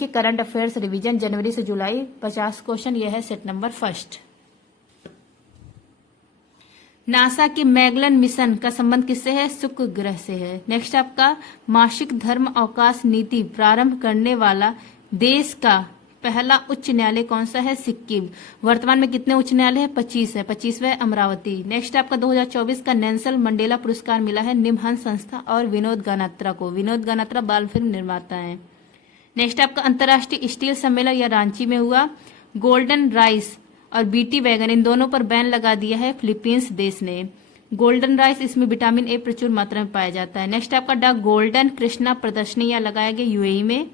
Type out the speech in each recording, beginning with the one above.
देखिए current affairs revision जनवरी से जुलाई 50 question. यह है सेट नंबर फर्स्ट। नासा के मैगलन मिशन का संबंध किससे है? शुक्र ग्रह से है। नेक्स्ट आपका मासिक धर्म अवकाश नीति प्रारंभ करने वाला देश का पहला उच्च न्यायालय कौन सा है? सिक्किम। वर्तमान में कितने उच्च न्यायालय है? 25 है। 25वां अमरावती। नेक्स्ट आपका 2024 का नेल्सन मंडेला पुरस्कार मिला है निमहंस संस्था और विनोद गानात्रा को। विनोद गानात्रा बाल फिल्म निर्माता है। नेक्स्ट आपका अंतर्राष्ट्रीय स्टील सम्मेलन या रांची में हुआ। गोल्डन राइस और बीटी वैगन इन दोनों पर बैन लगा दिया है फिलीपींस देश ने। गोल्डन राइस इसमें विटामिन ए प्रचुर मात्रा में पाया जाता है। नेक्स्ट आपका द गोल्डन कृष्णा प्रदर्शनी या लगाया गया यूएई में।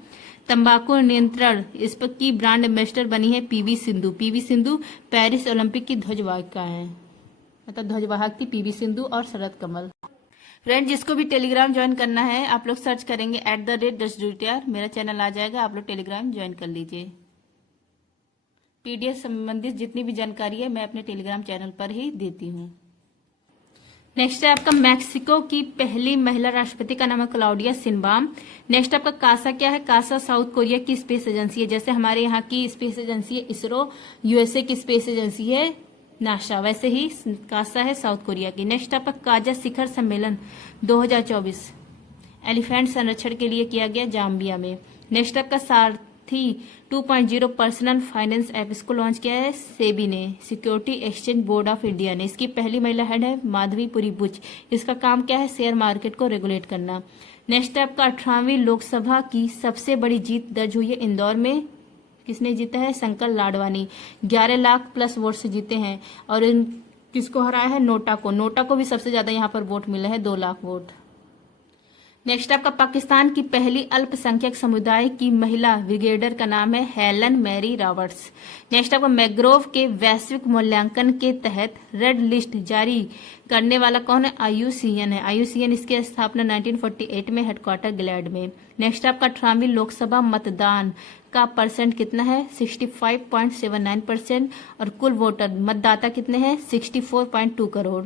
तंबाकू नियंत्रण इस पर की ब्रांड एम्बेसडर बनी है PV Sindhu. PV Sindhu Paris Olympic की ध्वजवाहिका है, मतलब ध्वजवाहक थी पीवी सिंधु और शरद कमल। फ्रेंड जिसको भी टेलीग्राम ज्वाइन करना है आप लोग सर्च करेंगे @DusDTR, मेरा चैनल आ जाएगा, आप लोग टेलीग्राम ज्वाइन कर लीजिए। पीडीएफ संबंधित जितनी भी जानकारी है मैं अपने टेलीग्राम चैनल पर ही देती हूँ। नेक्स्ट है आपका मैक्सिको की पहली महिला राष्ट्रपति का नाम है क्लाउडिया शिनबाम। नेक्स्ट आपका कासा क्या है? कासा साउथ कोरिया की स्पेस एजेंसी है। जैसे हमारे यहाँ की स्पेस एजेंसी है इसरो, यूएसए की स्पेस एजेंसी है नासा, वैसे ही कासा है साउथ कोरिया की। नेक्स्ट आपका काजा शिखर सम्मेलन 2024 एलिफेंट संरक्षण के लिए किया गया जाम्बिया में। नेक्स्ट आपका सारथी 2.0 पर्सनल फाइनेंस ऐप, इसको लॉन्च किया है सेबी ने, security exchange board of India ने। इसकी पहली महिला हेड है माधवीपुरी बुच। इसका काम क्या है? शेयर मार्केट को रेगुलेट करना। नेक्स्ट आपका 18वीं लोकसभा की सबसे बड़ी जीत दर्ज हुई है इंदौर में। किसने जीता है? शंकर लाडवानी 11 लाख प्लस वोट से जीते हैं। और किसको हराया है? नोटा को। नोटा को भी सबसे ज्यादा यहाँ पर वोट मिला है 2 लाख वोट। नेक्स्ट आपका पाकिस्तान की पहली अल्पसंख्यक समुदाय की महिला ब्रिगेडियर का नाम है हेलन मैरी रॉबर्ट्स। नेक्स्ट आपका मैग्रोव के वैश्विक मूल्यांकन के तहत रेड लिस्ट जारी करने वाला कौन है? IUCN है। IUCN इसकी स्थापना 1948 में, हेडक्वार्टर ग्लैड में। नेक्स्ट आपका 18वीं लोकसभा मतदान का परसेंट कितना है? 65.79% और कुल वोटर मतदाता कितने हैं? 64.2 करोड़।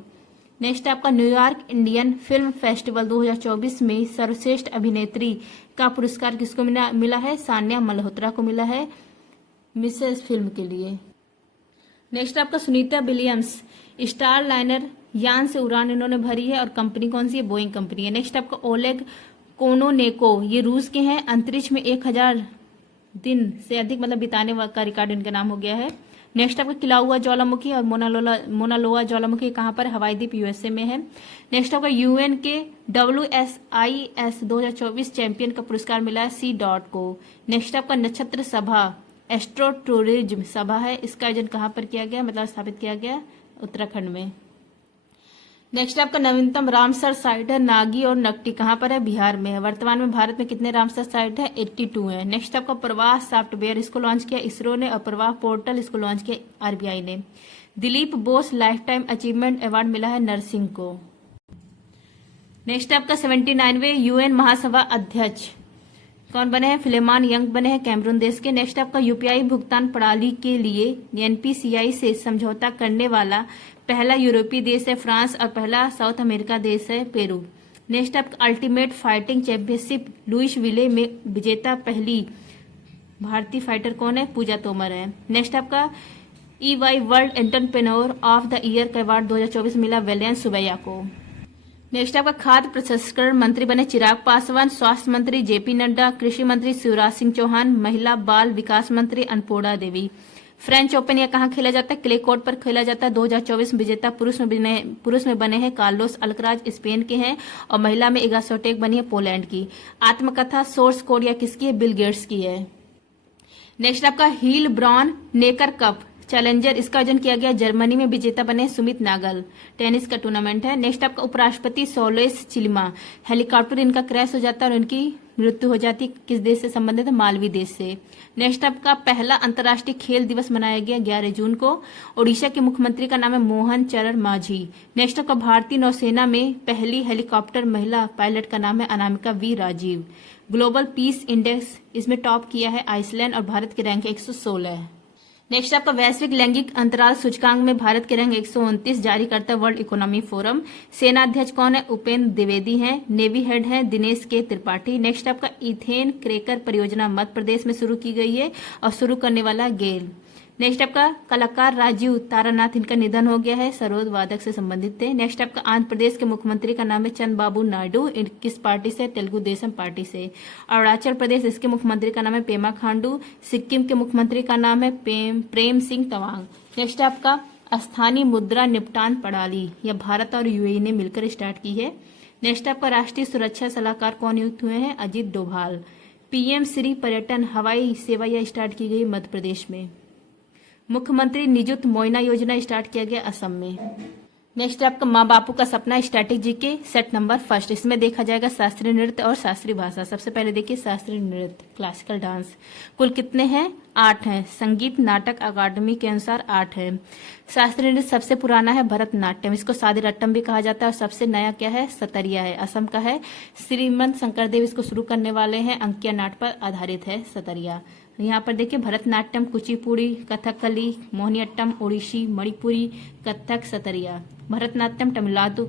नेक्स्ट आपका न्यूयॉर्क इंडियन फिल्म फेस्टिवल 2024 में सर्वश्रेष्ठ अभिनेत्री का पुरस्कार किसको मिला है? सान्या मल्होत्रा को मिला है मिसेस फिल्म के लिए। नेक्स्ट आपका सुनीता विलियम्स स्टार लाइनर यान से उड़ान इन्होंने भरी है और कंपनी कौन सी है? बोइंग कंपनी है। नेक्स्ट आपका ओलेग कोनोनेको, ये रूस के हैं, अंतरिक्ष में 1000 दिन से अधिक मतलब बिताने का रिकॉर्ड इनका नाम हो गया है। नेक्स्ट आपका किलाउआ ज्वालामुखी और मोनालोआ ज्वालामुखी कहां पर? हवाई द्वीप यूएसए में है। नेक्स्ट आपका यूएन के WSIS 2024 चैंपियन का पुरस्कार मिला है C. को। नेक्स्ट आपका नक्षत्र सभा एस्ट्रो टूरिज्म सभा है, इसका आयोजन कहां पर किया गया, मतलब स्थापित किया गया? उत्तराखंड में। नेक्स्ट आपका नवीनतम रामसर साइट है नागी और नकटी, कहां पर है? बिहार में है। वर्तमान में भारत में कितने रामसर साइट है? 82 है। नेक्स्ट आपका प्रवाह सॉफ्टवेयर, इसको लॉन्च किया इसरो ने और प्रवाह पोर्टल इसको लॉन्च किया RBI ने। Dilip Bose life time achievement award मिला है नरसिंह को। नेक्स्ट आपका 79वें UN महासभा अध्यक्ष कौन बने हैं? फिलेमान यंग बने हैं कैमरून देश के। नेक्स्ट आपका UPI भुगतान प्रणाली के लिए NPCI से समझौता करने वाला पहला यूरोपीय देश है फ्रांस और पहला साउथ अमेरिका देश है पेरू। नेक्स्ट आपका अल्टीमेट फाइटिंग चैंपियनशिप लुइसविले में विजेता पहली भारतीय फाइटर कौन है? पूजा तोमर है। नेक्स्ट आपका EY world entrepreneur of the year का अवार्ड 2024 मिला वेलियन सुबैया को। नेक्स्ट आपका खाद्य प्रसंस्करण मंत्री बने चिराग पासवान, स्वास्थ्य मंत्री JP नड्डा, कृषि मंत्री शिवराज सिंह चौहान, महिला बाल विकास मंत्री अन्नपूर्णा देवी। फ्रेंच ओपन यह कहाँ खेला जाता है? क्ले कोर्ट पर खेला जाता है। 2024 विजेता पुरुष में बने हैं कार्लोस अल्कराज स्पेन के हैं और महिला में इगा स्विएटेक बनी है पोलैंड की। आत्मकथा सोर्स कोड या किसकी है? बिल गेट्स की है। नेक्स्ट आपका हील ब्रॉन नेकर कप चैलेंजर, इसका आयोजन किया गया जर्मनी में, विजेता बने सुमित नागल, टेनिस का टूर्नामेंट है। नेक्स्ट आपका उपराष्ट्रपति सोलेस चिलिमा, हेलीकॉप्टर इनका क्रैश हो जाता है और उनकी मृत्यु हो जाती है। किस देश से संबंधित है? मालवी देश से। नेक्स्ट आपका पहला अंतर्राष्ट्रीय खेल दिवस मनाया गया 11 जून को। ओडिशा के मुख्यमंत्री का नाम है मोहन चरण मांझी। नेक्स्ट आपका भारतीय नौसेना में पहली हेलीकॉप्टर महिला पायलट का नाम है Anamika V. Rajeev. Global peace index इसमें टॉप किया है आइसलैंड और भारत की रैंक 116 है। नेक्स्ट आपका वैश्विक लैंगिक अंतराल सूचकांक में भारत के रैंक 129 जारी करता है वर्ल्ड इकोनॉमी फोरम। सेना अध्यक्ष कौन है? उपेंद्र द्विवेदी हैं। नेवी हेड है दिनेश के त्रिपाठी। नेक्स्ट आपका इथेन क्रैकर परियोजना मध्य प्रदेश में शुरू की गई है और शुरू करने वाला गेल। नेक्स्ट आपका कलाकार राजीव तारानाथ, इनका निधन हो गया है, सरोद वादक से संबंधित थे। नेक्स्ट आपका आंध्र प्रदेश के मुख्यमंत्री का नाम है चंद्रबाबू नायडू, किस पार्टी से? तेलुगु देशम पार्टी से। अरुणाचल प्रदेश, इसके मुख्यमंत्री का नाम है पेमा खांडू। सिक्किम के मुख्यमंत्री का नाम है प्रेम सिंह तवांग। नेक्स्ट आपका स्थानीय मुद्रा निपटान प्रणाली यह भारत और यूएई ने मिलकर स्टार्ट की है। नेक्स्ट आपका राष्ट्रीय सुरक्षा सलाहकार कौन नियुक्त हुए हैं? अजीत डोभाल। पीएम श्री पर्यटन हवाई सेवा यह स्टार्ट की गई मध्य प्रदेश में। मुख्यमंत्री निजुत मोइना योजना स्टार्ट किया गया असम में। नेक्स्ट आपका माँ बापू का सपना स्टैटिक जी के सेट नंबर फर्स्ट, इसमें देखा जाएगा शास्त्रीय नृत्य और शास्त्रीय भाषा। सबसे पहले देखिए शास्त्रीय नृत्य क्लासिकल डांस, कुल कितने हैं? 8 हैं। संगीत नाटक अकादमी के अनुसार 8 है। शास्त्रीय नृत्य सबसे पुराना है भरतनाट्यम, इसको सादिरट्टम भी कहा जाता है। और सबसे नया क्या है? सतरिया है, असम का है। श्रीमंत शंकरदेव इसको शुरू करने वाले हैं, अंकिया नाट पर आधारित है सतरिया। यहाँ पर देखिए भरतनाट्यम, कुचिपुड़ी, कथकली, मोहिनीअट्टम, ओडिसी, मणिपुरी, कथक, सतरिया। भरतनाट्यम तमिलनाडु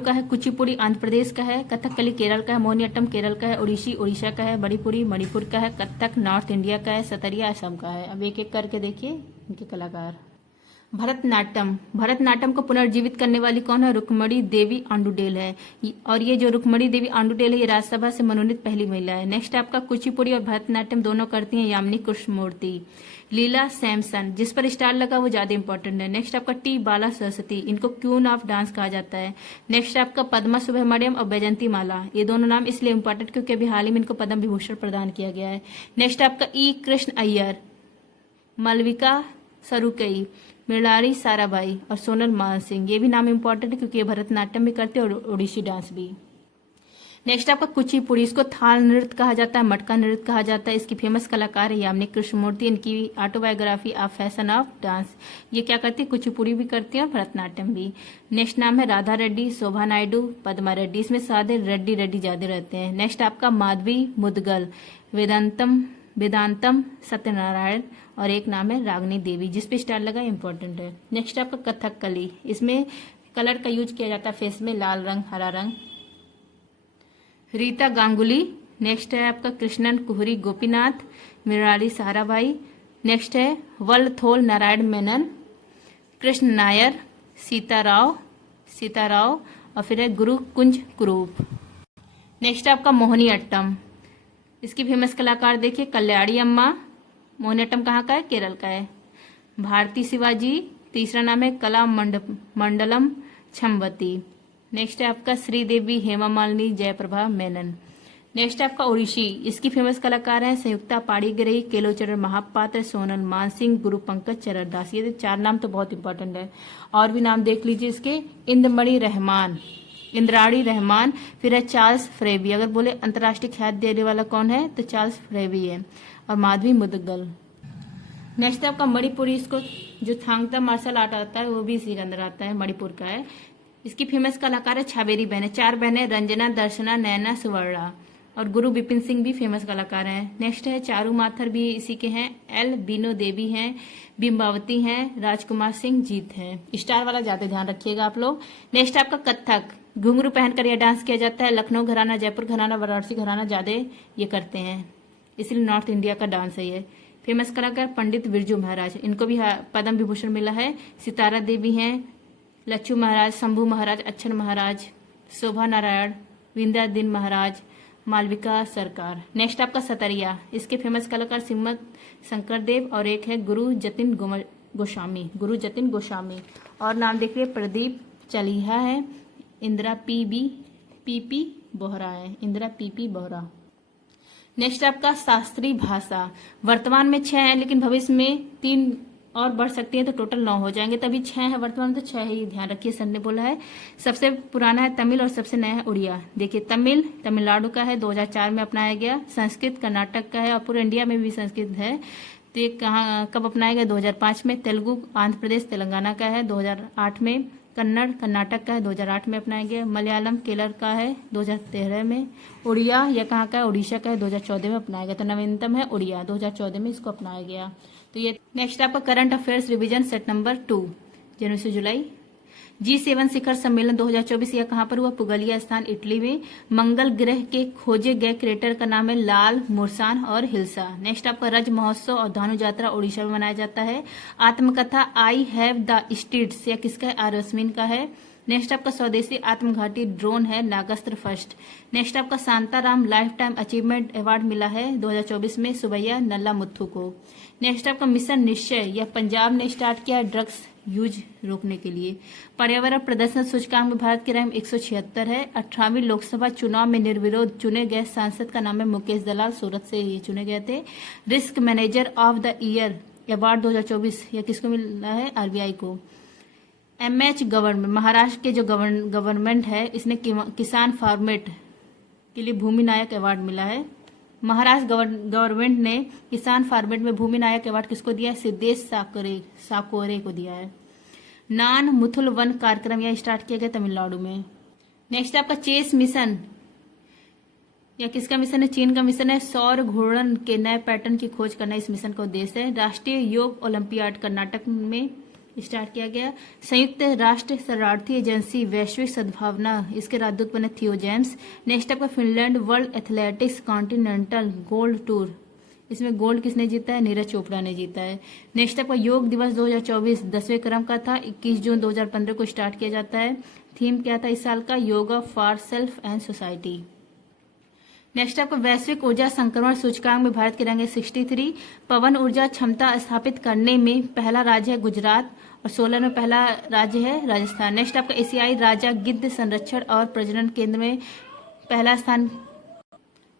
का है, कुचिपुड़ी आंध्र प्रदेश का है, कथकली केरल का है, मोहिनीअट्टम केरल का है, ओडिसी उड़ीसा का है, मणिपुरी मणिपुर का है, कथक नॉर्थ इंडिया का है, सतरिया असम का है। अब एक एक करके देखिए इनके कलाकार। भरतनाट्यम को पुनर्जीवित करने वाली कौन है? रुक्मणी देवी आंडुडेल है। और ये जो रुक्मणी देवी आंडुडेल है ये राज्यसभा से मनोनीत पहली महिला है। नेक्स्ट आपका कुचिपुड़ी और भरतनाट्यम दोनों करती हैं यामिनी कृष्णमूर्ति। लीला सैमसन, जिस पर स्टार लगा वो ज्यादा इंपॉर्टेंट है। नेक्स्ट आपका टी बाला सरस्वती, इनको क्वीन ऑफ डांस कहा जाता है। नेक्स्ट आपका पद्मा सुब्रमण्यम और बैजंती माला, ये दोनों नाम इसलिए इंपॉर्टेंट क्योंकि अभी हाल ही में इनको पद्म विभूषण प्रदान किया गया है। नेक्स्ट आपका ई कृष्ण अय्यर, मलविका सरुकई, मृणाली साराभाई और सोनल मानसिंह, ये भी नाम इंपॉर्टेंट है क्योंकि ये भरतनाट्यम भी करते हैं और ओडिसी डांस भी। नेक्स्ट आपका कुचिपुड़ी, इसको थाल नृत्य कहा जाता है, मटका नृत्य कहा जाता है। इसकी फेमस कलाकार है यामिनी कृष्णमूर्ति, इनकी autobiography of fashion of dance, ये क्या करती है? कुचिपुड़ी भी करती है और भरतनाट्यम भी। नेक्स्ट नाम है राधा रेड्डी, शोभा नायडू, पद्मा रेड्डी, इसमें सादे रेड्डी रेड्डी ज्यादा रहते हैं। नेक्स्ट आपका माधवी मुदगल, वेदांतम सत्यनारायण और एक नाम है रागनी देवी, जिस पे स्टार लगा इंपॉर्टेंट है। नेक्स्ट आपका कथकली, इसमें कलर का यूज किया जाता है फेस में, लाल रंग हरा रंग। रीता गांगुली। नेक्स्ट है आपका कृष्णन कुहरी गोपीनाथ, मृणाली साराभाई। नेक्स्ट है वल्लथोल नारायण मेनन, कृष्ण नायर, सीताराव और फिर है गुरु कुंज कुरूप। नेक्स्ट आपका मोहिनीअट्टम, इसकी फेमस कलाकार देखिए कल्याणी अम्मा। मोहिनीअट्टम कहाँ का है? केरल का है। भारती शिवाजी, तीसरा नाम है कला मंडलम छमवती। नेक्स्ट है आपका श्रीदेवी हेमा मालिनी जयप्रभा मेनन। नेक्स्ट आपका ओडिसी, इसकी फेमस कलाकार है संयुक्ता पाड़ीगरही, केलोचरण महापात्र, सोनल मानसिंह, गुरु पंकज चररदास। ये 4 नाम तो बहुत इंपॉर्टेंट है, और भी नाम देख लीजिए इसके। इंद्राणी रहमान, फिर है चार्ल्स फ्रेवी। अगर बोले अंतर्राष्ट्रीय ख्याति देने वाला कौन है तो चार्ल्स फ्रेवी है। और माधवी मुदगल। नेक्स्ट आपका मणिपुरी, इसको जो थांगता मार्शल आर्ट आता है वो भी इसी के अंदर आता है, मणिपुर का है। इसकी फेमस कलाकार है छाबेरी बहनें, 4 बहनें, रंजना, दर्शना, नैना, सुवर्णा। और गुरु विपिन सिंह भी फेमस कलाकार हैं। नेक्स्ट है चारू माथर, भी इसी के हैं। एल बीनो देवी हैं, बिम्बावती हैं, राजकुमार सिंह जीत हैं। स्टार वाला ज्यादा ध्यान रखिएगा आप लोग। नेक्स्ट आपका कथक, घुंघरू पहनकर यह डांस किया जाता है। लखनऊ घराना, जयपुर घराना, वाराणसी घराना ज्यादा ये करते हैं, इसलिए नॉर्थ इंडिया का डांस है ये। फेमस कलाकार पंडित बिरजू महाराज, इनको भी पद्म विभूषण मिला है। सितारा देवी हैं, लच्छू महाराज, शंभू महाराज, अच्छन महाराज, शोभा नारायण, विंध्यादीन महाराज, मालविका सरकार। नेक्स्ट आपका सतरिया, इसके फेमस कलाकार सिम्मत शंकरदेव और एक है गुरु जतिन गोस्वामी। और नाम देखिए प्रदीप चलिहा है, इंदिरा पीपी बोहरा है, इंदिरा पीपी बोहरा। नेक्स्ट आपका शास्त्रीय भाषा, वर्तमान में 6 है लेकिन भविष्य में 3 और बढ़ सकती है तो टोटल 9 हो जाएंगे, तभी 6 है, वर्तमान में तो 6 ही, ध्यान रखिए सर ने बोला है। सबसे पुराना है तमिल और सबसे नया है उड़िया। देखिए तमिलनाडु का है, 2004 में अपनाया गया। संस्कृत कर्नाटक का है और पूरे इंडिया में भी संस्कृत है, तो ये कब अपनाया गया? 2005 में। तेलुगु आंध्र प्रदेश तेलंगाना का है, 2008 में। कन्नड़ कर्नाटक का है, 2008 में अपनाया गया। मलयालम केरल का है, 2013 में। उड़िया यह कहाँ का है? उड़ीसा का है, 2014 में अपनाया गया। तो नवीनतम है उड़िया, 2014 में इसको अपनाया गया। तो ये नेक्स्ट आपका current affairs revision set number 2, जनवरी से जुलाई। G7 शिखर सम्मेलन 2024 यह कहां पर हुआ? पुगलिया स्थान, इटली में। मंगल ग्रह के खोजे गए क्रेटर का नाम है लाल, मुरसान और हिल्सा। नेक्स्ट आपका रज महोत्सव और धानु यात्रा उड़ीसा में मनाया जाता है। आत्मकथा आई हैव द स्टिड्स यह किसका है? आर अश्विन का है। नेक्स्ट आपका स्वदेशी आत्मघाती ड्रोन है नागास्त्र फर्स्ट। नेक्स्ट आपका Shantaram life time achievement award मिला है 2024 में सुबैया नल्ला मुथु को। नेक्स्ट आपका मिशन निश्चय यह पंजाब ने स्टार्ट किया ड्रग्स यूज रोकने के लिए। पर्यावरण प्रदर्शन सूचकांक में भारत की रैंक 176 है। 18वीं लोकसभा चुनाव में निर्विरोध चुने गए सांसद का नाम है मुकेश दलाल, सूरत से ये चुने गए थे। Risk manager of the year award 2024 यह किसको मिला है? आरबीआई को। MH गवर्नमेंट महाराष्ट्र के जो गवर्नमेंट है इसने किसान फार्मेट के लिए भूमि नायक अवार्ड मिला है। महाराष्ट्र गवर्नमेंट ने किसान फार्मेट में भूमि नायक अवार्ड किसको दिया है? सिद्धेश साकोरे को दिया है। नान मुथुल वन कार्यक्रम यह स्टार्ट किया गया तमिलनाडु में। नेक्स्ट आपका चेस मिशन यह किसका मिशन है? चीन का मिशन है। सौर घूर्णन के नए पैटर्न की खोज करना इस मिशन का उद्देश्य है। राष्ट्रीय योग ओलंपियाड कर्नाटक में स्टार्ट किया गया। संयुक्त राष्ट्र शरणार्थी एजेंसी वैश्विक सद्भावना इसके राजदूत बने थियो जेम्स। नेक्स्ट आपका Finland world athletics continental gold tour इसमें गोल्ड किसने जीता है? नीरज चोपड़ा ने जीता है। नेक्स्ट आपका योग दिवस 2024 10वें क्रम का था। 21 जून 2015 को स्टार्ट किया जाता है। थीम क्या था इस साल का? Yoga for self and society. Next आपका वैश्विक ऊर्जा संक्रमण सूचकांक में भारत की रैंक है 63। पवन ऊर्जा क्षमता स्थापित करने में पहला राज्य है गुजरात और सोलर में पहला राज्य है राजस्थान। नेक्स्ट आपका एशियाई राजा गिद्ध संरक्षण और प्रजनन केंद्र में पहला स्थान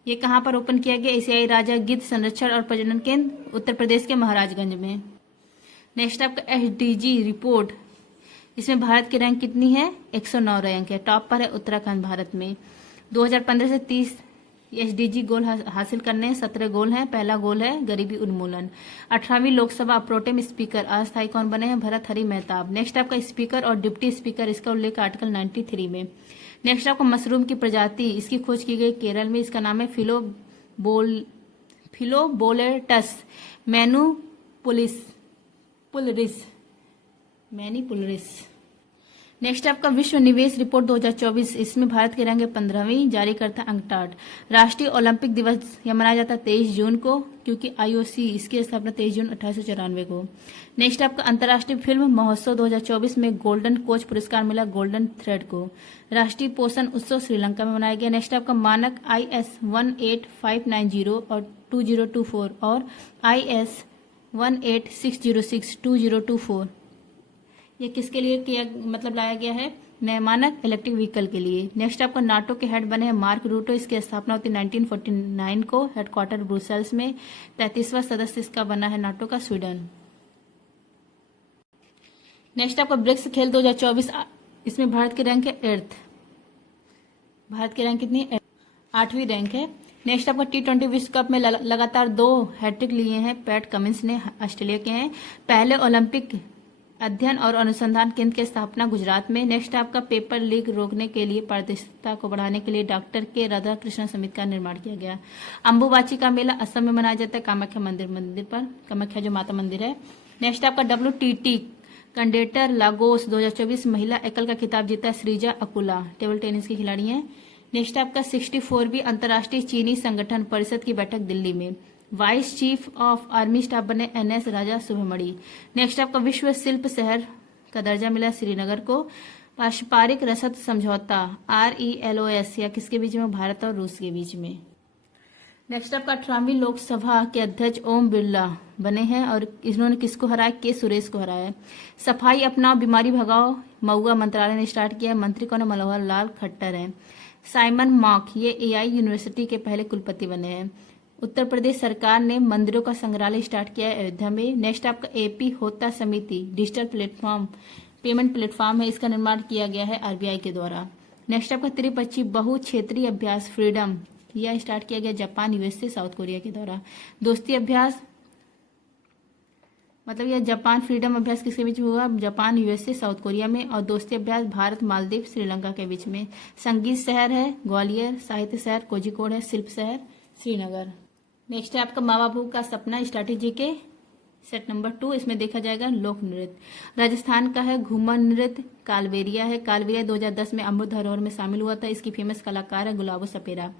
ये कहां पर ओपन किया गया? एशियाई राजा गिद्ध संरक्षण और प्रजनन केंद्र उत्तर प्रदेश के महाराजगंज में। नेक्स्ट आपका SDG रिपोर्ट इसमें भारत की रैंक कितनी है? 109 रैंक है। टॉप पर है उत्तराखंड भारत में। 2015 से 30 SDG गोल हासिल करने हैं। 17 गोल हैं। पहला गोल है गरीबी उन्मूलन। 18वीं लोकसभा प्रोटेम स्पीकर अस्थायी कौन बने हैं? भरत हरि मेहताब। नेक्स्ट आपका स्पीकर और डिप्टी स्पीकर इसका उल्लेख आर्टिकल 93 में। नेक्स्ट आपको मशरूम की प्रजाति इसकी खोज की गई केरल में। इसका नाम है फिलोबोलेटस मैनीपुलरिस। नेक्स्ट आपका विश्व निवेश रिपोर्ट 2024 इसमें भारत की रैंक 15वीं। जारी करता है अंकटाड। राष्ट्रीय ओलंपिक दिवस यह मनाया जाता है 23 जून को क्योंकि IOC इसकी स्थापना 23 जून 1894 को। नेक्स्ट आपका अंतर्राष्ट्रीय फिल्म महोत्सव 2024 में गोल्डन कोच पुरस्कार मिला गोल्डन थ्रेड को। राष्ट्रीय पोषण उत्सव श्रीलंका में मनाया गया। नेक्स्ट आपका मानक IS 18590 और 2024 और IS 18606 2024 ये किसके लिए किया लाया गया है? नए मानक इलेक्ट्रिक व्हीकल के लिए। नेक्स्ट आपका नाटो के हेड बने हैं मार्क रूटो। इसकी स्थापना होती है 1949 को। हेडक्वार्टर ब्रुसेल्स में। 33वां सदस्य इसका बना है नाटो का स्वीडन। नेक्स्ट आपका ब्रिक्स खेल 2024 इसमें भारत की रैंक है 8th। भारत की रैंक कितनी है? 8वीं रैंक है। नेक्स्ट आपका T20 विश्व कप में लगातार 2 हैट्रिक लिए हैं पैट कमिंस ने, ऑस्ट्रेलिया के हैं। पहले ओलंपिक अध्ययन और अनुसंधान केंद्र की स्थापना गुजरात में। नेक्स्ट आपका पेपर लीक रोकने के लिए पारदर्शिता को बढ़ाने के लिए डॉक्टर के राधाकृष्ण समिति का निर्माण किया गया। अंबुबाची का मेला असम में मनाया जाता है कामाख्या मंदिर पर। कामाख्या जो माता मंदिर है। नेक्स्ट आपका WTT कंडेटर लागोस 2024 महिला एकल का खिताब जीता है श्रीजा अकुला, टेबल टेनिस की खिलाड़ी हैं। नेक्स्ट आपका 64वीं अंतर्राष्ट्रीय चीनी संगठन परिषद की बैठक दिल्ली में। Vice chief of army staff बने NS राजा सुब्रमणी। नेक्स्ट आपका विश्व शिल्प शहर का दर्जा मिला श्रीनगर को। पारस्परिक रसद समझौता RELOS या किसके बीच में? भारत और रूस के बीच में। नेक्स्ट आपका 18वीं लोकसभा के अध्यक्ष ओम बिरला बने हैं और इन्होंने किसको हराया? के सुरेश को हराया। सफाई अपनाओ बीमारी भगाओ मऊआ मंत्रालय ने स्टार्ट किया। मंत्री कौन है? मनोहर लाल खट्टर हैं। साइमन मॉक ये AI यूनिवर्सिटी के पहले कुलपति बने हैं। उत्तर प्रदेश सरकार ने मंदिरों का संग्रहालय स्टार्ट किया है अयोध्या में। नेक्स्ट आपका AP होता समिति डिजिटल पेमेंट प्लेटफॉर्म है। इसका निर्माण किया गया है RBI के द्वारा। नेक्स्ट आपका त्रिपक्षीय बहु क्षेत्रीय अभ्यास फ्रीडम यह स्टार्ट किया गया जापान USA साउथ कोरिया के द्वारा। दोस्ती अभ्यास मतलब यह जापान फ्रीडम अभ्यास किसके बीच में हुआ? जापान, यूएसए, साउथ कोरिया में। और दोस्ती अभ्यास भारत, मालदीव, श्रीलंका के बीच में। संगीत शहर है ग्वालियर, साहित्य शहर कोझिकोड है, शिल्प शहर श्रीनगर। नेक्स्ट है आपका माँ बापू का सपना स्ट्रैटेजी के सेट नंबर 2। इसमें देखा जाएगा लोक नृत्य। राजस्थान का है घूमर नृत्य। कालबेलिया है, कालबेलिया 2010 में अमृत धरोहर में शामिल हुआ था। इसकी फेमस कलाकार है गुलाबो सपेरा।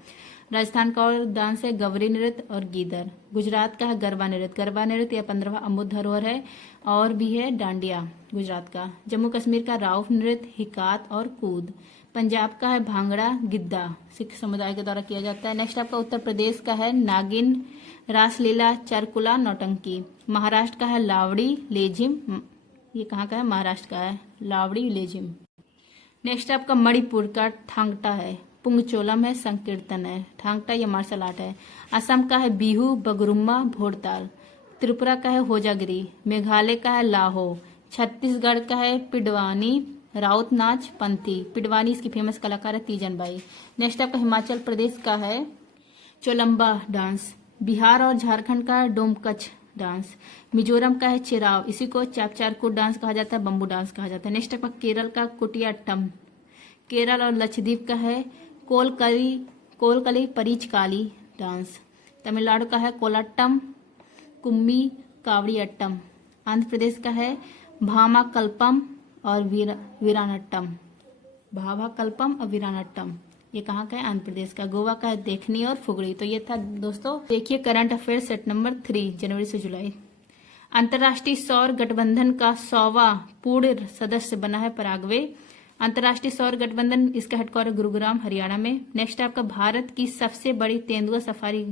राजस्थान का और डांस है गवरी नृत्य और गीदर। गुजरात का है गरबा नृत्य। गरबा नृत्य यह 15वां अमृत धरोहर है। और भी है डांडिया गुजरात का। जम्मू कश्मीर का राउफ नृत्य, हिकात और कूद। पंजाब का है भांगड़ा गिद्दा, सिख समुदाय के द्वारा किया जाता है। नेक्स्ट आपका उत्तर प्रदेश का है नागिन, रासलीला, चरकुला, नौटंकी। महाराष्ट्र का है लावड़ी लेजिम। ये कहाँ का है? महाराष्ट्र का है लावड़ी लेजिम। नेक्स्ट आपका मणिपुर का थांगटा है। पुंगचोलम है, संकीर्तन है। थांगटा ये मार्शल आर्ट है। असम का है बिहू, बगरुम्मा, भोरताल। त्रिपुरा का है होजागिरी। मेघालय का है लाहो। छत्तीसगढ़ का है पिडवानी, राउत नाच, पंथी। पिडवानी इसकी फेमस कलाकार है तीजनबाई। नेक्स्ट आपका हिमाचल प्रदेश का है चोलम्बा डांस। बिहार और झारखंड का डोमकच डांस। मिजोरम का है चिराव, इसी को चापचारकुट डांस कहा जाता है, बम्बू डांस कहा जाता है। नेक्स्ट आपका केरल का कुटियाट्टम। केरल और लक्षद्वीप का है कोलकली परिचकाली डांस। तमिलनाडु का है कोलाट्टम, कुम्मी, कावड़ियट्टम। आंध्र प्रदेश का है भामाकल्पम और वीरानट्टम। भाभाकल्पम और वीरानट्टम ये कहाँ का है? आंध्र प्रदेश का। गोवा का है देखनी और फुगड़ी। तो ये था दोस्तों, देखिए करंट अफेयर सेट नंबर 3 जनवरी से जुलाई। अंतर्राष्ट्रीय सौर गठबंधन का 100वां पूर्ण सदस्य बना है पराग्वे। अंतर्राष्ट्रीय सौर गठबंधन, इसका हेडक्वार्टर गुरुग्राम हरियाणा में। नेक्स्ट आपका भारत की सबसे बड़ी तेंदुआ सफारी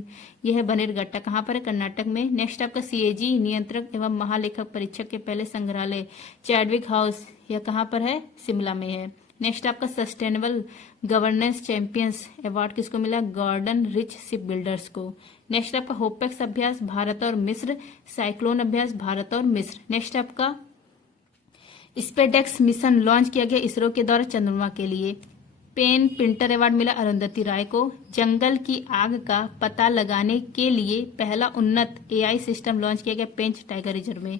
यह है बनेरघट्टा, कहाँ पर है? कर्नाटक में। नेक्स्ट आपका सीएजी नियंत्रक एवं महालेखक परीक्षक के पहले संग्रहालय चैडविक हाउस, यह कहाँ पर है? शिमला में है। नेक्स्ट आपका सस्टेनेबल गवर्नेंस चैंपियंस अवार्ड किसको मिला? गॉर्डन रिच शिप बिल्डर्स को। नेक्स्ट आपका होपेक्स अभ्यास भारत और मिस्र। साइक्लोन अभ्यास भारत और मिस्र। नेक्स्ट आपका स्पेडेक्स मिशन लॉन्च किया गया इसरो के द्वारा चंद्रमा के लिए। पेन प्रिंटर अवार्ड मिला अरुंधति राय को। जंगल की आग का पता लगाने के लिए पहला उन्नत एआई सिस्टम लॉन्च किया गया पेंच टाइगर रिजर्व में।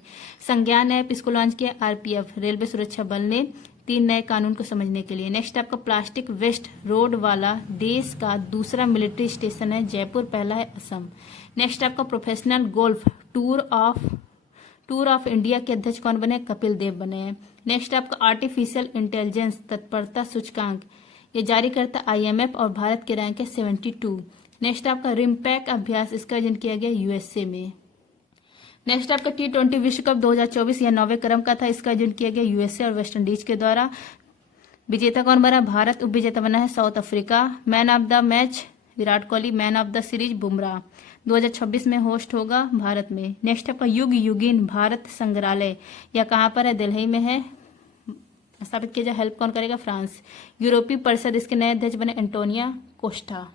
संज्ञान ऐप इसको लॉन्च किया आरपीएफ रेलवे सुरक्षा बल ने 3 नए कानून को समझने के लिए। नेक्स्ट आपका प्लास्टिक वेस्ट रोड वाला देश का दूसरा मिलिट्री स्टेशन है जयपुर, पहला है असम। नेक्स्ट आपका professional golf tour of India के अध्यक्ष कौन बने? कपिल देव बने हैं। नेक्स्ट आपका आर्टिफिशियल इंटेलिजेंस तत्परता सूचकांक ये जारी करता आईएमएफ और भारत की रैंक है 72। नेक्स्ट आपका रिमपैक अभ्यास, इसका आयोजन किया गया यूएसए में। नेक्स्ट आपका T20 विश्व कप 2024 यह 9वें क्रम का था, इसका आयोजन किया गया यूएसए और वेस्ट इंडीज के द्वारा। विजेता कौन बना? भारत। उप विजेता बना है south Africa. Man of the match Virat Kohli, man of the series Bumrah. 2026 में होस्ट होगा भारत में। नेक्स्ट आपका युग युगीन भारत संग्रहालय यह कहाँ पर है? दिल्ली में है, स्थापित किया जाए। हेल्प कौन करेगा? फ्रांस। यूरोपीय परिषद, इसके नए अध्यक्ष बने एंटोनिया कोस्टा।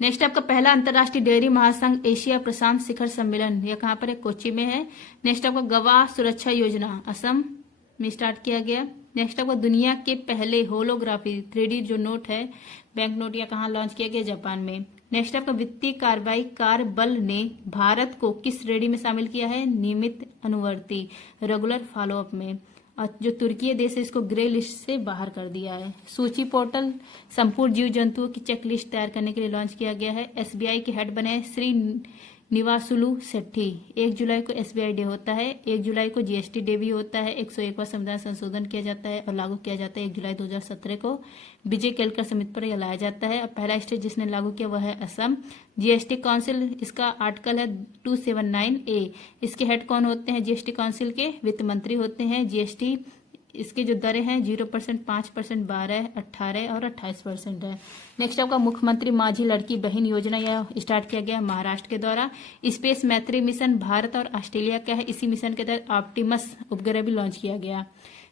नेक्स्ट आपका पहला अंतर्राष्ट्रीय डेयरी महासंघ एशिया प्रशांत शिखर सम्मेलन यह कहाँ पर है? कोच्चि में है। नेक्स्ट आपका गवाह सुरक्षा योजना असम में स्टार्ट किया गया। नेक्स्ट आपका दुनिया के पहले होलोग्राफी 3D जो नोट है बैंक नोट यह कहाँ लॉन्च किया गया? जापान में। नेक्स्ट आपका वित्तीय कार्रवाई कार्य बल ने भारत को किस श्रेणी में शामिल किया है? नियमित अनुवर्ती रेगुलर फॉलोअप में। और जो तुर्की देश है इसको ग्रे लिस्ट से बाहर कर दिया है। सूची पोर्टल संपूर्ण जीव जंतुओं की चेकलिस्ट तैयार करने के लिए लॉन्च किया गया है। एसबीआई के हेड बने श्री निवासुलु सेट्टी। 1 जुलाई को एसबीआई डे होता है। 1 जुलाई को जीएसटी डे भी होता है। 101वां संविधान संशोधन किया जाता है और लागू किया जाता है 1 जुलाई 2017 को। विजय केलकर समिति पर यह लाया जाता है। और पहला स्टेट जिसने लागू किया वह है असम। जीएसटी काउंसिल, इसका आर्टिकल है 279A। इसके हेड कौन होते हैं? जीएसटी काउंसिल के वित्त मंत्री होते हैं। जीएसटी इसके जो दरें हैं 0%, 5%, 12%, 18% और 28% है। नेक्स्ट आपका मुख्यमंत्री माझी लड़की बहन योजना यह स्टार्ट किया गया महाराष्ट्र के द्वारा। स्पेस मैत्री मिशन भारत और ऑस्ट्रेलिया का है। इसी मिशन के तहत ऑप्टिमस उपग्रह भी लॉन्च किया गया।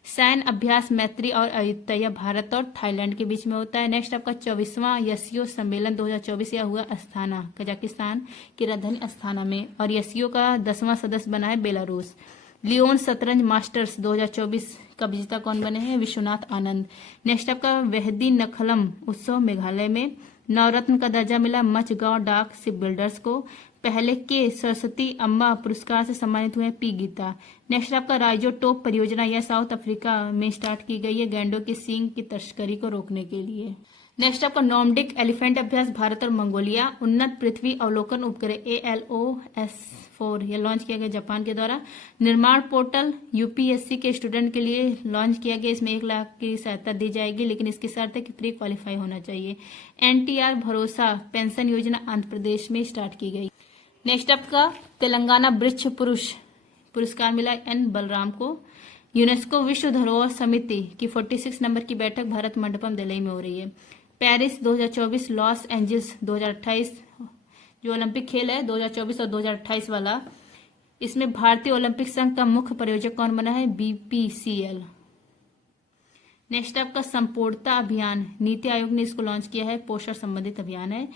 सैन्य अभ्यास मैत्री और अयुत्या भारत और थाईलैंड के बीच में होता है। नेक्स्ट आपका 24वां एससीओ सम्मेलन 2024 यह हुआ अस्थाना, कजाकिस्तान की राजधानी अस्थाना में। और एससीओ का 10वां सदस्य बना है बेलारूस। लियोन शतरंज मास्टर्स 2024 का विजेता कौन बने हैं? विश्वनाथ आनंद। नेक्स्ट आपका वेहदी नखलम उत्सव मेघालय में। नवरत्न का दर्जा मिला मचगांव डाक शिप बिल्डर्स को। पहले के सरस्वती अम्मा पुरस्कार से सम्मानित हुए पी गीता। नेक्स्ट आपका राइजोटोप परियोजना यह साउथ अफ्रीका में स्टार्ट की गई है गैंडों के सींग की तस्करी को रोकने के लिए। नेक्स्ट आपका नॉर्डिक एलिफेंट अभ्यास भारत और मंगोलिया। उन्नत पृथ्वी अवलोकन उपग्रह ALOS-4 यह लॉन्च किया गया जापान के द्वारा। निर्माण पोर्टल UPSC के स्टूडेंट के लिए लॉन्च किया गया। इसमें 1 लाख की सहायता दी जाएगी, लेकिन इसकी शर्त है कि प्री क्वालिफाई होना चाहिए। NTR भरोसा पेंशन योजना आंध्र प्रदेश में स्टार्ट की गई। नेक्स्ट आपका तेलंगाना वृक्ष पुरुष पुरस्कार मिला N बलराम को। यूनेस्को विश्व धरोहर समिति की 46 नंबर की बैठक भारत मंडपम दिल्ली में हो रही है। पेरिस 2024, लॉस एंजल्स 2028 जो ओलंपिक खेल है 2024 और 2028 वाला, इसमें भारतीय ओलंपिक संघ का मुख्य प्रायोजक कौन बना है? BPCL। नेक्स्ट आपका संपूर्णता अभियान नीति आयोग ने इसको लॉन्च किया है, पोषण संबंधित अभियान है।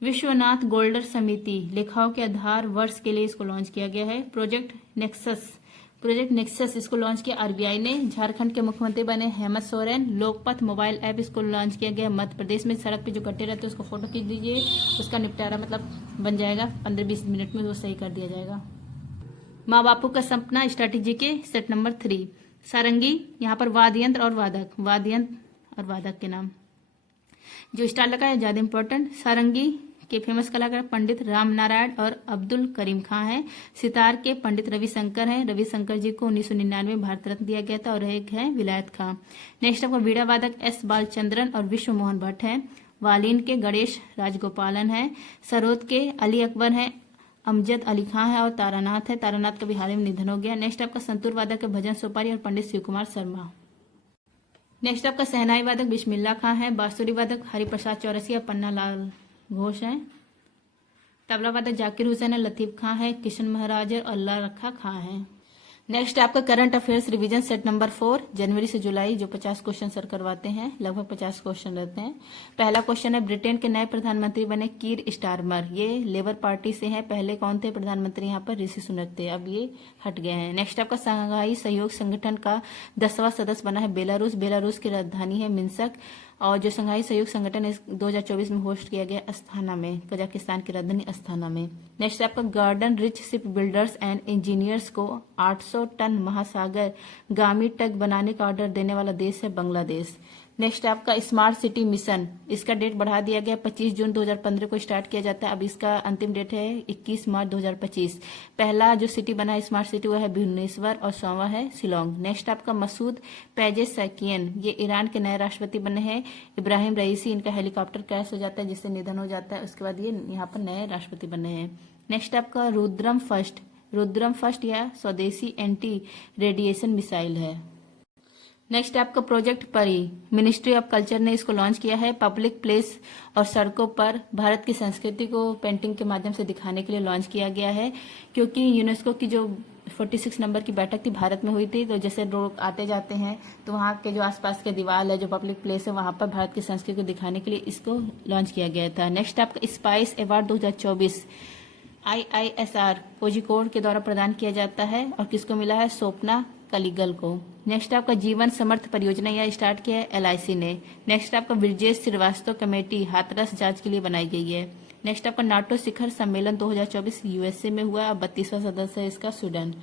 विश्वनाथ गोल्डर समिति लेखाओं के आधार वर्ष के लिए इसको लॉन्च किया गया है। प्रोजेक्ट नेक्सस इसको लॉन्च किया RBI ने। झारखंड के मुख्यमंत्री बने हेमंत सोरेन। लोकपथ मोबाइल ऐप इसको लॉन्च किया गया। मध्य प्रदेश में सड़क पे जो गड्ढे रहते हैं उसको फोटो खींच दीजिए, उसका निपटारा मतलब बन जाएगा 15-20 मिनट में, वो सही कर दिया जाएगा। माँ बापू का सपना स्ट्रैटेजी के सेट नंबर 3 सारंगी। यहाँ पर वाद्य यंत्र और वादक के नाम जो स्टार लगा है ज्यादा इंपॉर्टेंट। सारंगी के फेमस कलाकार पंडित राम नारायण और अब्दुल करीम खां हैं। सितार के पंडित रविशंकर हैं। रविशंकर जी को 1999 में भारत रत्न दिया गया था। और एक है विलायत खां। नेक्स्ट आपका वीणा वादक S बालचंद्रन और विश्व मोहन भट्ट हैं। वालिन के गणेश राजगोपालन है। सरोद के अली अकबर हैं। अमजद अली खां है और तारानाथ है। तारानाथ का भी हाल ही में निधन हो गया। नेक्स्ट आपका संतूर वादक के भजन सोपारी और पंडित शिव कुमार शर्मा। नेक्स्ट आपका सहनाई वादक बिस्मिल्ला खां है। बांसुरी वादक हरिप्रसाद चौरसिया पन्ना लाल घोष हैं। तबला वादक जाकिर हुसैन है। लतीफ खां है। किशन महाराज और अल्लाह रखा खां है। नेक्स्ट आपका current affairs revision set number 4 जनवरी से जुलाई जो 50 क्वेश्चन सर करवाते हैं, लगभग 50 क्वेश्चन रहते हैं। पहला क्वेश्चन है ब्रिटेन के नए प्रधानमंत्री बने कीर स्टारमर। ये लेबर पार्टी से हैं। पहले कौन थे प्रधानमंत्री यहाँ पर? ऋषि सुनक थे, अब ये हट गए हैं। नेक्स्ट आपका शंघाई सहयोग संगठन का 10वां सदस्य बना है बेलारूस। बेलारूस की राजधानी है मिन्स्क। और जो शंघाई सहयोग संगठन 2024 में होस्ट किया गया अस्थाना में, कजाकिस्तान की राजधानी अस्थाना में। नेक्स्ट आपका garden rich ship builders and engineers को 800 टन महासागर गामी टग बनाने का ऑर्डर देने वाला देश है बांग्लादेश। नेक्स्ट आपका स्मार्ट सिटी मिशन, इसका डेट बढ़ा दिया गया। 25 जून 2015 को स्टार्ट किया जाता है। अब इसका अंतिम डेट है 21 मार्च 2025। पहला जो सिटी बना है स्मार्ट सिटी वो है भुवनेश्वर और 100वां है शिलोंग। नेक्स्ट आपका मसूद पेजेशकियान, ये ईरान के नए राष्ट्रपति बने हैं। इब्राहिम रईसी, इनका हेलीकॉप्टर क्रैश हो जाता है जिससे निधन हो जाता है, उसके बाद ये यहाँ पर नए राष्ट्रपति बने हैं। नेक्स्ट आपका रुद्रम फर्स्ट या स्वदेशी एंटी रेडिएशन मिसाइल है। नेक्स्ट आपका प्रोजेक्ट परी, मिनिस्ट्री ऑफ कल्चर ने इसको लॉन्च किया है। पब्लिक प्लेस और सड़कों पर भारत की संस्कृति को पेंटिंग के माध्यम से दिखाने के लिए लॉन्च किया गया है। क्योंकि यूनेस्को की जो 46 नंबर की बैठक थी भारत में हुई थी, तो जैसे लोग आते जाते हैं तो वहाँ के जो आसपास के दीवार है, जो पब्लिक प्लेस है, वहाँ पर भारत की संस्कृति को दिखाने के लिए इसको लॉन्च किया गया था। नेक्स्ट आपका स्पाइस अवार्ड 2024 IISR कोझिकोड के द्वारा प्रदान किया जाता है और किसको मिला है? स्वप्ना कलिगल को। नेक्स्ट आपका जीवन समर्थ परियोजना यह स्टार्ट किया है LIC ने। नेक्स्ट आपका ब्रिजेश श्रीवास्तव कमेटी हाथरस जांच के लिए बनाई गई है। नेक्स्ट आपका नाटो शिखर सम्मेलन 2024 USA में हुआ और 32वां सदस्य है इसका स्वीडन।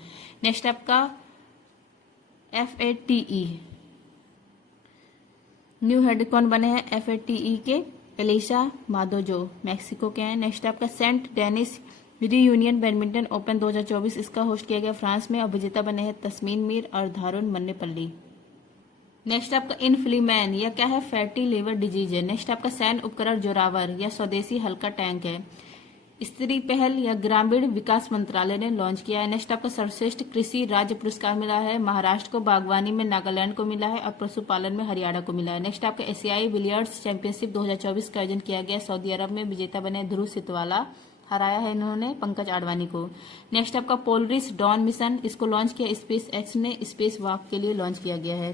नेक्स्ट आपका FATE न्यू हेड कौन बने हैं FATE के? एलिशा मादोजो, मैक्सिको के हैं। नेक्स्ट आपका Saint Denis Reunion badminton open 2024 इसका होस्ट किया गया फ्रांस में और विजेता बने हैं तस्मीन मीर और धारुन मन्नेपल्ली। नेक्स्ट आपका इनफ्लीमैन, यह क्या है? फैटी लिवर डिजीज है। नेक्स्ट आपका सैन्य उपकरण जोरावर, यह स्वदेशी हल्का टैंक है। स्त्री पहल या ग्रामीण विकास मंत्रालय ने लॉन्च किया है। नेक्स्ट आपका सर्वश्रेष्ठ कृषि राज्य पुरस्कार मिला है महाराष्ट्र को, बागवानी में नागालैंड को मिला है और पशुपालन में हरियाणा को मिला है। नेक्स्ट आपका एशियाई बिलियर्ड्स चैंपियनशिप 2024 का आयोजन किया गया सऊदी अरब में। विजेता बने ध्रुव सितवाला, हराया है इन्होंने पंकज आडवाणी को। नेक्स्ट आपका पोलरिस डॉन मिशन, इसको लॉन्च किया स्पेस एक्स ने, स्पेस वॉक के लिए लॉन्च किया गया है।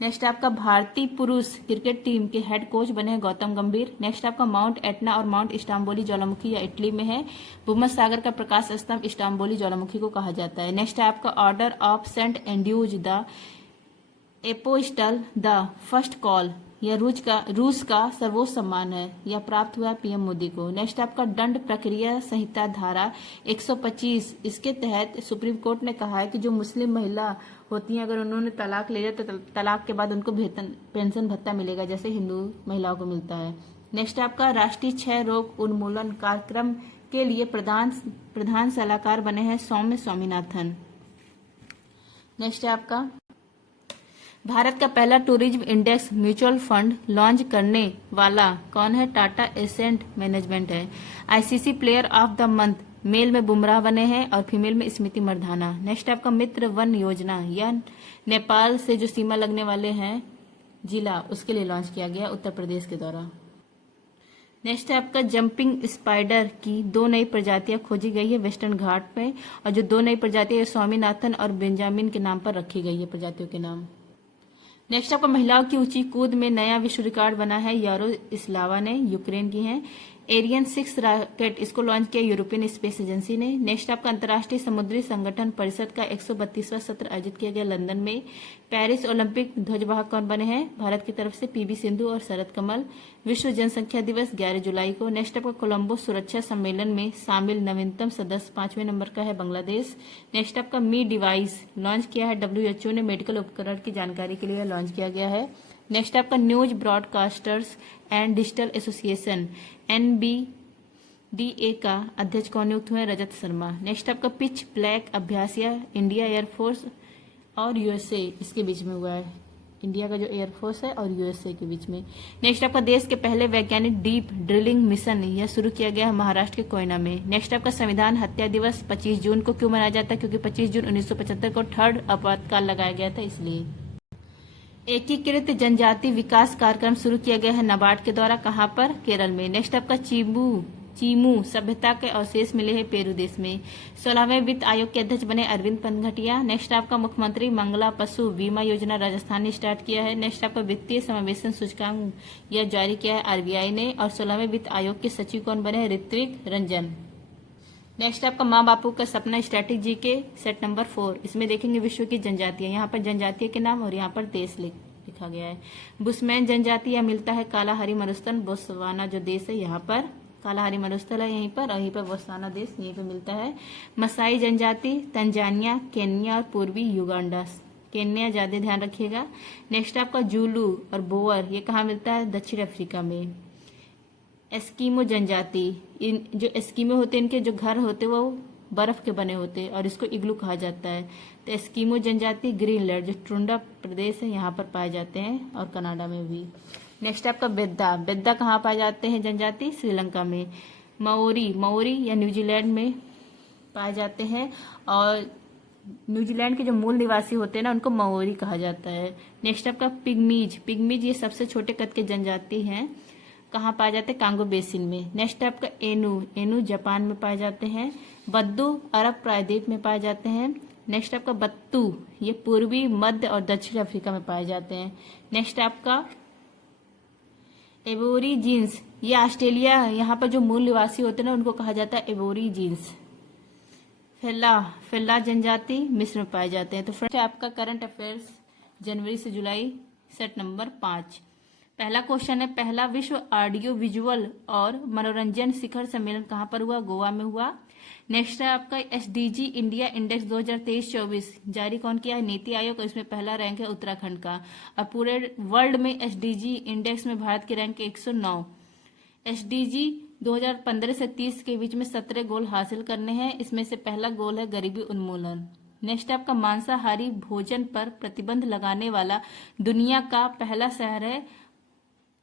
नेक्स्ट आपका भारतीय पुरुष क्रिकेट टीम के हेड कोच बने हैं गौतम गंभीर। नेक्स्ट आपका माउंट एटना और माउंट इस्तांबुली ज्वालामुखी या इटली में है। भूमध्य सागर का प्रकाश स्तंभ इस्तांबुली ज्वालामुखी को कहा जाता है। नेक्स्ट आपका order of Saint Andrew's the apostle the first call यह रूस का सर्वोच्च सम्मान है। यह प्राप्त हुआ पीएम मोदी को। नेक्स्ट आपका दंड प्रक्रिया संहिता धारा 125, इसके तहत सुप्रीम कोर्ट ने कहा है कि जो मुस्लिम महिला होती हैं अगर उन्होंने तलाक ले लिया तो तलाक के बाद उनको पेंशन भत्ता मिलेगा जैसे हिंदू महिलाओं को मिलता है। नेक्स्ट आपका राष्ट्रीय क्षय रोग उन्मूलन कार्यक्रम के लिए प्रधान सलाहकार बने हैं सौम्य स्वामीनाथन। नेक्स्ट है आपका भारत का पहला tourism index mutual fund launch करने वाला कौन है? टाटा एसेंट मैनेजमेंट है। ICC player of the month male में बुमराह बने हैं और फीमेल में स्मृति मंधाना। नेक्स्ट आपका मित्र वन योजना, यह नेपाल से जो सीमा लगने वाले हैं जिला उसके लिए लॉन्च किया गया उत्तर प्रदेश के द्वारा। नेक्स्ट है आपका जंपिंग स्पाइडर की 2 नई प्रजातियां खोजी गई है वेस्टर्न घाट में, और जो 2 नई प्रजातियां स्वामीनाथन और बेंजामिन के नाम पर रखी गई है प्रजातियों के नाम। नेक्स्ट आपका महिलाओं की ऊंची कूद में नया विश्व रिकॉर्ड बना है यारोस्लावा ने, यूक्रेन की हैं। एरियन 6 रॉकेट इसको लॉन्च किया यूरोपियन स्पेस एजेंसी ने। नेक्स्ट आपका अंतर्राष्ट्रीय समुद्री संगठन परिषद का 132वां सत्र आयोजित किया गया लंदन में। पेरिस ओलंपिक ध्वजवाहक कौन बने हैं? भारत की तरफ से पीवी सिंधु और शरद कमल। विश्व जनसंख्या दिवस 11 जुलाई को। नेक्स्ट आपका कोलंबो सुरक्षा सम्मेलन में शामिल नवीनतम सदस्य 5वें नंबर का है बांग्लादेश। नेक्स्ट आपका मी डिवाइस लॉन्च किया है WHO ने, मेडिकल उपकरण की जानकारी के लिए लॉन्च किया गया है। नेक्स्ट आपका news broadcasters and digital association NBDA का अध्यक्ष कौन नियुक्त हुए? रजत शर्मा। नेक्स्ट आपका पिच ब्लैक अभ्यास इंडिया एयरफोर्स और USA इसके बीच में हुआ है, इंडिया का जो एयरफोर्स है और USA के बीच में। नेक्स्ट आपका देश के पहले वैज्ञानिक डीप ड्रिलिंग मिशन यह शुरू किया गया है महाराष्ट्र के कोयना में। नेक्स्ट आपका संविधान हत्या दिवस 25 जून को क्यों मनाया जाता है? क्योंकि 25 जून 1975 को थर्ड आपातकाल लगाया गया था इसलिए। एकीकृत जनजाति विकास कार्यक्रम शुरू किया गया है नाबार्ड के द्वारा, कहां पर? केरल में। नेक्स्ट आपका चीमू सभ्यता के अवशेष मिले हैं पेरू देश में। 16वें वित्त आयोग के अध्यक्ष बने अरविंद पनघटिया। नेक्स्ट आपका मुख्यमंत्री मंगला पशु बीमा योजना राजस्थान ने स्टार्ट किया है। नेक्स्ट आपका वित्तीय समावेशन सूचकांक यह जारी किया है RBI ने। और 16वें वित्त आयोग के सचिव कौन बने हैं? ऋत्विक रंजन। नेक्स्ट आपका माँ बापू का सपना स्टैटिक जी के सेट नंबर 4, इसमें देखेंगे विश्व की जनजातियां, यहाँ पर जनजातियों के नाम और यहाँ पर देश लिखा गया है। बुशमैन जनजाति यह मिलता है कालाहारी मरुस्थल बोत्सवाना जो देश है, यहाँ पर कालाहारी मरुस्थल है यहीं पर, और यहीं पर बोत्सवाना देश यहीं पर मिलता है। मसाई जनजाति तंजानिया, केन्या और पूर्वी युगांडा, केन्या ज्यादा ध्यान रखिएगा। नेक्स्ट आपका जूलू और बोअर ये कहाँ मिलता है? दक्षिण अफ्रीका में। एस्कीमो जनजाति, इन जो एस्कीमो होते हैं इनके जो घर होते हैं वो बर्फ के बने होते हैं और इसको इग्लू कहा जाता है। तो एस्कीमो जनजाति ग्रीनलैंड जो टुंड्रा प्रदेश है यहाँ पर पाए जाते हैं और कनाडा में भी। नेक्स्ट आपका बेद्दा कहाँ पाए जाते हैं जनजाति? श्रीलंका में। माओरी या न्यूजीलैंड में पाए जाते हैं और न्यूजीलैंड के जो मूल निवासी होते हैं ना उनको माओरी कहा जाता है। नेक्स्ट आपका पिग्मीज ये सबसे छोटे कद के जनजाति हैं, कहाँ पाए जाते हैं? कांगो बेसिन में। नेक्स्ट आपका एनू जापान में पाए जाते हैं। बद्दू अरब प्रायद्वीप में पाए जाते हैं। नेक्स्ट आपका बत्तू ये पूर्वी मध्य और दक्षिण अफ्रीका में पाए जाते हैं। नेक्स्ट आपका एबोरीजिन्स ये ऑस्ट्रेलिया, यहाँ पर जो मूल निवासी होते हैं ना उनको कहा जाता है एबोरीजिन्स। फेल्ला जनजाति मिस्र में पाए जाते हैं। तो फ्रेंड्स आपका करंट अफेयर्स जनवरी से जुलाई सेट नंबर 5। पहला क्वेश्चन है, पहला विश्व ऑडियो विजुअल और मनोरंजन शिखर सम्मेलन कहाँ पर हुआ? गोवा में हुआ। नेक्स्ट है आपका SDG इंडिया इंडेक्स 2023-24 जारी कौन किया है? नीति आयोग, और इसमें पहला रैंक है उत्तराखंड का। और पूरे वर्ल्ड में SDG इंडेक्स में भारत की रैंक 109। SDG 2015 से 30 के बीच में 17 गोल हासिल करने हैं, इसमें से पहला गोल है गरीबी उन्मूलन। नेक्स्ट आपका मांसाहारी भोजन पर प्रतिबंध लगाने वाला दुनिया का पहला शहर है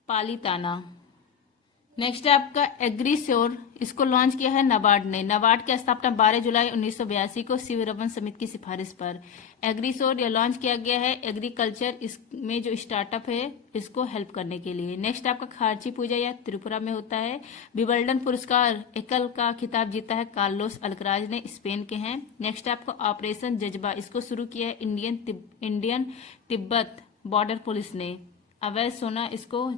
पालीताना। नेक्स्ट है आपका एग्रीश्योर, इसको लॉन्च किया है नाबार्ड ने। नाबार्ड की स्थापना 12 जुलाई 1982 को शिव रमन समिति की सिफारिश पर। एग्रीश्योर यह लॉन्च किया गया है एग्रीकल्चर इसमें जो स्टार्टअप है इसको हेल्प करने के लिए। नेक्स्ट आपका खार्ची पूजा यह त्रिपुरा में होता है। विबल्डन पुरस्कार एकल का खिताब जीता है कार्लोस अल्कराज ने, स्पेन के हैं। नेक्स्ट आपका ऑपरेशन जज्बा, इसको शुरू किया है इंडियन तिब्बत बॉर्डर पुलिस ने। अवैध सोना इसको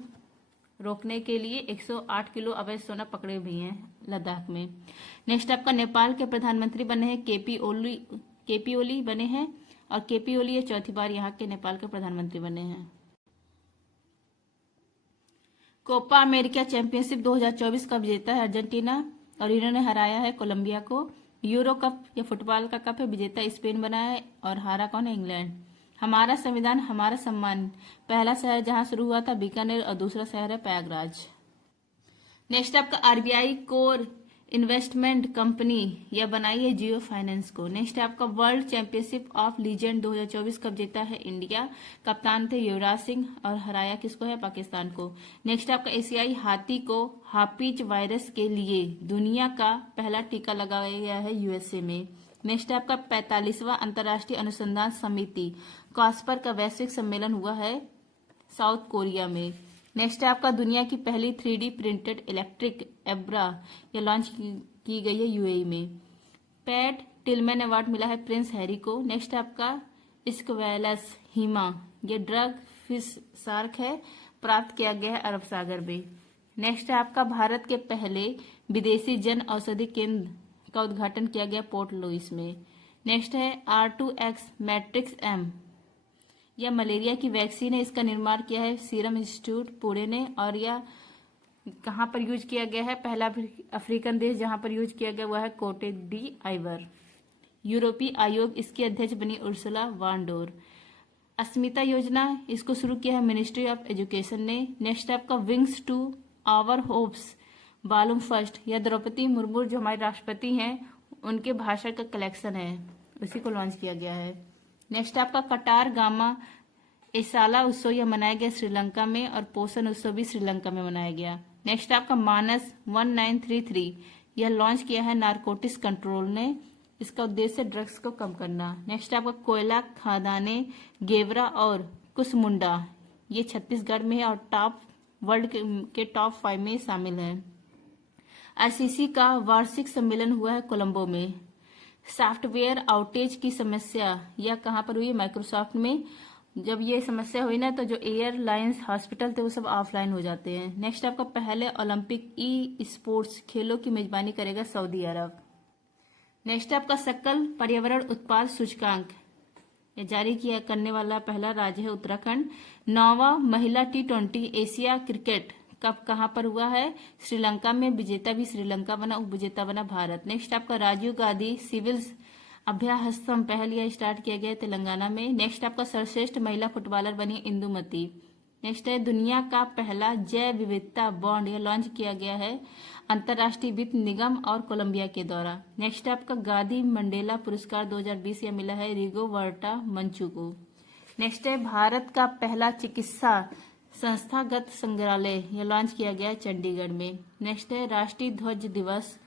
रोकने के लिए 108 किलो अवैध सोना पकड़े भी हैं लद्दाख में। नेक्स्ट आपका नेपाल के प्रधानमंत्री बने हैं केपी ओली बने हैं, और केपी ओली ये चौथी बार यहाँ के नेपाल के प्रधानमंत्री बने हैं। कोपा अमेरिका चैंपियनशिप 2024 का विजेता है अर्जेंटीना और इन्होंने हराया है कोलंबिया को। यूरो कप या फुटबॉल का कप है, विजेता स्पेन बना है और हारा कौन है? इंग्लैंड। हमारा संविधान हमारा सम्मान, पहला शहर जहां शुरू हुआ था बीकानेर और दूसरा शहर है प्रयागराज। नेक्स्ट आपका आरबीआई कोर इन्वेस्टमेंट कंपनी यह बनाई है जियो फाइनेंस को। नेक्स्ट आपका वर्ल्ड चैंपियनशिप ऑफ लीजेंड 2024 कब जीता है इंडिया, कप्तान थे युवराज सिंह और हराया किसको है? पाकिस्तान को। नेक्स्ट आपका एशियाई हाथी को हाफिज वायरस के लिए दुनिया का पहला टीका लगाया गया है यूएसए में। नेक्स्ट आपका 45वां अंतर्राष्ट्रीय अनुसंधान समिति कॉस्पर का वैश्विक सम्मेलन हुआ है साउथ कोरिया में। नेक्स्ट है आपका दुनिया की पहली 3D प्रिंटेड इलेक्ट्रिक एब्रा ये लॉन्च की गई है यूएई में। पैट टिलमैन अवार्ड मिला है प्रिंस हैरी को। नेक्स्ट आपका स्क्वेलस हीमा ये ड्रग फिश शार्क है, प्राप्त किया गया है अरब सागर में। नेक्स्ट है आपका भारत के पहले विदेशी जन औषधि केंद्र का उद्घाटन किया गया पोर्ट लुइस में। नेक्स्ट है R2X मैट्रिक्स M यह मलेरिया की वैक्सीन है, इसका निर्माण किया है सीरम इंस्टीट्यूट पुणे ने और यह कहां पर यूज किया गया है? पहला अफ्रीकन देश जहां पर यूज किया गया वह है कोटे डी आइवर। यूरोपीय आयोग इसकी अध्यक्ष बनी उर्सुला वान डोर। अस्मिता योजना इसको शुरू किया है मिनिस्ट्री ऑफ एजुकेशन ने। नेक्स्ट आपका wings to our hopes volume first यह द्रौपदी मुर्मू जो हमारे राष्ट्रपति हैं उनके भाषण का कलेक्शन है, उसी को लॉन्च किया गया है। नेक्स्ट आपका कटार गामा एसाला उत्सव यह मनाया गया श्रीलंका में और पोषण उत्सव भी श्रीलंका में मनाया गया। नेक्स्ट आपका मानस 1933 यह लॉन्च किया है नारकोटिक्स कंट्रोल ने, इसका उद्देश्य ड्रग्स को कम करना। नेक्स्ट आपका कोयला खादाने गेवरा और कुसमुंडा ये छत्तीसगढ़ में है और टॉप वर्ल्ड के टॉप 5 में शामिल है। आईसीसी का वार्षिक सम्मेलन हुआ है कोलंबो में। सॉफ्टवेयर आउटेज की समस्या यह कहां पर हुई? माइक्रोसॉफ्ट में। जब ये समस्या हुई ना तो जो एयरलाइंस हॉस्पिटल थे वो सब ऑफलाइन हो जाते हैं। नेक्स्ट आपका पहले ओलंपिक ई स्पोर्ट्स खेलों की मेजबानी करेगा सऊदी अरब। नेक्स्ट आपका सकल पर्यावरण उत्पाद सूचकांक यह जारी किया करने वाला पहला राज्य है उत्तराखंड। 9वां महिला T20 एशिया क्रिकेट कप कहां पर हुआ है? श्रीलंका में। विजेता भी श्रीलंका बना, उपविजेता बना भारत। नेक्स्ट आपका राजीव गांधी सिविल अभ्यासम पहल यह स्टार्ट किया गया तेलंगाना में। नेक्स्ट आपका सर्वश्रेष्ठ महिला फुटबॉलर बनी इंदुमती। नेक्स्ट है दुनिया का पहला जैव विविधता बॉन्ड यह लॉन्च किया गया है अंतर्राष्ट्रीय वित्त निगम और कोलंबिया के द्वारा। नेक्स्ट आपका गांधी मंडेला पुरस्कार 2020 यह मिला है रिगोवर्टा मंचू को। नेक्स्ट है भारत का पहला चिकित्सा संस्थागत संग्रहालय यह लॉन्च किया गया है चंडीगढ़ में। नेक्स्ट है राष्ट्रीय ध्वज दिवस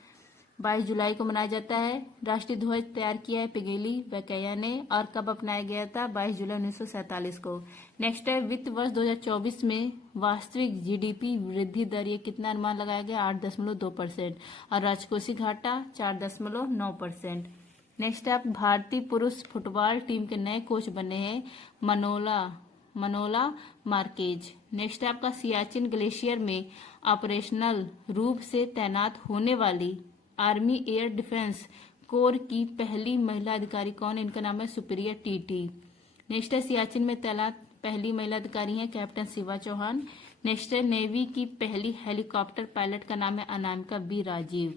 22 जुलाई को मनाया जाता है। राष्ट्रीय ध्वज तैयार किया है पिगेली वैकैया ने और कब अपनाया गया था? 22 जुलाई 1947 को। नेक्स्ट है वित्त वर्ष 2024 में वास्तविक जीडीपी वृद्धि दर ये कितना अनुमान लगाया गया? 8.2% और राजकोषीय घाटा 4.9%। नेक्स्ट है भारतीय पुरुष फुटबॉल टीम के नए कोच बने हैं मनोला मार्केज। नेक्स्ट है आपका सियाचिन ग्लेशियर में ऑपरेशनल रूप से तैनात होने वाली आर्मी एयर डिफेंस कोर की पहली महिला अधिकारी कौन है? इनका नाम है सुप्रिया टीटी। नेक्स्ट है सियाचिन में तैनात पहली महिला अधिकारी हैं कैप्टन शिवा चौहान। नेक्स्ट है नेवी की पहली हेलीकॉप्टर पायलट का नाम है अनामिका बी राजीव।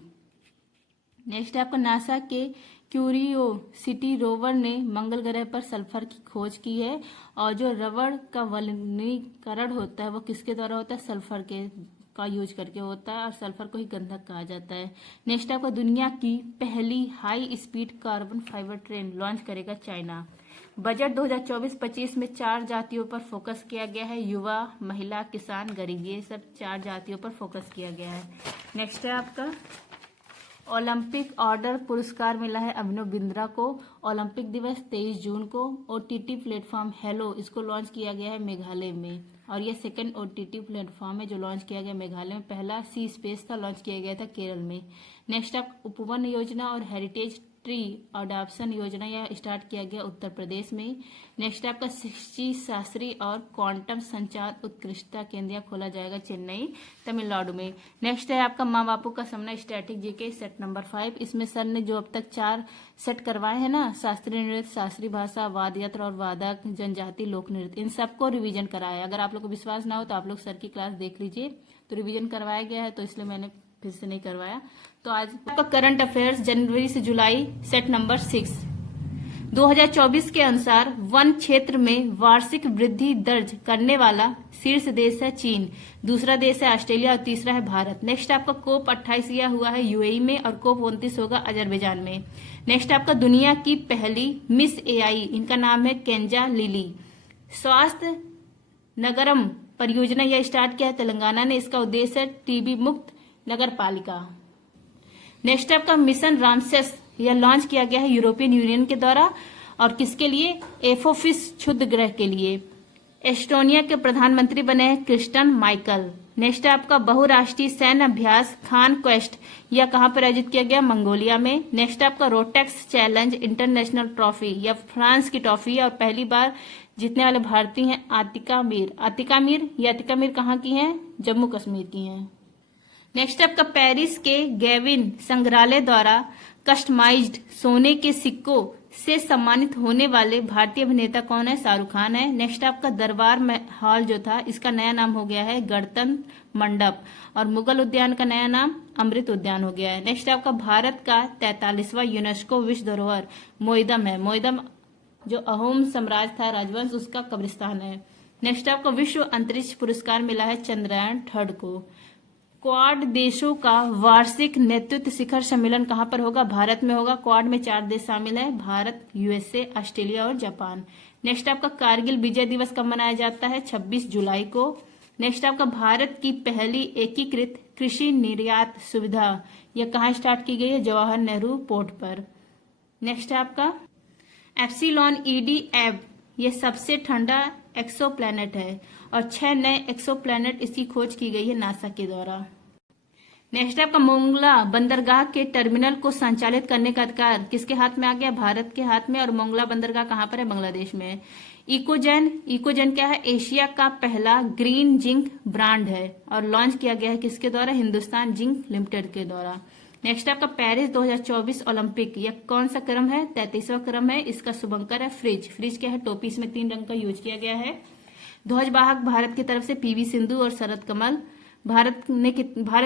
नेक्स्ट है आपका नासा के क्यूरियोसिटी रोवर ने मंगल ग्रह पर सल्फर की खोज की है और जो रबड़ का वल्कनीकरण होता है वो किसके द्वारा होता है? सल्फर के का यूज करके होता है और सल्फर को ही गंधक कहा जाता है। नेक्स्ट आपको दुनिया की पहली high speed carbon fibre train launch करेगा चाइना। बजट 2024-25 में 4 जातियों पर फोकस किया गया है, युवा, महिला, किसान, गरीब, ये सब 4 जातियों पर फोकस किया गया है। नेक्स्ट है आपका ओलंपिक ऑर्डर पुरस्कार मिला है अभिनव बिंद्रा को। ओलंपिक दिवस 23 जून को। ओटीटी प्लेटफॉर्म हेलो इसको लॉन्च किया गया है मेघालय में और यह सेकंड ओटीटी प्लेटफॉर्म है जो लॉन्च किया गया मेघालय में। पहला सी स्पेस था लॉन्च किया गया था केरल में। नेक्स्ट आप उपवन योजना और हेरिटेज ट्री अडॉप्शन योजना यह स्टार्ट किया गया उत्तर प्रदेश में। नेक्स्ट आपका शिक्षी शास्त्री और क्वांटम संचार उत्कृष्टता केंद्र खोला जाएगा चेन्नई तमिलनाडु में। नेक्स्ट है आपका माँ बापू का सपना स्टैटिक जीके सेट नंबर 5। इसमें सर ने जो अब तक 4 सेट करवाए हैं ना, शास्त्रीय नृत्य, शास्त्रीय भाषा, वाद यंत्र और वादक, जनजाति लोक नृत्य, इन सबको रिवीजन कराया। अगर आप लोग को विश्वास ना हो तो आप लोग सर की क्लास देख लीजिए। तो रिवीजन करवाया गया है तो इसलिए मैंने फिर से नहीं करवाया। तो आज आपका करंट अफेयर्स जनवरी से जुलाई सेट नंबर 6। 2024 के अनुसार वन क्षेत्र में वार्षिक वृद्धि दर्ज करने वाला शीर्ष देश है चीन, दूसरा देश है ऑस्ट्रेलिया और तीसरा है भारत। नेक्स्ट आपका कोप 28 हुआ है यूएई में और कोप 29 होगा अजरबैजान में। नेक्स्ट आपका दुनिया की पहली मिस एआई, इनका नाम है केंजा लिली। स्वास्थ्य नगरम परियोजना यह स्टार्ट किया है तेलंगाना ने, इसका उद्देश्य है टीबी मुक्त नगर पालिका। नेक्स्ट आपका मिशन रामसेस यह लॉन्च किया गया है यूरोपियन यूनियन के द्वारा और किसके लिए? एफोफिस क्षुद्र ग्रह के लिए। एस्टोनिया के प्रधानमंत्री बने हैं क्रिस्टन माइकल। नेक्स्ट आपका बहुराष्ट्रीय सैन्य अभ्यास खान क्वेस्ट यह कहां पर आयोजित किया गया? मंगोलिया में। नेक्स्ट आपका रोटेक्स चैलेंज इंटरनेशनल ट्रॉफी यह फ्रांस की ट्रॉफी है और पहली बार जीतने वाले भारतीय हैं आतिका मीर। आतिका मीर कहाँ की हैं? जम्मू कश्मीर की हैं। नेक्स्ट आपका पेरिस के गेविन संग्रहालय द्वारा कस्टमाइज्ड सोने के सिक्कों से सम्मानित होने वाले भारतीय अभिनेता कौन है? शाहरुख खान है। नेक्स्ट आपका दरबार हॉल जो था इसका नया नाम हो गया है गणतंत्र मंडप और मुगल उद्यान का नया नाम अमृत उद्यान हो गया है। नेक्स्ट आपका भारत का 43वां यूनेस्को विश्व धरोहर मोइदम है। मोइदम जो अहोम साम्राज्य था राजवंश उसका कब्रिस्तान है। नेक्स्ट आपका विश्व अंतरिक्ष पुरस्कार मिला है चंद्रयान 3 को। क्वाड देशों का वार्षिक नेतृत्व शिखर सम्मेलन कहां पर होगा? भारत में होगा। क्वाड में 4 देश शामिल है, भारत, यूएसए, ऑस्ट्रेलिया और जापान। नेक्स्ट आपका कारगिल विजय दिवस कब मनाया जाता है? 26 जुलाई को। नेक्स्ट आपका भारत की पहली एकीकृत कृषि निर्यात सुविधा यह कहां स्टार्ट की गई है? जवाहर नेहरू पोर्ट पर। नेक्स्ट आपका एप्सिलॉन ईडी एब यह सबसे ठंडा एक्सोप्लैनेट है और 6 नए एक्सोप्लैनेट इसकी खोज की गई है नासा के द्वारा। नेक्स्ट आपका मोंगला बंदरगाह के टर्मिनल को संचालित करने का अधिकार किसके हाथ में आ गया? भारत के हाथ में। और मोंगला बंदरगाह कहां पर है? बांग्लादेश में। इकोजेन क्या है? एशिया का पहला ग्रीन जिंक ब्रांड है और लॉन्च किया गया है किसके द्वारा? हिंदुस्तान जिंक लिमिटेड के द्वारा। नेक्स्ट आपका पेरिस 2024 ओलंपिक यह कौन सा क्रम है? 33वां क्रम है। इसका शुभंकर है फ्रिज। फ्रिज क्या है? टोपी। इसमें 3 रंग का यूज किया गया है। ध्वजवाहक भारत की तरफ से पीवी सिंधु और शरद कमल। भारत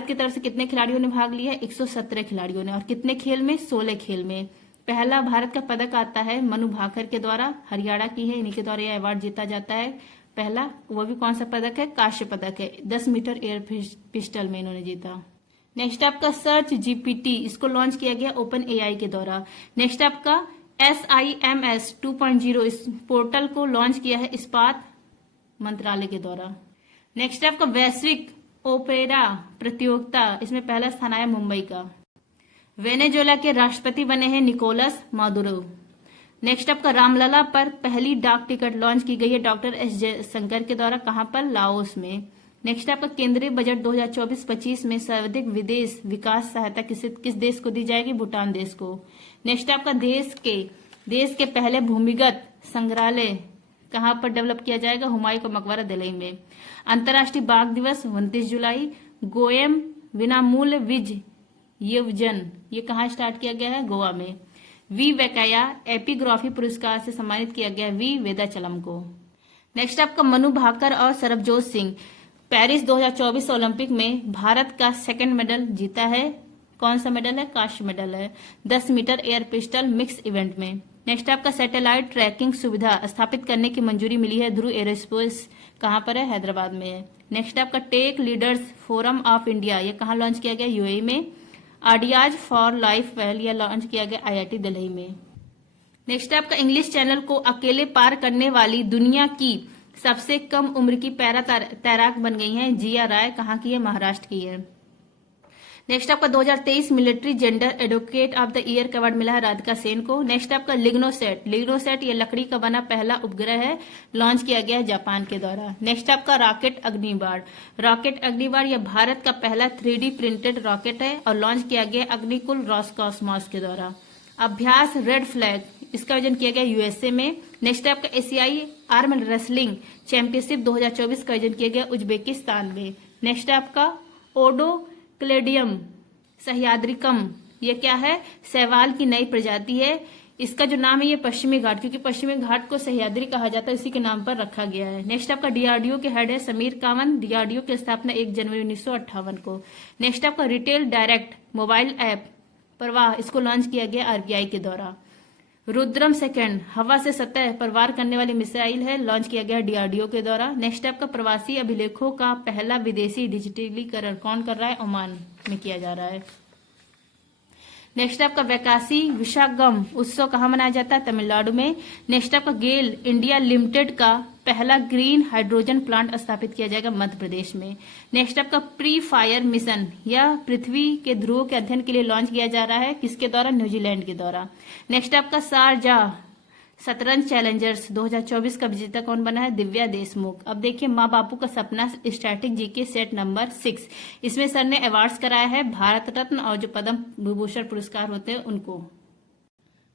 की तरफ से कितने खिलाड़ियों ने भाग लिया? 117 खिलाड़ियों ने। और कितने खेल में? 16 खेल में। पहला भारत का पदक आता है मनु भाकर के द्वारा, हरियाणा की है, इन्हीं के द्वारा यह अवार्ड जीता जाता है पहला। वो भी कौन सा पदक है? कांस्य पदक है। 10 मीटर एयर पिस्टल में इन्होंने जीता। नेक्स्ट आपका सर्च जीपीटी इसको लॉन्च किया गया ओपन एआई के द्वारा। नेक्स्ट आपका SIMS 2.0 इस पोर्टल को लॉन्च किया है इस्पात मंत्रालय के द्वारा। नेक्स्ट आपका वैश्विक ओपेरा प्रतियोगिता इसमें पहला स्थान आया मुंबई का। वेनेजुएला के राष्ट्रपति बने हैं निकोलस मादुरो। नेक्स्ट आपका रामलला पर पहली डाक टिकट लॉन्च की गई है डॉक्टर एस जयशंकर के द्वारा। कहां पर? लाओस में। नेक्स्ट आपका केंद्रीय बजट 2024-25 में सर्वाधिक विदेश विकास सहायता किस देश को दी जाएगी? भूटान देश को। नेक्स्ट आपका देश के पहले भूमिगत संग्रहालय कहां पर डेवलप किया जाएगा? हुमायूं का मकबरा दिल्ली में। अंतर्राष्ट्रीय बाघ दिवस 29 जुलाई। गोयम विनामूल्य विज योजन ये कहां स्टार्ट किया गया है? गोवा में। वी वेंकैया एपिग्राफी पुरस्कार से सम्मानित किया गया वी वेदाचलम को। नेक्स्ट आपका मनु भाकर और सरबजोत सिंह पेरिस 2024 ओलंपिक में भारत का 2nd मेडल जीता है। कौन सा मेडल है? कांस्य मेडल है 10 metre air pistol mix event में। नेक्स्ट आपका सैटेलाइट ट्रैकिंग सुविधा स्थापित करने की मंजूरी मिली है ध्रुव एरोस्पेस। कहां पर है? हैदराबाद में है। नेक्स्ट आपका tech leaders forum of India ये कहां लॉन्च किया गया? यूएई में। आडियाज फॉर लाइफ पहल यह लॉन्च किया गया IIT दिल्ली में। नेक्स्ट आपका इंग्लिश चैनल को अकेले पार करने वाली दुनिया की सबसे कम उम्र की पैरा तैराक बन गई हैं जिया राय। कहां की है? महाराष्ट्र की है। नेक्स्ट आपका 2023 military gender advocate of the year का अवार्ड मिला है राधिका सेन को। नेक्स्ट आपका लिग्नोसेट ये लकड़ी का बना पहला उपग्रह है, लॉन्च किया गया है जापान के द्वारा। नेक्स्ट आपका रॉकेट अग्निबाण यह भारत का पहला 3D प्रिंटेड रॉकेट है और लॉन्च किया गया अग्निकुल रॉसकॉस्मॉस के द्वारा। अभ्यास रेड फ्लैग इसका आयोजन किया गया यूएसए में। नेक्स्ट आपका एशियाई आर्म रेसलिंग चैंपियनशिप 2024 का आयोजन किया गया उज्बेकिस्तान में। नेक्स्ट आपका ओडोक्लेडियम सह्याद्रिकम ये क्या है? शैवाल की नई प्रजाति है। इसका जो नाम है ये पश्चिमी घाट, क्योंकि पश्चिमी घाट को सह्याद्री कहा जाता है, इसी के नाम पर रखा गया है। नेक्स्ट आपका डीआरडीओ के हेड है समीर कामत। डीआरडीओ की स्थापना 1 जनवरी 1958 को। नेक्स्ट आपका रिटेल डायरेक्ट मोबाइल ऐप प्रवाह, इसको लॉन्च किया गया आरबीआई के द्वारा। रुद्रम सेकंड हवा से सतह पर वार करने वाली मिसाइल है, लॉन्च किया गया डीआरडीओ के द्वारा। नेक्स्ट आपका प्रवासी अभिलेखों का पहला विदेशी डिजिटलीकरण कौन कर रहा है? ओमान में किया जा रहा है। नेक्स्ट आपका वैकासी विशाखम उत्सव कहाँ मनाया जाता है? तमिलनाडु में। नेक्स्ट आपका गेल इंडिया लिमिटेड का पहला ग्रीन हाइड्रोजन प्लांट स्थापित किया जाएगा मध्य प्रदेश में। नेक्स्ट आपका प्री फायर मिशन, यह पृथ्वी के ध्रुवों के अध्ययन के लिए लॉन्च किया जा रहा है, किसके द्वारा? न्यूजीलैंड के द्वारा। नेक्स्ट आपका शारजाह शतरंज चैलेंजर्स 2024 का विजेता कौन बना है? दिव्या देशमुख। अब देखिए माँ बापू का सपना स्टैटिक जीके सेट नंबर 6, इसमें सर ने अवार्ड्स कराया है भारत रत्न और जो पद्म विभूषण पुरस्कार होते हैं उनको।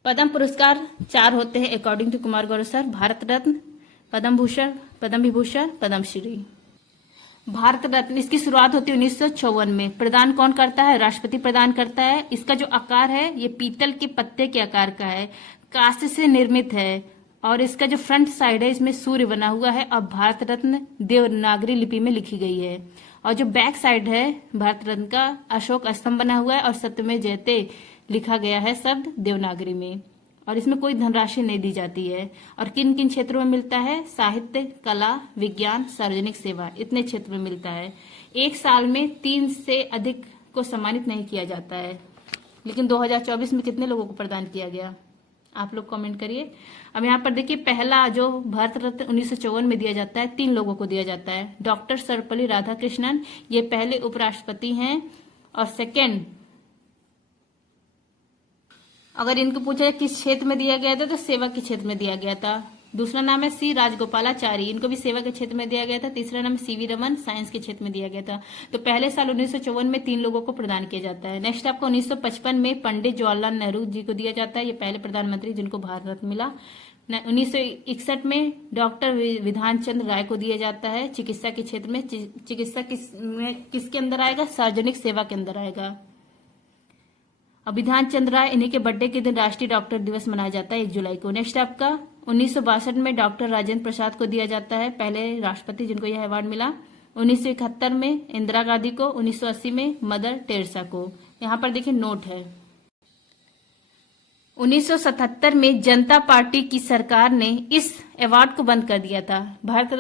पद्म पुरस्कार 4 होते हैं according to Kumar Gaurav sir, Bharat Ratna, Padma Bhushan, Padma Vibhushan, Padmashri. Bharat Ratna इसकी शुरुआत होती है 1954 में। प्रदान कौन करता है? राष्ट्रपति प्रदान करता है। इसका जो आकार है ये पीतल के पत्ते के आकार का है, कांस्य से निर्मित है और इसका जो फ्रंट साइड है इसमें सूर्य बना हुआ है और भारत रत्न देवनागरी लिपि में लिखी गई है। और जो बैक साइड है भारत रत्न का अशोक स्तंभ बना हुआ है और सत्यमेव जयते लिखा गया है शब्द देवनागरी में। और इसमें कोई धनराशि नहीं दी जाती है। और किन किन क्षेत्रों में मिलता है? साहित्य, कला, विज्ञान, सार्वजनिक सेवा, इतने क्षेत्र में मिलता है। एक साल में 3 से अधिक को सम्मानित नहीं किया जाता है। लेकिन 2024 में कितने लोगों को प्रदान किया गया? आप लोग कमेंट करिए। अब यहाँ पर देखिए पहला जो भारत रत्न 1954 में दिया जाता है 3 लोगों को दिया जाता है। डॉक्टर सर्वपल्ली राधाकृष्णन, ये पहले उपराष्ट्रपति हैं। और सेकेंड, अगर इनको पूछा जाए किस क्षेत्र में दिया गया था तो सेवा के क्षेत्र में दिया गया था। दूसरा नाम है सी राजगोपालाचारी, इनको भी सेवा के क्षेत्र में दिया गया था। तीसरा नाम है सीवी रमन, साइंस के क्षेत्र में दिया गया था। तो पहले साल 1954 में 3 लोगों को प्रदान किया जाता है। नेक्स्ट आपको 1955 में पंडित जवाहरलाल नेहरू जी को दिया जाता है, ये पहले प्रधानमंत्री जिनको भारत रत्न मिला। 1961 में डॉक्टर विधान चंद्र राय को दिया जाता है चिकित्सा के क्षेत्र में। चिकित्सा किसके अंदर आएगा? सार्वजनिक सेवा के अंदर आएगा। अब विधान चंद्र राय, इन्हीं के बर्थडे के दिन राष्ट्रीय डॉक्टर दिवस मनाया जाता है 1 जुलाई को। नेक्स्ट आपका 1962 में डॉक्टर राजेंद्र प्रसाद को दिया जाता है, पहले राष्ट्रपति जिनको यह अवार्ड मिला। 1971 में इंदिरा गांधी को, 1980 में मदर टेरेसा को। यहाँ पर देखिए नोट है। 1977 में जनता पार्टी की सरकार ने इस अवार्ड को बंद कर दिया था, भारत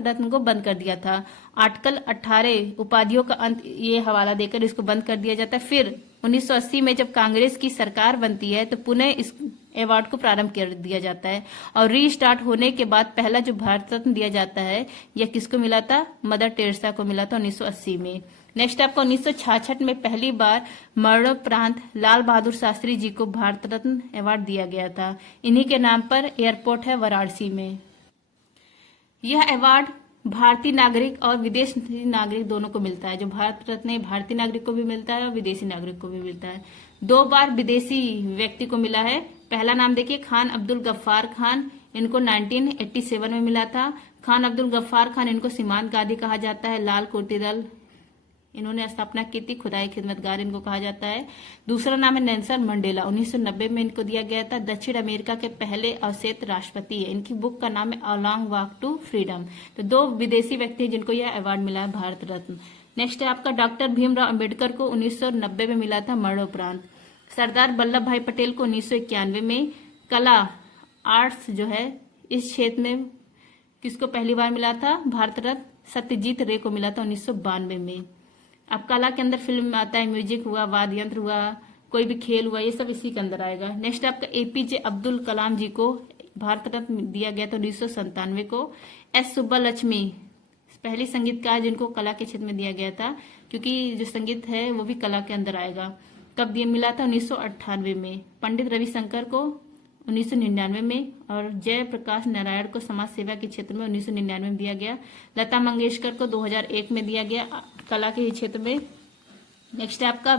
रत्न को बंद कर दिया था। आर्टिकल 18 उपाधियों का अंत, ये हवाला देकर इसको बंद कर दिया जाता है। फिर 1980 में जब कांग्रेस की सरकार बनती है तो पुनः इस अवार्ड को प्रारंभ कर दिया जाता है। और रीस्टार्ट होने के बाद पहला जो भारत रत्न दिया जाता है यह किसको मिला था? मदर टेरेसा को मिला था 1980 में। नेक्स्ट आपको 1966 में पहली बार मरणोपरांत लाल बहादुर शास्त्री जी को भारत रत्न अवार्ड दिया गया था। इन्हीं के नाम पर एयरपोर्ट है वाराणसी में। यह अवार्ड भारतीय नागरिक और विदेशी नागरिक दोनों को मिलता है। जो भारत रत्न भारतीय नागरिक को भी मिलता है और विदेशी नागरिक को भी मिलता है। 2 बार विदेशी व्यक्ति को मिला है। पहला नाम देखिए खान अब्दुल गफ्फार खान, इनको 1987 में मिला था। खान अब्दुल गफ्फार खान, इनको सीमांत गादी कहा जाता है। लाल कुर्ती दल इन्होंने स्थापना की थी। खुदाई खिदमतगार इनको कहा जाता है। दूसरा नाम है नेल्सन मंडेला, 1990 में इनको दिया गया था। दक्षिण अमेरिका के पहले अवसेत राष्ट्रपति है। इनकी बुक का नाम है a long walk to freedom. तो 2 विदेशी व्यक्ति हैं जिनको यह अवार्ड मिला है भारत रत्न। नेक्स्ट है आपका डॉक्टर भीमराव अंबेडकर को 1990 में मिला था मरणोपरांत। सरदार वल्लभ भाई पटेल को 1991 में। कला आर्ट्स जो है इस क्षेत्र में किसको पहली बार मिला था? भारत रत्न सत्यजीत रे को मिला था 1992 में। अब कला के अंदर फिल्म में आता है, म्यूजिक हुआ, वाद्य यंत्र हुआ, कोई भी खेल हुआ, ये सब इसी के अंदर आएगा। नेक्स्ट आपका एपीजे अब्दुल कलाम जी को भारत रत्न दिया गया था 1997 को। एस सुब्बालक्ष्मी पहली संगीतकार जिनको कला के क्षेत्र में दिया गया था, क्योंकि जो संगीत है वो भी कला के अंदर आएगा। कब दिया मिला था? 1998 में। पंडित रविशंकर को 1999 में और जय प्रकाश नारायण को समाज सेवा के क्षेत्र में 1999 में दिया गया। लता मंगेशकर को 2001 में दिया गया कला के क्षेत्र में। नेक्स्ट आपका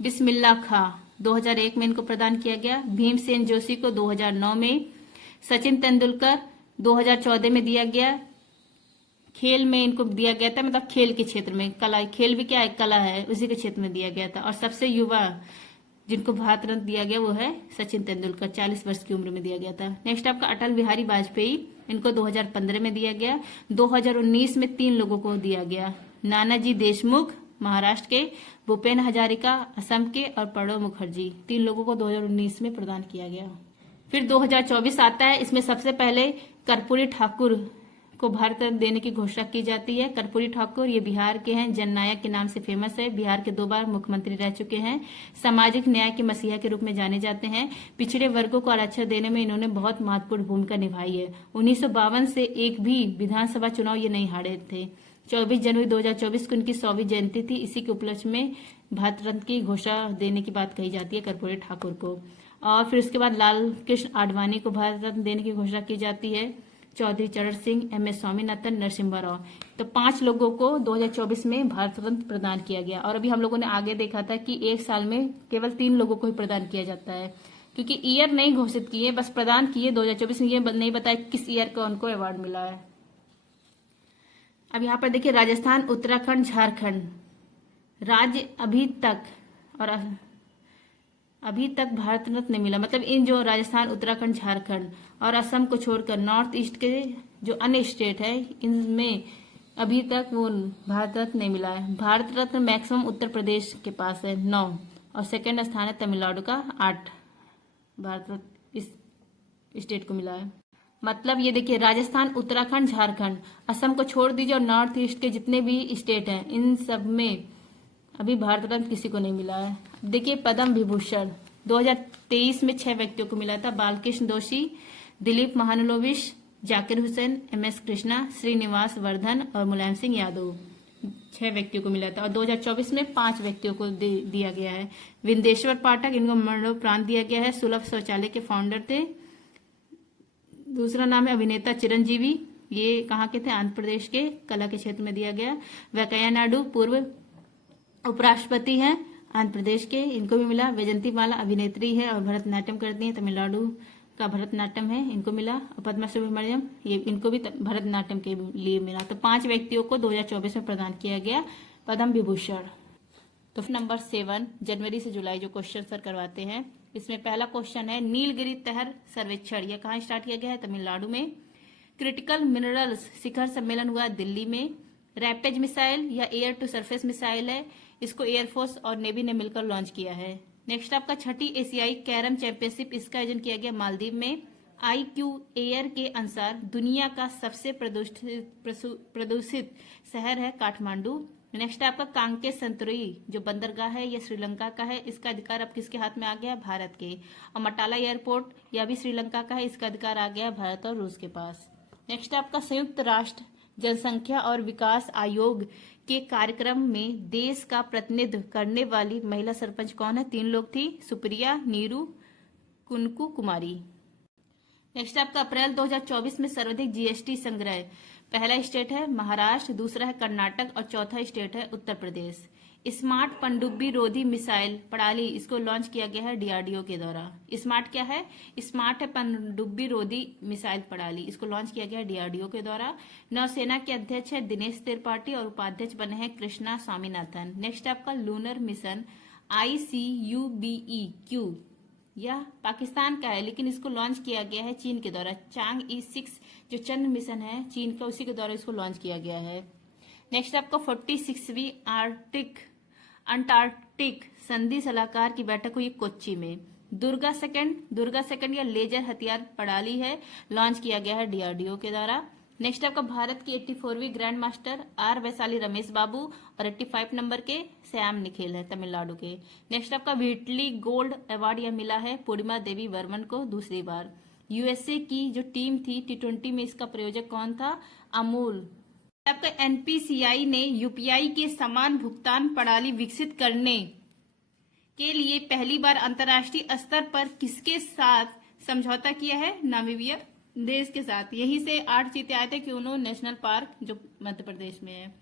बिस्मिल्ला खां 2001 में इनको प्रदान किया गया। भीमसेन जोशी को 2009 में। सचिन तेंदुलकर 2014 में दिया गया। खेल में इनको दिया गया था, मतलब खेल के क्षेत्र में। कला, खेल भी क्या है? कला है, उसी के क्षेत्र में दिया गया था। और सबसे युवा जिनको भारत रत्न दिया गया वो है सचिन तेंदुलकर, 40 वर्ष की उम्र में दिया गया था। नेक्स्ट आपका अटल बिहारी वाजपेयी, इनको 2015 में दिया गया। 2019 में 3 लोगों को दिया गया, नानाजी देशमुख महाराष्ट्र के, भूपेन हजारिका असम के और प्रणब मुखर्जी, 3 लोगों को 2019 में प्रदान किया गया। फिर 2024 आता है, इसमें सबसे पहले कर्पूरी ठाकुर को भारत रत्न देने की घोषणा की जाती है। कर्पूरी ठाकुर ये बिहार के हैं, जननायक के नाम से फेमस है, बिहार के 2 बार मुख्यमंत्री रह चुके हैं, सामाजिक न्याय के मसीहा के रूप में जाने जाते हैं। पिछड़े वर्गों को आरक्षण देने में इन्होंने बहुत महत्वपूर्ण भूमिका निभाई है। 1952 से एक भी विधानसभा चुनाव ये नहीं हारे थे। 24 जनवरी 2024 को उनकी 100वीं जयंती थी। इसी के उपलक्ष्य में भारत रत्न की घोषणा देने की बात कही जाती है कर्पूरी ठाकुर को। और फिर उसके बाद लाल कृष्ण आडवाणी को भारत रत्न देने की घोषणा की जाती है, चौधरी चरण सिंह, एम.एस. स्वामीनाथन, नरसिम्हा राव। तो 5 लोगों को 2024 में भारत रत्न प्रदान किया गया। और अभी हम लोगों ने आगे देखा था कि एक साल में केवल 3 लोगों को ही प्रदान किया जाता है, क्योंकि ईयर नहीं घोषित किए, बस प्रदान किए। 2024 में ये नहीं बताया किस ईयर को उनको अवार्ड मिला है। अब यहाँ पर देखिए राजस्थान, उत्तराखंड, झारखंड राज्य अभी तक भारत रत्न नहीं मिला। मतलब इन जो राजस्थान, उत्तराखंड, झारखंड और असम को छोड़कर नॉर्थ ईस्ट के जो अन्य स्टेट है, इनमें अभी तक वो भारत रत्न नहीं मिला है। भारत रत्न मैक्सिमम उत्तर प्रदेश के पास है 9, और सेकंड स्थान है तमिलनाडु का 8 भारत रत्न इस स्टेट को मिला है। मतलब ये देखिए राजस्थान, उत्तराखंड, झारखंड, असम को छोड़ दीजिए और नॉर्थ ईस्ट के जितने भी स्टेट हैं, इन सब में अभी भारत रत्न किसी को नहीं मिला है। देखिए पद्म विभूषण 2023 में 6 व्यक्तियों को मिला था, बालकृष्ण दोषी, दिलीप महानलोविश, जाकिर हुसैन, एम.एस. कृष्णा, श्रीनिवास वर्धन और मुलायम सिंह यादव, 6 व्यक्तियों को मिला था। और 2024 में 5 व्यक्तियों को दिया गया है। विंदेश्वर पाठक, इनको मरणोपरांत दिया गया है, सुलभ शौचालय के फाउंडर थे। दूसरा नाम है अभिनेता चिरंजीवी, ये कहाँ के थे, आंध्र प्रदेश के, कला के क्षेत्र में दिया गया। वेंकैया नायडू पूर्व उपराष्ट्रपति हैं, आंध्र प्रदेश के, इनको भी मिला। वैजंती माला अभिनेत्री है और भरतनाट्यम करती हैं, तमिलनाडु का भरतनाट्यम है, इनको मिला। और पद्मा सुब्रमण्यम, ये इनको भी भरतनाट्यम के लिए मिला। तो 5 व्यक्तियों को 2024 में प्रदान किया गया पद्म विभूषण। तो नंबर 7 जनवरी से जुलाई जो क्वेश्चन सर करवाते हैं, इसमें पहला क्वेश्चन है नीलगिरी तहर सर्वेक्षण, यह कहाँ स्टार्ट किया गया है, तमिलनाडु में। क्रिटिकल मिनरल्स शिखर सम्मेलन हुआ दिल्ली में। रैपेज मिसाइल या एयर टू सरफेस मिसाइल है, इसको एयरफोर्स और नेवी ने मिलकर लॉन्च किया है। नेक्स्ट आपका 6ठी एशियाई कैरम चैंपियनशिप, इसका आयोजन किया गया मालदीव में। IQ एयर के अनुसार दुनिया का सबसे प्रदूषित शहर है काठमांडू। नेक्स्ट आपका कांके संतुरी जो बंदरगाह है, यह श्रीलंका का है, इसका अधिकार अब किसके हाथ में आ गया, भारत के। और मटाला एयरपोर्ट यह भी श्रीलंका का है, इसका अधिकार आ गया भारत और रूस के पास। नेक्स्ट आपका संयुक्त राष्ट्र जनसंख्या और विकास आयोग के कार्यक्रम में देश का प्रतिनिधित्व करने वाली महिला सरपंच कौन है, 3 लोग थी, सुप्रिया, नीरू, कुनकू कुमारी। नेक्स्ट आपका अप्रैल 2024 में सर्वाधिक GST संग्रह, पहला स्टेट है महाराष्ट्र, दूसरा है कर्नाटक और चौथा स्टेट है उत्तर प्रदेश। स्मार्ट पनडुब्बी रोधी मिसाइल प्रणाली, इसको लॉन्च किया गया है DRDO के द्वारा। स्मार्ट क्या है, स्मार्ट है पनडुब्बी रोधी मिसाइल प्रणाली, इसको लॉन्च किया गया है DRDO के द्वारा। नौसेना के अध्यक्ष है दिनेश त्रिपाठी और उपाध्यक्ष बने हैं कृष्णा स्वामीनाथन। नेक्स्ट आपका लूनर मिशन ICUBEQ, यह पाकिस्तान का है लेकिन इसको लॉन्च किया गया है चीन के द्वारा। चांग-ई 6 जो चंद्र मिशन है चीन का, उसी के द्वारा इसको लॉन्च किया गया है। नेक्स्ट आपका 46वीं अंटार्कटिक संधि सलाहकार की बैठक हुई कोच्चि में। दुर्गा सेकंड या लेजर हथियार प्रणाली है, लॉन्च किया गया है DRDO के द्वारा। नेक्स्ट आपका भारत की 84वीं grand master R Vaishali Ramesh Babu और 85 नंबर के श्याम निखेल है, तमिलनाडु के। नेक्स्ट आपका व्हीटली गोल्ड अवार्ड यह मिला है पूर्णिमा देवी वर्मन को दूसरी बार। USA की जो टीम थी T20 में, इसका प्रायोजक कौन था, अमूल। आपका NPCI ने UPI के समान भुगतान प्रणाली विकसित करने के लिए पहली बार अंतर्राष्ट्रीय स्तर पर किसके साथ समझौता किया है, नामीबिया देश के साथ। यहीं से 8 चीते आए थे कि उन्होंने नेशनल पार्क जो मध्य प्रदेश में है।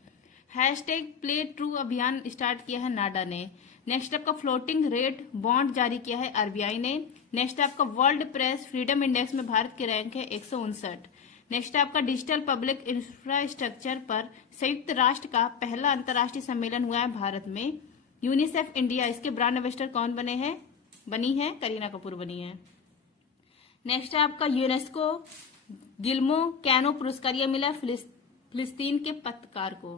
#प्ले ट्रू अभियान स्टार्ट किया है नाडा ने। नेक्स्ट आपका फ्लोटिंग रेट बॉन्ड जारी किया है RBI ने। नेक्स्ट आपका वर्ल्ड प्रेस फ्रीडम इंडेक्स में भारत के रैंक है 159। नेक्स्ट आपका डिजिटल पब्लिक इंफ्रास्ट्रक्चर पर संयुक्त राष्ट्र का पहला अंतर्राष्ट्रीय सम्मेलन हुआ है भारत में। यूनिसेफ इंडिया, इसके ब्रांड एम्बेसडर कौन बने हैं, बनी है, करीना कपूर बनी है। नेक्स्ट है आपका यूनेस्को गिल्मो कैनो पुरस्कार, यह मिला फिलिस्तीन के पत्रकार को।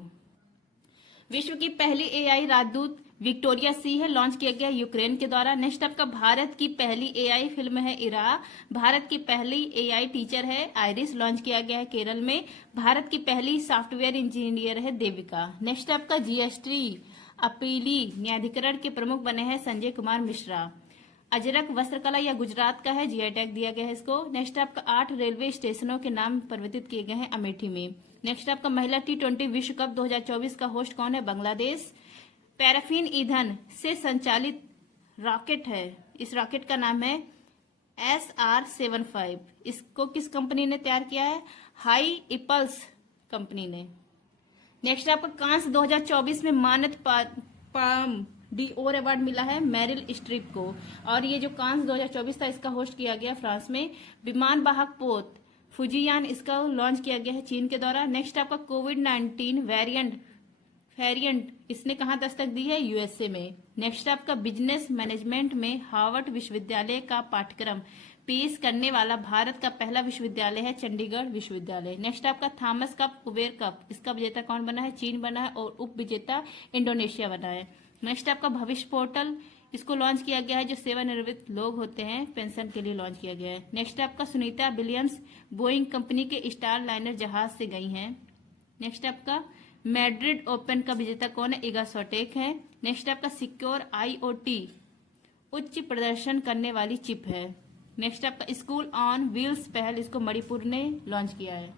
विश्व की पहली एआई राजदूत विक्टोरिया सी है, लॉन्च किया गया यूक्रेन के द्वारा। नेक्स्ट आपका भारत की पहली एआई फिल्म है इरा। भारत की पहली एआई टीचर है आयरिस, लॉन्च किया गया है केरल में। भारत की पहली सॉफ्टवेयर इंजीनियर है देविका। नेक्स्ट आपका जीएसटी अपीली न्यायाधिकरण के प्रमुख बने हैं संजय कुमार मिश्रा। अजरक वस्त्रकला या गुजरात का है, जीआई टैग दिया गया है इसको। नेक्स्ट आपका 8 रेलवे स्टेशनों के नाम परिवर्तित किए गए हैं अमेठी में। नेक्स्ट आपका महिला T20 विश्व कप 2024 का होस्ट कौन है, बांग्लादेश। पैराफिन ईंधन से संचालित रॉकेट है, इस रॉकेट का नाम है SR-75। इसको किस कंपनी ने तैयार किया है, हाई इपल्स कंपनी ने। नेक्स्ट आपका कांस 2024 में मानद पाम डीओर अवार्ड मिला है मैरिल स्ट्रीप को। और ये जो कांस 2024 था इसका होस्ट किया गया फ्रांस में। विमान वाहक पोत फुजियान इसका लॉन्च किया गया है चीन के द्वारा। नेक्स्ट आपका कोविड-19 वेरिएंट इसने कहां दस्तक दी है, यूएसए में। नेक्स्ट आपका बिजनेस मैनेजमेंट में हार्वर्ड विश्वविद्यालय का पाठ्यक्रम पेश करने वाला भारत का पहला विश्वविद्यालय है चंडीगढ़ विश्वविद्यालय। नेक्स्ट आपका थॉमस कप कुबेर कप, इसका विजेता कौन बना है, चीन बना है और उप विजेता इंडोनेशिया बना है। नेक्स्ट आपका भविष्य पोर्टल, इसको लॉन्च किया गया है जो सेवानिवृत्त लोग होते हैं पेंशन के लिए लॉन्च किया गया है। नेक्स्ट आपका सुनीता विलियम्स बोइंग कंपनी के स्टार लाइनर जहाज से गई हैं। नेक्स्ट आपका मैड्रिड ओपन का विजेता कौन है, इगा स्विटेक है। नेक्स्ट आपका सिक्योर IoT उच्च प्रदर्शन करने वाली चिप है। नेक्स्ट आपका स्कूल ऑन व्हील्स पहल, इसको मणिपुर ने लॉन्च किया है।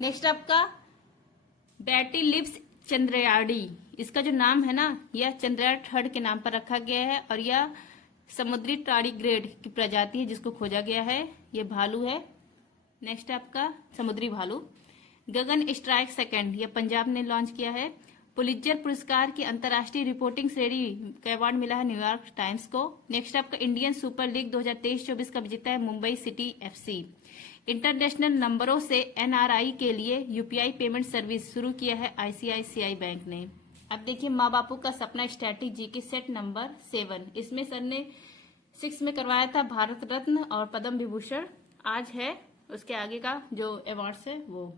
नेक्स्ट आपका बैटी लिप्स चंद्रयाड़ी, इसका जो नाम है ना, यह चंद्रयान 3 के नाम पर रखा गया है और यह समुद्री टार्डिग्रेड की प्रजाति है जिसको खोजा गया है, यह भालू है। नेक्स्ट आपका समुद्री भालू। गगन स्ट्राइक सेकंड, यह पंजाब ने लॉन्च किया है। पुलित्जर पुरस्कार की अंतर्राष्ट्रीय रिपोर्टिंग श्रेणी का अवार्ड मिला है न्यूयॉर्क टाइम्स को। नेक्स्ट आपका इंडियन सुपर लीग 2023-24 का विजेता है मुंबई सिटी FC। इंटरनेशनल नंबरों से NRI के लिए UPI पेमेंट सर्विस शुरू किया है ICICI बैंक ने। अब देखिए माँ बापू का सपना स्ट्रैटेजी के सेट नंबर 7, इसमें सर ने 6 में करवाया था भारत रत्न और पद्म विभूषण। आज है उसके आगे का जो अवार्ड्स है वो।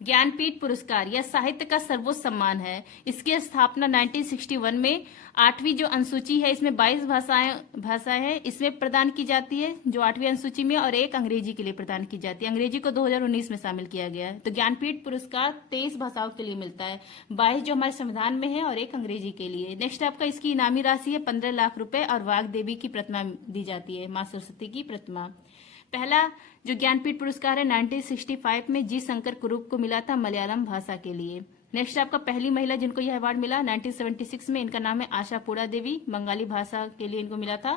ज्ञानपीठ पुरस्कार, यह साहित्य का सर्वोच्च सम्मान है। इसकी स्थापना 1961 में 8वीं जो अनुसूची है इसमें 22 भाषाएं हैं इसमें प्रदान की जाती है जो 8वीं अनुसूची में, और एक अंग्रेजी के लिए प्रदान की जाती है। अंग्रेजी को 2019 में शामिल किया गया है। तो ज्ञानपीठ पुरस्कार 23 भाषाओं के लिए मिलता है, 22 जो हमारे संविधान में है और एक अंग्रेजी के लिए। नेक्स्ट आपका इसकी इनामी राशि है 15 लाख रुपए और वाघ देवी की प्रतिमा दी जाती है, माँ सरस्वती की प्रतिमा। पहला जो ज्ञानपीठ पुरस्कार है 1965 में जी शंकर कुरुप को मिला था मलयालम भाषा के लिए। नेक्स्ट आपका पहली महिला जिनको यह अवार्ड मिला 1976 में, इनका नाम है आशा पूरा देवी, बंगाली भाषा के लिए इनको मिला था।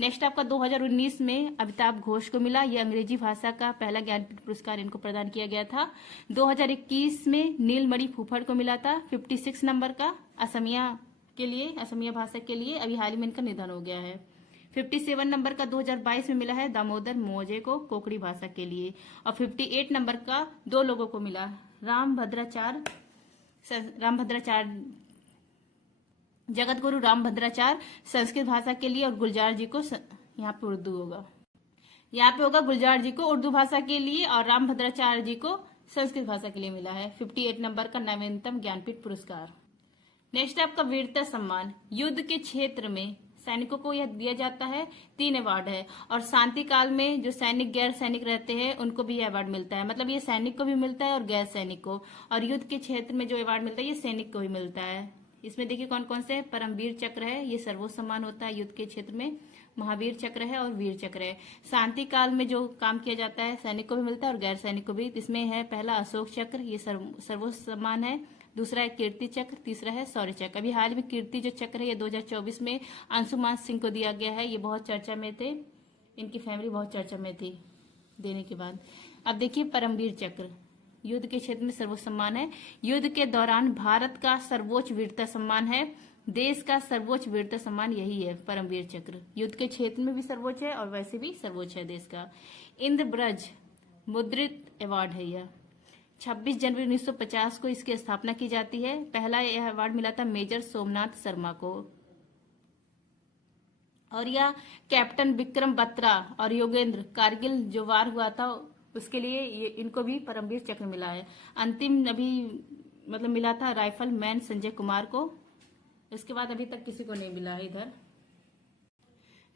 नेक्स्ट आपका 2019 में अमिताभ घोष को मिला, यह अंग्रेजी भाषा का पहला ज्ञानपीठ पुरस्कार इनको प्रदान किया गया था। 2021 में नीलमणि फूफड़ को मिला था 56 नंबर का असमिया के लिए, असमिया भाषा के लिए। अभी हाल ही में इनका निधन हो गया है। 57 नंबर का 2022 में मिला है दामोदर मोजे को कोकड़ी भाषा के लिए। और 58 नंबर का 2 लोगों को मिला, रामभद्राचार्य जगत गुरु रामभद्राचार्य संस्कृत भाषा के लिए, और गुलजार जी को यहाँ पे उर्दू होगा, यहाँ पे होगा गुलजार जी को उर्दू भाषा के लिए और रामभद्राचार्य जी को संस्कृत भाषा के लिए मिला है। 58 नंबर का नवीनतम ज्ञानपीठ पुरस्कार। नेक्स्ट आपका वीरता सम्मान, युद्ध के क्षेत्र में सैनिकों को यह दिया जाता है, 3 अवार्ड है। और शांति काल में जो सैनिक गैर सैनिक रहते हैं उनको भी यह अवार्ड मिलता है, मतलब ये सैनिक को भी मिलता है और गैर सैनिक को। और युद्ध के क्षेत्र में जो अवार्ड मिलता है ये सैनिक को भी मिलता है। इसमें देखिए कौन कौन से, परमवीर चक्र है, ये सर्वोच्च सम्मान होता है युद्ध के क्षेत्र में, महावीर चक्र है और वीर चक्र है। शांति काल में जो काम किया जाता है सैनिक को भी मिलता है और गैर सैनिक को भी। इसमें है पहला अशोक चक्र, ये सर्वोच्च सम्मान है। दूसरा है कीर्ति चक्र, तीसरा है शौर्य चक्र। अभी हाल में कीर्ति जो चक्र है ये 2024 में अंशुमान सिंह को दिया गया है, ये बहुत चर्चा में थे, इनकी फैमिली बहुत चर्चा में थी देने के बाद। अब देखिए परमवीर चक्र, युद्ध के क्षेत्र में सर्वोच्च सम्मान है। युद्ध के दौरान भारत का सर्वोच्च वीरता सम्मान है, देश का सर्वोच्च वीरता सम्मान यही है परमवीर चक्र। युद्ध के क्षेत्र में भी सर्वोच्च है और वैसे भी सर्वोच्च है देश का। इंद्रब्रज मुद्रित अवार्ड है यह, 26 जनवरी 1950 को इसकी स्थापना की जाती है। पहला यह अवार्ड मिला था मेजर सोमनाथ शर्मा को। और यह कैप्टन विक्रम बत्रा और योगेंद्र कारगिल जो वार हुआ था उसके लिए ये इनको भी परमवीर चक्र मिला है। अंतिम अभी मतलब मिला था राइफल मैन संजय कुमार को। इसके बाद अभी तक किसी को नहीं मिला है इधर।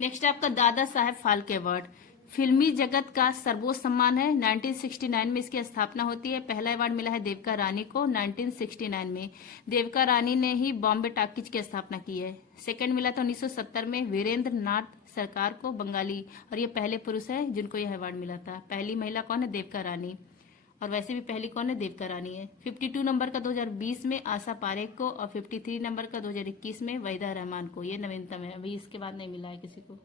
नेक्स्ट है आपका दादा साहेब फाल्के अवार्ड। फिल्मी जगत का सर्वोच्च सम्मान है। 1969 में इसकी स्थापना होती है। पहला अवार्ड मिला है देविका रानी को 1969 में। देविका रानी ने ही बॉम्बे टॉकीज की स्थापना की है। सेकंड मिला था 1970 में वीरेंद्र नाथ सरकार को, बंगाली, और ये पहले पुरुष है जिनको यह अवार्ड मिला था। पहली महिला कौन है? देविका रानी। और वैसे भी पहली कौन है? देविका रानी है। 52 नंबर का 2020 में आशा पारेख को, और 53 नंबर का 2021 में वहीदा रहमान को। ये नवीनतम है, अभी इसके बाद नहीं मिला है किसी को।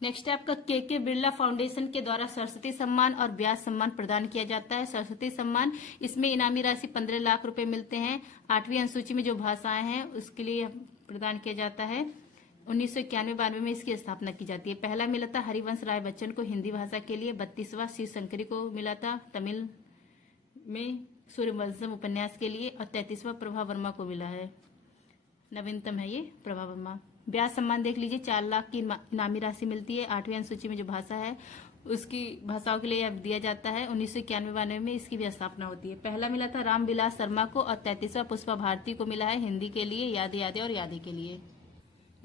नेक्स्ट है आपका के बिरला फाउंडेशन के द्वारा सरस्वती सम्मान और व्यास सम्मान प्रदान किया जाता है। सरस्वती सम्मान, इसमें इनामी राशि 15 लाख रुपए मिलते हैं। 8वीं अनुसूची में जो भाषाएं हैं उसके लिए प्रदान किया जाता है। 1991-92 में इसकी स्थापना की जाती है। पहला मिला था हरिवंश राय बच्चन को हिंदी भाषा के लिए। 32वां शिव शंकरी को मिला था तमिल में सूर्यवंशम उपन्यास के लिए, और 33वां प्रभा वर्मा को मिला है। नवीनतम है ये प्रभा वर्मा। व्यास सम्मान देख लीजिए, 4 लाख की इनामी राशि मिलती है। 8वीं अनुसूची में जो भाषा है उसकी भाषाओं के लिए दिया जाता है। 1991-92 में इसकी भी स्थापना होती है। पहला मिला था रामविलास शर्मा को, और 33वां पुष्पा भारती को मिला है हिंदी के लिए, याद यादे और यादे के लिए।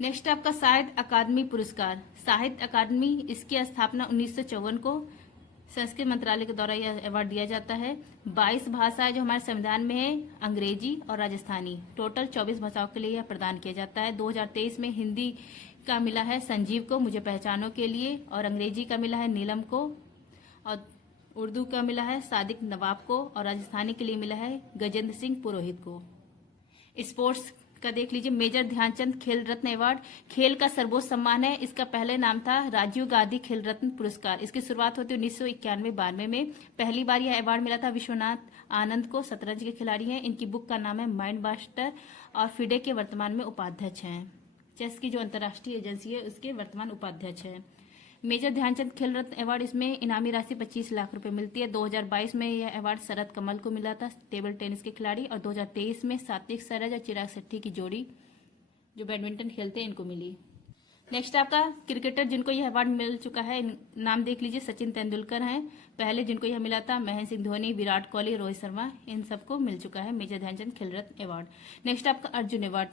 नेक्स्ट आपका साहित्य अकादमी पुरस्कार। साहित्य अकादमी, इसकी स्थापना 1954 को संस्कृत मंत्रालय के द्वारा यह अवार्ड दिया जाता है। 22 भाषाएं जो हमारे संविधान में है, अंग्रेजी और राजस्थानी, टोटल 24 भाषाओं के लिए यह प्रदान किया जाता है। 2023 में हिंदी का मिला है संजीव को, मुझे पहचानों के लिए, और अंग्रेजी का मिला है नीलम को, और उर्दू का मिला है सादिक नवाब को, और राजस्थानी के लिए मिला है गजेंद्र सिंह पुरोहित को। स्पोर्ट्स का देख लीजिए, मेजर ध्यानचंद खेल रत्न अवार्ड खेल का सर्वोच्च सम्मान है। इसका पहले नाम था राजीव गांधी खेल रत्न पुरस्कार। इसकी शुरुआत होती है 1991-92 में। पहली बार यह अवार्ड मिला था विश्वनाथ आनंद को, शतरंज के खिलाड़ी हैं। इनकी बुक का नाम है माइंड मास्टर, और फिडे के वर्तमान में उपाध्यक्ष हैं। चेस की जो अंतर्राष्ट्रीय एजेंसी है उसके वर्तमान उपाध्यक्ष हैं। मेजर ध्यानचंद खेल रत्न अवार्ड, इसमें इनामी राशि 25 लाख रुपए मिलती है। 2022 में यह अवार्ड शरद कमल को मिला था, टेबल टेनिस के खिलाड़ी, और 2023 में सात्विक साईराज और चिराग शेट्टी की जोड़ी जो बैडमिंटन खेलते हैं इनको मिली। नेक्स्ट आपका क्रिकेटर जिनको यह अवार्ड मिल चुका है, नाम देख लीजिए, सचिन तेंदुलकर हैं पहले जिनको यह मिला था, महेंद्र सिंह धोनी, विराट कोहली, रोहित शर्मा, इन सबको मिल चुका है मेजर ध्यानचंद खेल रत्न अवार्ड। नेक्स्ट आपका अर्जुन अवार्ड,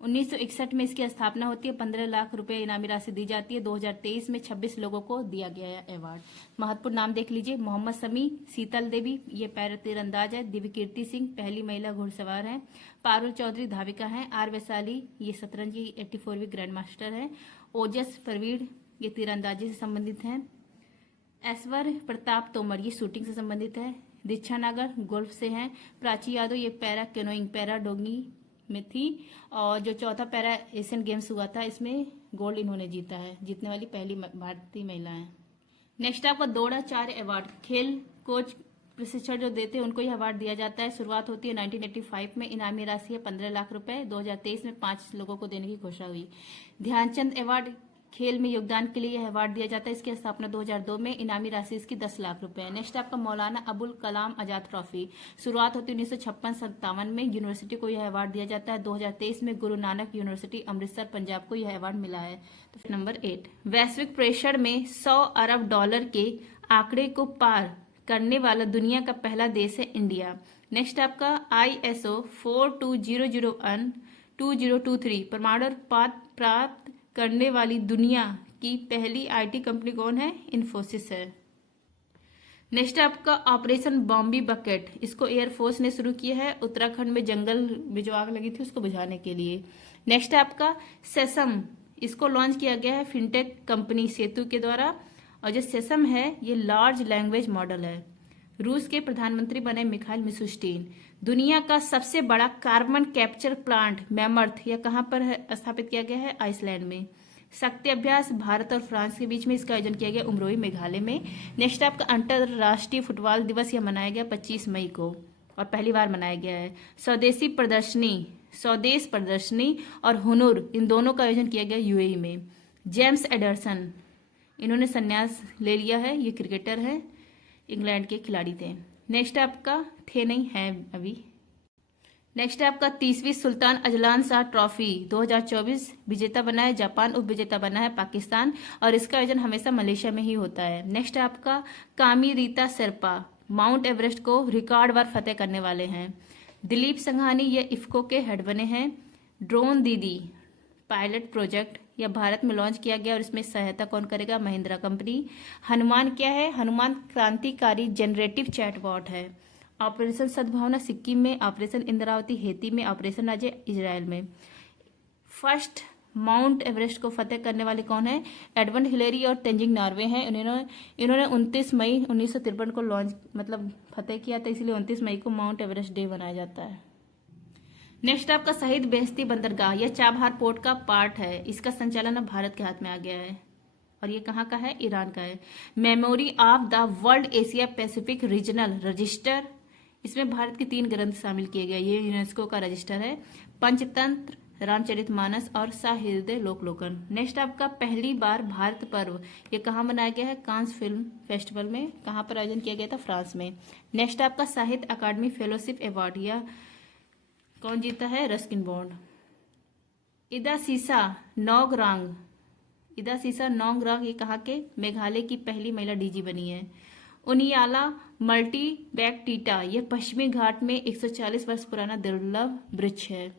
1961 में इसकी स्थापना होती है। 15 लाख रुपए इनामी राशि दी जाती है। 2023 में 26 लोगों को दिया गया है अवार्ड। महत्वपूर्ण नाम देख लीजिए, मोहम्मद शमी, शीतल देवी, ये पैरा तीरंदाज है, दिव्य कीर्ति सिंह, पहली महिला घुड़सवार है, पारुल चौधरी धाविका है, आर वैशाली, ये शतरंज की 84वीं ग्रैंड मास्टर है, ओजस प्रवीण, ये तीरंदाजी से संबंधित है, ऐश्वर प्रताप तोमर, ये शूटिंग से संबंधित है, दीक्षा नागर गोल्फ से हैं, प्राची यादव, ये पैरा कैनोइंग पैरा डोंगी में थी, और जो चौथा पैरा एशियन गेम्स हुआ था इसमें गोल्ड इन्होंने जीता है, जीतने वाली पहली भारतीय महिला है। नेक्स्ट आपका द्रोणाचार्य अवार्ड, खेल कोच प्रशिक्षण जो देते हैं उनको यह अवार्ड दिया जाता है। शुरुआत होती है 1985 में। इनामी राशि है 15 लाख रुपए। 2023 में 5 लोगों को देने की घोषणा हुई। ध्यानचंद अवार्ड, खेल में योगदान के लिए यह अवार्ड दिया जाता है। इसकी स्थापना 2002 में। इनामी राशि इसकी 10 लाख रुपए है। नेक्स्ट आपका मौलाना अबुल कलाम आजाद ट्रॉफी, शुरुआत होती है 1956-57 में। यूनिवर्सिटी को यह अवार्ड दिया जाता है। 2023 में गुरु नानक यूनिवर्सिटी अमृतसर पंजाब को यह अवार्ड मिला है। तो नंबर 8, वैश्विक प्रेशर में $100 अरब के आंकड़े को पार करने वाला दुनिया का पहला देश है इंडिया। नेक्स्ट आपका ISO 4200-2023 प्रमाणन प्राप्त करने वाली दुनिया की पहली IT कंपनी कौन है? इन्फोसिस है। नेक्स्ट आपका ऑपरेशन बॉम्बी बकेट, इसको एयरफोर्स ने शुरू किया है उत्तराखंड में जंगल में जो आग लगी थी उसको बुझाने के लिए। नेक्स्ट आपका सेसम, इसको लॉन्च किया गया है फिनटेक कंपनी सेतु के द्वारा, और जो सेसम है ये लार्ज लैंग्वेज मॉडल है। रूस के प्रधानमंत्री बने मिखाइल मिशुस्टीन। दुनिया का सबसे बड़ा कार्बन कैप्चर प्लांट मैमर्थ, यह कहाँ पर है स्थापित किया गया है? आइसलैंड में। शक्ति अभ्यास भारत और फ्रांस के बीच में इसका आयोजन किया गया उमरोई मेघालय में। नेक्स्ट आपका अंतर्राष्ट्रीय फुटबॉल दिवस, यह मनाया गया 25 मई को और पहली बार मनाया गया है। स्वदेश प्रदर्शनी और हुनर, इन दोनों का आयोजन किया गया UAE में। जेम्स एडरसन, इन्होंने संन्यास ले लिया है, ये क्रिकेटर है, इंग्लैंड के खिलाड़ी थे। नेक्स्ट आपका थे नहीं है अभी। नेक्स्ट है आपका 30वीं सुल्तान अजलान शाह ट्रॉफी 2024 विजेता बना है जापान, उप विजेता बना है पाकिस्तान और इसका आयोजन हमेशा मलेशिया में ही होता है। नेक्स्ट है आपका कामी रीता शेरपा माउंट एवरेस्ट को रिकॉर्ड बार फतेह करने वाले हैं। दिलीप संघानी ये इफ्को के हेड बने हैं। ड्रोन दीदी पायलट प्रोजेक्ट यह भारत में लॉन्च किया गया और इसमें सहायता कौन करेगा? महिंद्रा कंपनी। हनुमान क्या है? हनुमान क्रांतिकारी जनरेटिव चैटबॉट है। ऑपरेशन सद्भावना सिक्किम में, ऑपरेशन इंद्रावती हेती में, ऑपरेशन अजय इजराइल में। फर्स्ट माउंट एवरेस्ट को फतेह करने वाले कौन है? एडमंड हिलेरी और तेंजिंग नॉर्वे हैं। इन्होंने 29 मई 1953 को लॉन्च फतेह किया था, इसलिए 29 मई को माउंट एवरेस्ट डे मनाया जाता है। नेक्स्ट आपका शहीद बेहस्ती बंदरगाह, यह चाबहार पोर्ट का पार्ट है। इसका संचालन अब भारत के हाथ में आ गया है और ये कहाँ का है? ईरान का है। Memory of the world Asia Pacific regional register, इसमें भारत के 3 ग्रंथ शामिल किए गए। ये यूनेस्को का रजिस्टर है। पंचतंत्र, रामचरितमानस और साहृदय लोकलोकन। नेक्स्ट आपका पहली बार भारत पर्व, ये कहाँ मनाया गया है? कांस फिल्म फेस्टिवल में। कहाँ पर आयोजन किया गया था? फ्रांस में। नेक्स्ट आपका साहित्य अकादमी फेलोशिप अवार्ड, यह कौन जीता है? Ruskin bond. इदा सीसा नौगरांग, इदा सीसा नौगरांग ये कहाँ के? मेघालय की पहली महिला डीजी बनी है। उनियाला मल्टी बैक टीटा, यह पश्चिमी घाट में 140 वर्ष पुराना दुर्लभ वृक्ष है।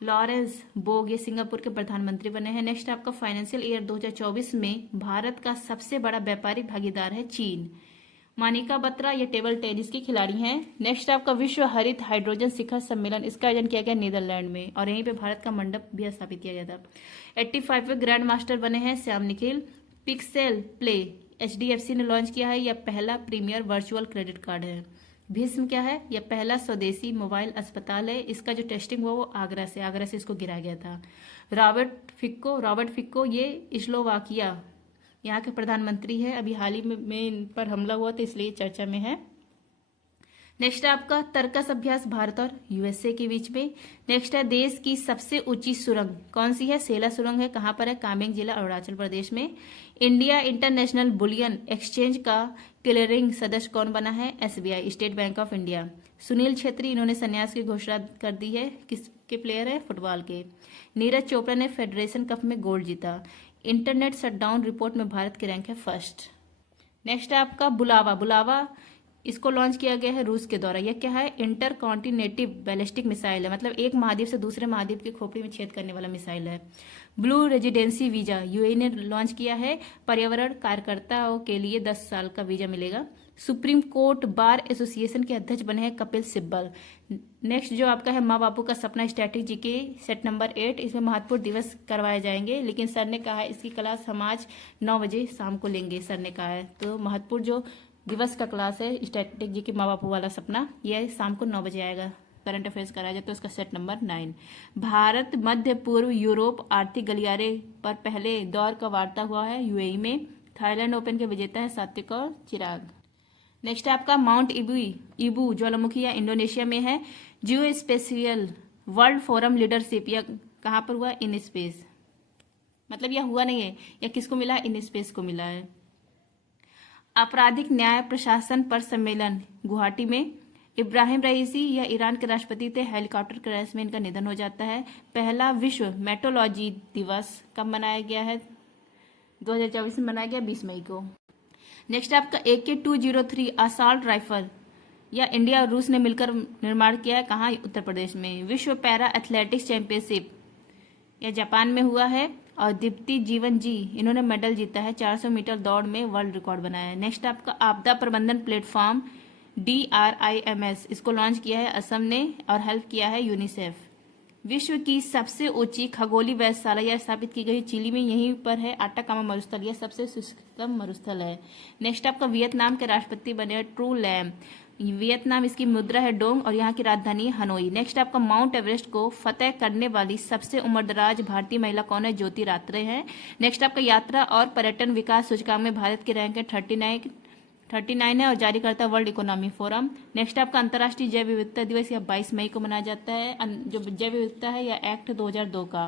लॉरेंस बोग ये सिंगापुर के प्रधानमंत्री बने हैं। नेक्स्ट आपका फाइनेंशियल ईयर 2024 में भारत का सबसे बड़ा व्यापारिक भागीदार है चीन। मानिका बत्रा ये टेबल टेनिस की खिलाड़ी हैं। नेक्स्ट आपका विश्व हरित हाइड्रोजन शिखर सम्मेलन, इसका आयोजन किया गया नीदरलैंड में और यहीं पे भारत का मंडप भी स्थापित किया गया था। 85वें ग्रैंड मास्टर बने हैं Shyam Nikhil. Pixel play HDFC ने लॉन्च किया है, यह पहला प्रीमियर वर्चुअल क्रेडिट कार्ड है। भीष्म क्या है? यह पहला स्वदेशी मोबाइल अस्पताल है। इसका जो टेस्टिंग हुआ वो आगरा से इसको गिराया गया था। रॉबर्ट फिक्को ये स्लोवाकिया यहाँ के प्रधानमंत्री है। अभी हाल ही में इन पर हमला हुआ था इसलिए चर्चा में है। नेक्स्ट है आपका तर्कस अभ्यास भारत और USA के बीच में। नेक्स्ट है देश की सबसे ऊंची सुरंग कौन सी है? सेला सुरंग है। कहाँ पर है? कामेंग जिला अरुणाचल प्रदेश में। इंडिया इंटरनेशनल बुलियन एक्सचेंज का क्लियरिंग सदस्य कौन बना है? SBI state bank of India. Sunil Chhetri इन्होंने संन्यास की घोषणा कर दी है। किसके प्लेयर है? फुटबॉल के। नीरज चोपड़ा ने फेडरेशन कप में गोल्ड जीता। इंटरनेट शटडाउन रिपोर्ट में भारत की रैंक है फर्स्ट। नेक्स्ट है आपका बुलावा इसको लॉन्च किया गया है रूस के द्वारा। यह क्या है? इंटर कॉन्टिनेंटिव बैलिस्टिक मिसाइल है, मतलब एक महाद्वीप से दूसरे महाद्वीप की खोपड़ी में छेद करने वाला मिसाइल है। ब्लू रेजिडेंसी वीजा UAE ने लॉन्च किया है। पर्यावरण कार्यकर्ताओं के लिए 10 साल का वीजा मिलेगा। सुप्रीम कोर्ट बार एसोसिएशन के अध्यक्ष बने हैं कपिल सिब्बल। नेक्स्ट जो आपका है माँ बापू का सपना स्ट्रैटेजी के सेट नंबर 8, इसमें महत्वपूर्ण दिवस करवाए जाएंगे, लेकिन सर ने कहा है इसकी क्लास हम आज 9 बजे शाम को लेंगे, सर ने कहा है। तो महत्वपूर्ण जो दिवस का क्लास है स्ट्रैटेजी के माँ बापू वाला सपना, यह शाम को 9 बजे आएगा। करंट अफेयर्स कराया जाता है उसका सेट नंबर 9। भारत मध्य पूर्व यूरोप आर्थिक गलियारे पर पहले दौर का वार्ता हुआ है UAE में। थाईलैंड ओपन के विजेता है सात्विक और चिराग। नेक्स्ट आपका माउंट इबू ज्वालामुखी या इंडोनेशिया में है। जियो स्पेशियल वर्ल्ड फोरम लीडरशिप यह कहाँ पर हुआ? इन स्पेस, मतलब यह हुआ नहीं है, यह किसको मिला? इन स्पेस को मिला है। आपराधिक न्याय प्रशासन पर सम्मेलन गुवाहाटी में। इब्राहिम रईसी या ईरान के राष्ट्रपति थे। हेलीकॉप्टर क्रैश में इनका निधन हो जाता है। पहला विश्व मेट्रोलॉजी दिवस कब मनाया गया है? 2024 में मनाया गया 20 मई को। नेक्स्ट आपका AK-203 असॉल्ट राइफल या इंडिया और रूस ने मिलकर निर्माण किया है। कहाँ? उत्तर प्रदेश में। विश्व पैरा एथलेटिक्स चैंपियनशिप यह जापान में हुआ है और दीप्ति जीवन जी इन्होंने मेडल जीता है। 400 मीटर दौड़ में वर्ल्ड रिकॉर्ड बनाया है। नेक्स्ट आपका आपदा प्रबंधन प्लेटफॉर्म DRIMS, इसको लॉन्च किया है असम ने और हेल्प किया है यूनिसेफ। विश्व की सबसे ऊंची खगोलीय वेधशाला यह स्थापित की गई चिली में, यहीं पर है आटाकामा मरुस्थल, यह सबसे शुष्कतम मरुस्थल है। नेक्स्ट आपका वियतनाम के राष्ट्रपति बने ट्रू लैम। वियतनाम इसकी मुद्रा है डोंग और यहाँ की राजधानी है हनोई। नेक्स्ट आपका माउंट एवरेस्ट को फतेह करने वाली सबसे उम्रदराज भारतीय महिला कौन है? ज्योति रात्रे हैं। नेक्स्ट आपका यात्रा और पर्यटन विकास सूचकांक में भारत की रैंक है 39 है और जारी करता है वर्ल्ड इकोनॉमी फोरम। नेक्स्ट आपका अंतर्राष्ट्रीय जैव विविधता दिवस यह 22 मई को मनाया जाता है। जो जैव विविधता है यह एक्ट 2002 का।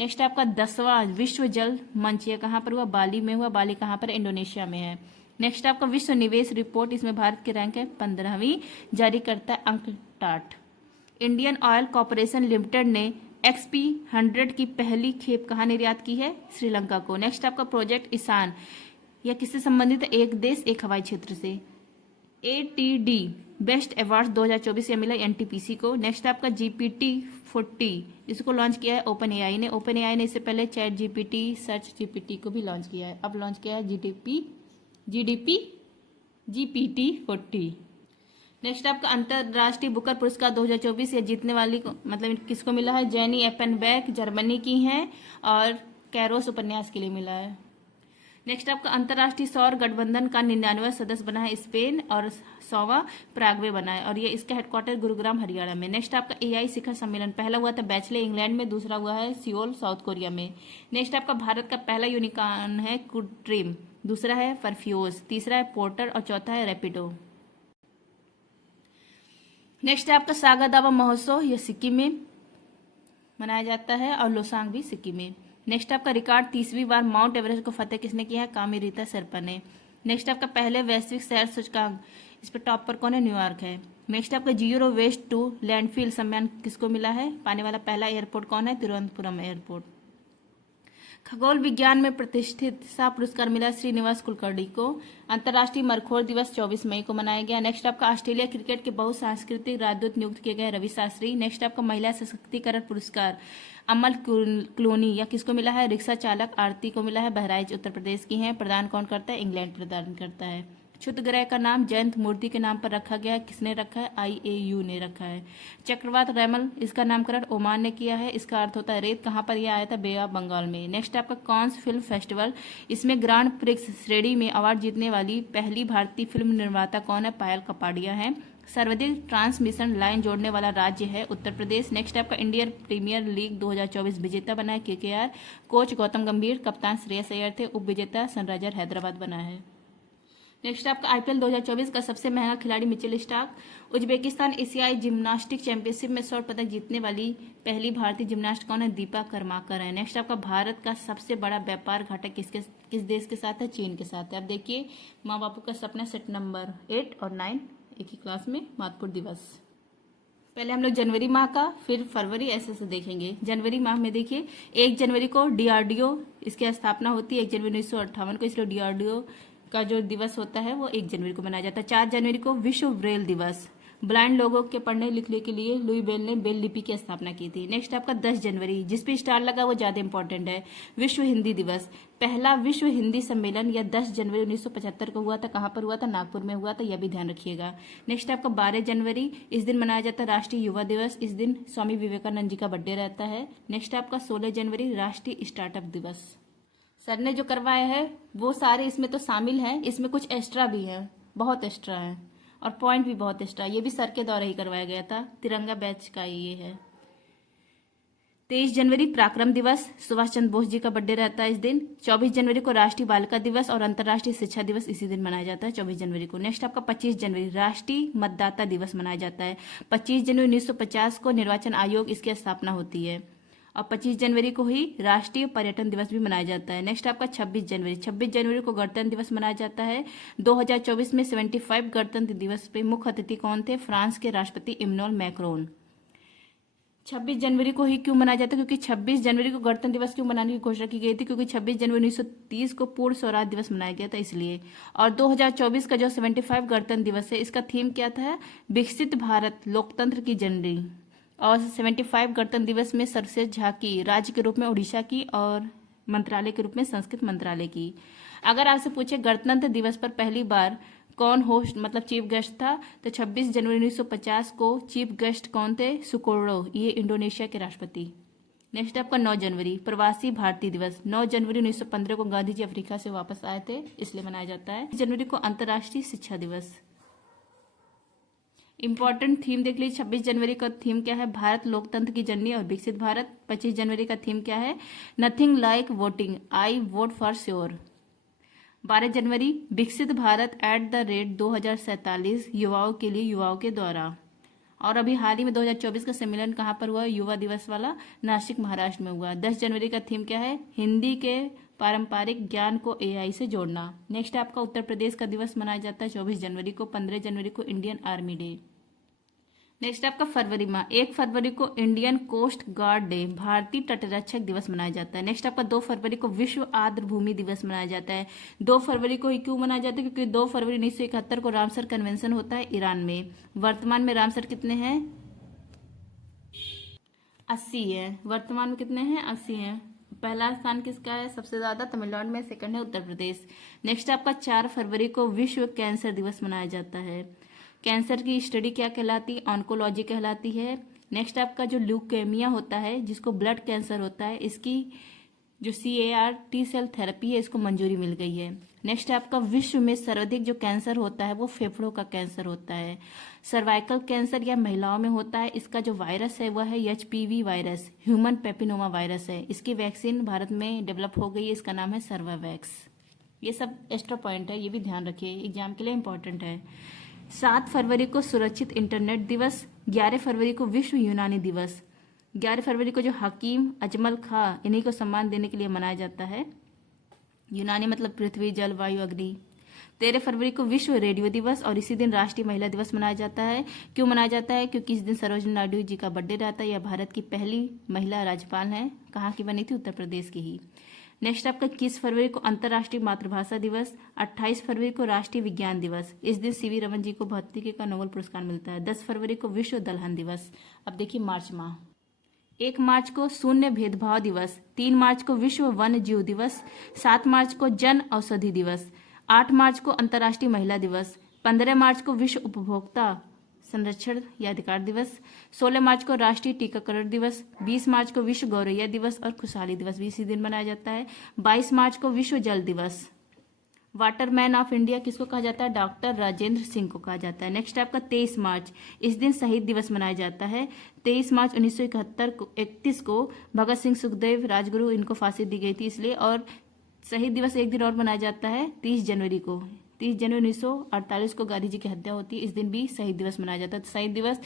नेक्स्ट आपका 10वां विश्व जल मंच, यह कहाँ पर हुआ? बाली में हुआ। बाली कहाँ पर? इंडोनेशिया में है। नेक्स्ट आपका विश्व निवेश रिपोर्ट, इसमें भारत की रैंक है 15वीं, जारी करता है UNCTAD. Indian oil corporation limited ने XP100 की पहली खेप कहाँ निर्यात की है? श्रीलंका को। नेक्स्ट आपका प्रोजेक्ट ईशान, यह किससे संबंधित है? एक देश एक हवाई क्षेत्र से। ATD बेस्ट अवार्ड 2024 यह मिला NTPC को। नेक्स्ट आपका GPT-40, इसको लॉन्च किया है ओपन एआई ने। ओपन एआई ने इससे पहले चैट GPT, सर्च GPT को भी लॉन्च किया है। अब लॉन्च किया है GPT-40। नेक्स्ट आपका अंतर्राष्ट्रीय बुकर पुरस्कार 2024 ये जीतने वाली को मतलब किसको मिला है? जेनी एपेनबैक, जर्मनी की हैं, और कैरोस उपन्यास के लिए मिला है। नेक्स्ट आपका अंतर्राष्ट्रीय सौर गठबंधन का 99वां सदस्य बना है स्पेन, और 100वां प्रागवे बना है, और ये इसका हेडक्वार्टर गुरुग्राम हरियाणा में। नेक्स्ट आपका AI शिखर सम्मेलन, पहला हुआ था बैचले इंग्लैंड में, दूसरा हुआ है सियोल साउथ कोरिया में। नेक्स्ट आपका भारत का पहला यूनिकॉर्न है कुट्रीम, दूसरा है परफ्यूज, तीसरा है पोर्टर, और चौथा है रैपिडो। नेक्स्ट है आपका सागा दावा महोत्सव, यह सिक्किम में मनाया जाता है, और लोसांग भी सिक्किम में। नेक्स्ट आपका रिकॉर्ड 30वीं बार माउंट एवरेस्ट को फतेह किसने किया है? कामिरीता शेरपा ने। नेक्स्ट आपका पहले वैश्विक शहर सूचकांक, इस पर टॉप पर कौन है? न्यूयॉर्क है। नेक्स्ट आपका जीरो वेस्ट टू लैंडफिल सम्मान किसको मिला है? पाने वाला पहला एयरपोर्ट कौन है? तिरुवनंतपुरम एयरपोर्ट। खगोल विज्ञान में प्रतिष्ठित शाह पुरस्कार मिला श्रीनिवास कुलकर्णी को। अंतर्राष्ट्रीय मरखोर दिवस 24 मई को मनाया गया। नेक्स्ट आपका ऑस्ट्रेलिया क्रिकेट के बहुसांस्कृतिक राजदूत नियुक्त किए गए रवि शास्त्री। नेक्स्ट आपका महिला सशक्तिकरण पुरस्कार अमल क्लूनी या किसको मिला है? रिक्शा चालक आरती को मिला है, बहराइच उत्तर प्रदेश की हैं। प्रदान कौन करता है? इंग्लैंड प्रदान करता है। क्षुद्र ग्रह का नाम जयंत मूर्ति के नाम पर रखा गया है, किसने रखा है? IAU ने रखा है। चक्रवात रैमल, इसका नामकरण ओमान ने किया है, इसका अर्थ होता है रेत। कहाँ पर यह आया था? बे ऑफ बंगाल में। नेक्स्ट आपका कांस फिल्म फेस्टिवल, इसमें ग्रांड प्रिक्स श्रेणी में अवार्ड जीतने वाली पहली भारतीय फिल्म निर्माता कौन है? पायल कपाड़िया है। सर्वाधिक ट्रांसमिशन लाइन जोड़ने वाला राज्य है उत्तर प्रदेश। नेक्स्ट आपका इंडियन प्रीमियर लीग 2024 विजेता बना है KKR। कोच गौतम गंभीर, कप्तान श्रेयस अय्यर थे। उप विजेता सनराइजर हैदराबाद बना है। नेक्स्ट आपका IPL 2024 का सबसे महंगा खिलाड़ी मिचेल स्टार्क। उज्बेकिस्तान एशियाई जिम्नास्टिक चैंपियनशिप में स्वर्ण पदक जीतने वाली पहली भारतीय जिम्नास्ट कौन है? दीपा कर्माकर है। नेक्स्ट आपका भारत का सबसे बड़ा व्यापार घाटा किस देश के साथ है? चीन के साथ है। अब देखिए माँ बापू का सपना सेट नंबर 8 और 9 एक ही क्लास में, महत्वपूर्ण दिवस। पहले हम लोग जनवरी माह का, फिर फरवरी, ऐसे देखेंगे। जनवरी माह में देखिए 1 जनवरी को DRDO इसकी स्थापना होती है 1 जनवरी 1958 को, इसलिए DRDO का जो दिवस होता है वो 1 जनवरी को मनाया जाता है। 4 जनवरी को विश्व ब्रेल दिवस, ब्लाइंड लोगों के पढ़ने लिखने के लिए लुई बेल ने बेल लिपि की स्थापना की थी। नेक्स्ट आपका 10 जनवरी, जिस पे स्टार लगा वो ज्यादा इंपॉर्टेंट है, विश्व हिंदी दिवस। पहला विश्व हिंदी सम्मेलन यह 10 जनवरी 1975 को हुआ था। कहाँ पर हुआ था? नागपुर में हुआ था, यह भी ध्यान रखिएगा। नेक्स्ट आपका 12 जनवरी, इस दिन मनाया जाता है राष्ट्रीय युवा दिवस, इस दिन स्वामी विवेकानंद जी का बर्थडे रहता है। नेक्स्ट आपका 16 जनवरी राष्ट्रीय स्टार्टअप दिवस। सर ने जो करवाया है वो सारे इसमें तो शामिल हैं, इसमें कुछ एक्स्ट्रा भी है, बहुत एक्स्ट्रा है, और पॉइंट भी बहुत एक्स्ट्रा। ये भी सर के द्वारा ही करवाया गया था, तिरंगा बैच का ये है। 23 जनवरी पराक्रम दिवस, सुभाष चंद्र बोस जी का बर्थडे रहता है इस दिन। 24 जनवरी को राष्ट्रीय बालिका दिवस और अंतर्राष्ट्रीय शिक्षा दिवस इसी दिन मनाया जाता है 24 जनवरी को। नेक्स्ट आपका 25 जनवरी राष्ट्रीय मतदाता दिवस मनाया जाता है। 25 जनवरी 1950 को निर्वाचन आयोग इसकी स्थापना होती है, और 25 जनवरी को ही राष्ट्रीय पर्यटन दिवस भी मनाया जाता है। नेक्स्ट आपका 26 जनवरी, 26 जनवरी को गणतंत्र दिवस मनाया जाता है। 2024 में 75 गणतंत्र दिवस पे मुख्य अतिथि कौन थे? फ्रांस के राष्ट्रपति इमैनुअल मैक्रोन। 26 जनवरी को ही क्यों मनाया जाता है? क्योंकि 26 जनवरी को गणतंत्र दिवस क्यों मनाने की घोषणा की गई थी? क्योंकि 26 जनवरी 1930 को पूर्ण स्वराज दिवस मनाया गया था इसलिए। और 2024 का जो 75 गणतंत्र दिवस है, इसका थीम क्या था? विकसित भारत लोकतंत्र की जननी। और 75 गणतंत्र दिवस में सर्वश्रेष्ठ झांकी राज्य के रूप में उड़ीसा की, और मंत्रालय के रूप में संस्कृत मंत्रालय की। अगर आपसे पूछे गणतंत्र दिवस पर पहली बार कौन होस्ट मतलब चीफ गेस्ट था, तो 26 जनवरी 1950 को चीफ गेस्ट कौन थे? सुकोर्डो, ये इंडोनेशिया के राष्ट्रपति। नेक्स्ट आपका 9 जनवरी प्रवासी भारतीय दिवस। 9 जनवरी 1915 को गांधी जी अफ्रीका से वापस आए थे, इसलिए मनाया जाता है। जनवरी को अंतर्राष्ट्रीय शिक्षा दिवस। इंपॉर्टेंट थीम देख लीजिए, 26 जनवरी का थीम क्या है? भारत लोकतंत्र की जननी और विकसित भारत। 25 जनवरी का थीम क्या है? Nothing like voting, I vote for sure. 12 जनवरी विकसित भारत @ 2047 युवाओं के लिए युवाओं के द्वारा। और अभी हाल ही में 2024 का सम्मेलन कहाँ पर हुआ? युवा दिवस वाला नासिक महाराष्ट्र में हुआ। 10 जनवरी का थीम क्या है? हिंदी के पारंपरिक ज्ञान को AI से जोड़ना। नेक्स्ट आपका उत्तर प्रदेश का दिवस मनाया जाता है 24 जनवरी को। 15 जनवरी को इंडियन आर्मी डे। नेक्स्ट आपका फरवरी माह, 1 फरवरी को इंडियन कोस्ट गार्ड डे, भारतीय तटरक्षक दिवस मनाया जाता है। नेक्स्ट आपका 2 फरवरी को विश्व आर्द्र भूमि दिवस मनाया जाता है। 2 फरवरी को ही क्यों मनाया जाता है? क्योंकि 2 फरवरी 1971 को रामसर कन्वेंशन होता है ईरान में। वर्तमान में रामसर कितने हैं? 80 है। वर्तमान में कितने हैं? 80 हैं। पहला स्थान किसका है? सबसे ज्यादा तमिलनाडु में, सेकंड है उत्तर प्रदेश। नेक्स्ट आपका 4 फरवरी को विश्व कैंसर दिवस मनाया जाता है। कैंसर की स्टडी क्या कहलाती है? ऑन्कोलॉजी कहलाती है। नेक्स्ट आपका जो ल्यूकेमिया होता है, जिसको ब्लड कैंसर होता है, इसकी जो CAR T सेल थेरेपी है, इसको मंजूरी मिल गई है। नेक्स्ट आपका विश्व में सर्वाधिक जो कैंसर होता है वो फेफड़ों का कैंसर होता है। सर्वाइकल कैंसर या महिलाओं में होता है। इसका जो वायरस है वह है HPV वायरस, ह्यूमन पेपिनोमा वायरस है। इसकी वैक्सीन भारत में डेवलप हो गई है, इसका नाम है सर्वावैक्स। ये सब एक्स्ट्रा पॉइंट है, ये भी ध्यान रखिए, एग्जाम के लिए इंपॉर्टेंट है। 7 फरवरी को सुरक्षित इंटरनेट दिवस। 11 फरवरी को विश्व यूनानी दिवस। 11 फरवरी को जो हकीम अजमल खां, इन्हीं को सम्मान देने के लिए मनाया जाता है। यूनानी मतलब पृथ्वी, जल, वायु, अग्नि। 13 फरवरी को विश्व रेडियो दिवस और इसी दिन राष्ट्रीय महिला दिवस मनाया जाता है। क्यों मनाया जाता है? क्योंकि इस दिन सरोजिनी नायडू जी का बर्थडे रहता है। यह भारत की पहली महिला राज्यपाल हैं। कहाँ की बनी थी? उत्तर प्रदेश की ही। नेक्स्ट आपका 21 फरवरी को अंतर्राष्ट्रीय मातृभाषा दिवस। 28 फरवरी को राष्ट्रीय विज्ञान दिवस। इस दिन CV रमन जी को भौतिकी का नोबेल पुरस्कार मिलता है। 10 फरवरी को विश्व दलहन दिवस। अब देखिए मार्च माह, 1 मार्च को शून्य भेदभाव दिवस। 3 मार्च को विश्व वन्य जीव दिवस। 7 मार्च को जन औषधि दिवस। 8 मार्च को अंतर्राष्ट्रीय महिला दिवस। 15 मार्च को विश्व उपभोक्ता संरक्षण या अधिकार दिवस। 16 मार्च को राष्ट्रीय टीकाकरण दिवस। 20 मार्च को विश्व गौरैया दिवस और खुशहाली दिवस भी इसी दिन मनाया जाता है। 22 मार्च को विश्व जल दिवस। वाटरमैन ऑफ इंडिया किसको कहा जाता है? डॉक्टर राजेंद्र सिंह को कहा जाता है। नेक्स्ट आपका 23 मार्च, इस दिन शहीद दिवस मनाया जाता है। 23 मार्च 1931 को भगत सिंह, सुखदेव, राजगुरु, इनको फांसी दी गई थी इसलिए। और शहीद दिवस एक दिन और मनाया जाता है 30 जनवरी को। 30 जनवरी 1948 को गांधी जी की हत्या होती है, इस दिन भी शहीद दिवस मनाया जाता है। तो शहीद दिवस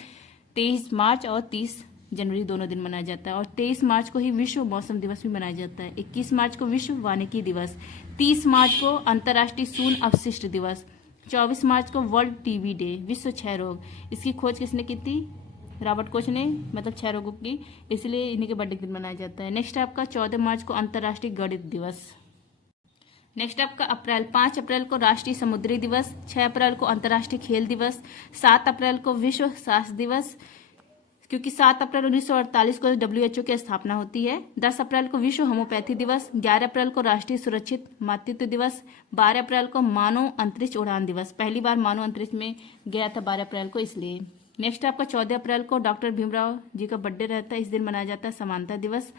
23 मार्च और 30 जनवरी दोनों दिन मनाया जाता है। और 23 मार्च को ही विश्व मौसम दिवस भी मनाया जाता है। 21 मार्च को विश्व वानिकी दिवस। 30 मार्च को अंतर्राष्ट्रीय शून्य अपशिष्ट दिवस। 24 मार्च को वर्ल्ड TB डे, विश्व क्षय रोग। इसकी खोज किसने की थी? रॉबर्ट कोच ने, मतलब क्षय रोगों की, इसलिए इन्हीं के बर्थडे दिन मनाया जाता है। नेक्स्ट आपका 14 मार्च को अंतर्राष्ट्रीय गणित दिवस। नेक्स्ट आपका 5 अप्रैल को राष्ट्रीय समुद्री दिवस। 6 अप्रैल को अंतर्राष्ट्रीय खेल दिवस। 7 अप्रैल को विश्व स्वास्थ्य दिवस, क्योंकि 7 अप्रैल 1948 को WHO की स्थापना होती है। 10 अप्रैल को विश्व होम्योपैथी दिवस। 11 अप्रैल को राष्ट्रीय सुरक्षित मातृत्व दिवस। 12 अप्रैल को मानव अंतरिक्ष उड़ान दिवस, पहली बार मानव अंतरिक्ष में गया था 12 अप्रैल को इसलिए। नेक्स्ट आपका 14 अप्रैल को डॉक्टर भीमराव जी का बर्थडे रहता है, इस दिन मनाया जाता है समानता दिवस।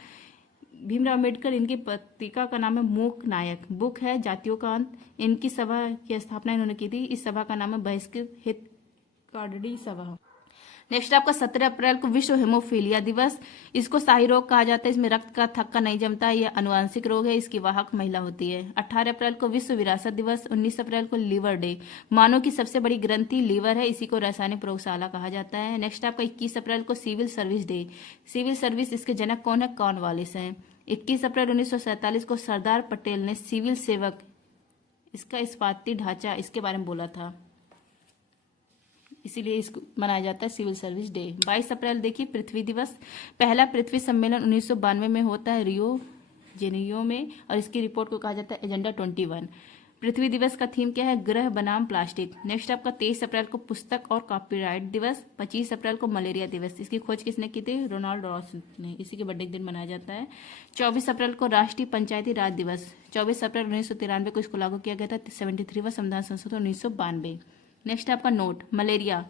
भीमराव अम्बेडकर, इनकी पत्रिका का नाम है मूक नायक, बुक है जातियों का अंत। इनकी सभा की स्थापना इन्होंने की थी, इस सभा का नाम है बहिष्कृत हितकांडी सभा। नेक्स्ट आपका 17 अप्रैल को विश्व हेमोफीलिया दिवस। इसको शाही रोग कहा जाता है, इसमें रक्त का थक्का नहीं जमता, यह अनुवांशिक रोग है, इसकी वाहक महिला होती है। 18 अप्रैल को विश्व विरासत दिवस। 19 अप्रैल को लीवर डे, मानव की सबसे बड़ी ग्रंथि लीवर है, इसी को रासायनिक प्रयोगशाला कहा जाता है। नेक्स्ट आपका 21 अप्रैल को civil service day. Civil service, इसके जनक कौन है? कॉर्नवालिस हैं। 21 अप्रैल 1947 को सरदार पटेल ने सिविल सेवक, इसका इस्पाती ढांचा, इसके बारे में बोला था, इसीलिए इसको मनाया जाता है सिविल सर्विस डे। 22 अप्रैल देखिए पृथ्वी दिवस। पहला पृथ्वी सम्मेलन 1992 में होता है रियो जेनियो में, और इसकी रिपोर्ट को कहा जाता है एजेंडा 21। पृथ्वी दिवस का थीम क्या है? ग्रह बनाम प्लास्टिक। नेक्स्ट आपका 23 अप्रैल को पुस्तक और कॉपीराइट दिवस। 25 अप्रैल को मलेरिया दिवस, इसकी खोज किसने की थी? रोनाल्ड रॉस ने, इसी के बर्थडे दिन मनाया जाता है। 24 अप्रैल को राष्ट्रीय पंचायती राज दिवस। 24 अप्रैल 1993 को इसको लागू किया गया था, 73वां संविधान संशोधन 1992। नेक्स्ट आपका नोट, मलेरिया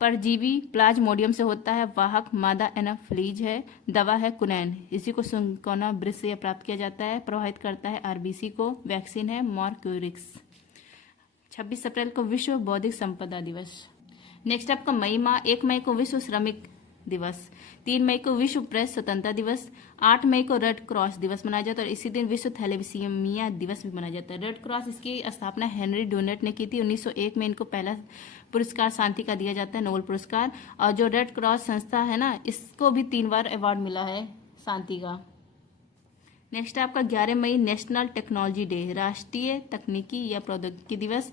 परजीवी प्लाज्मोडियम से होता है, वाहक मादा एनाफ्लीज है, दवा है कुनैन, इसी को सिंकोना वृक्ष से प्राप्त किया जाता है, प्रभावित करता है RBC को, वैक्सीन है मॉर्क्यूरिक्स। 26 अप्रैल को विश्व बौद्धिक संपदा दिवस। नेक्स्ट आपका मई माह, 1 मई को विश्व श्रमिक दिवस, 3 मई को विश्व प्रेस स्वतंत्रता दिवस, 8 मई को रेड क्रॉस दिवस मनाया जाता है और इसी दिन विश्व थैलेसीमिया दिवस भी मनाया जाता है। रेड क्रॉस, इसकी स्थापना हेनरी डोनेट ने की थी। 1901 में इनको पहला पुरस्कार शांति का दिया जाता है, नोबेल पुरस्कार। और जो रेड क्रॉस संस्था है ना, इसको भी 3 बार अवार्ड मिला है शांति का। नेक्स्ट आपका 11 मई नेशनल टेक्नोलॉजी डे, राष्ट्रीय तकनीकी या प्रौद्योगिकी दिवस।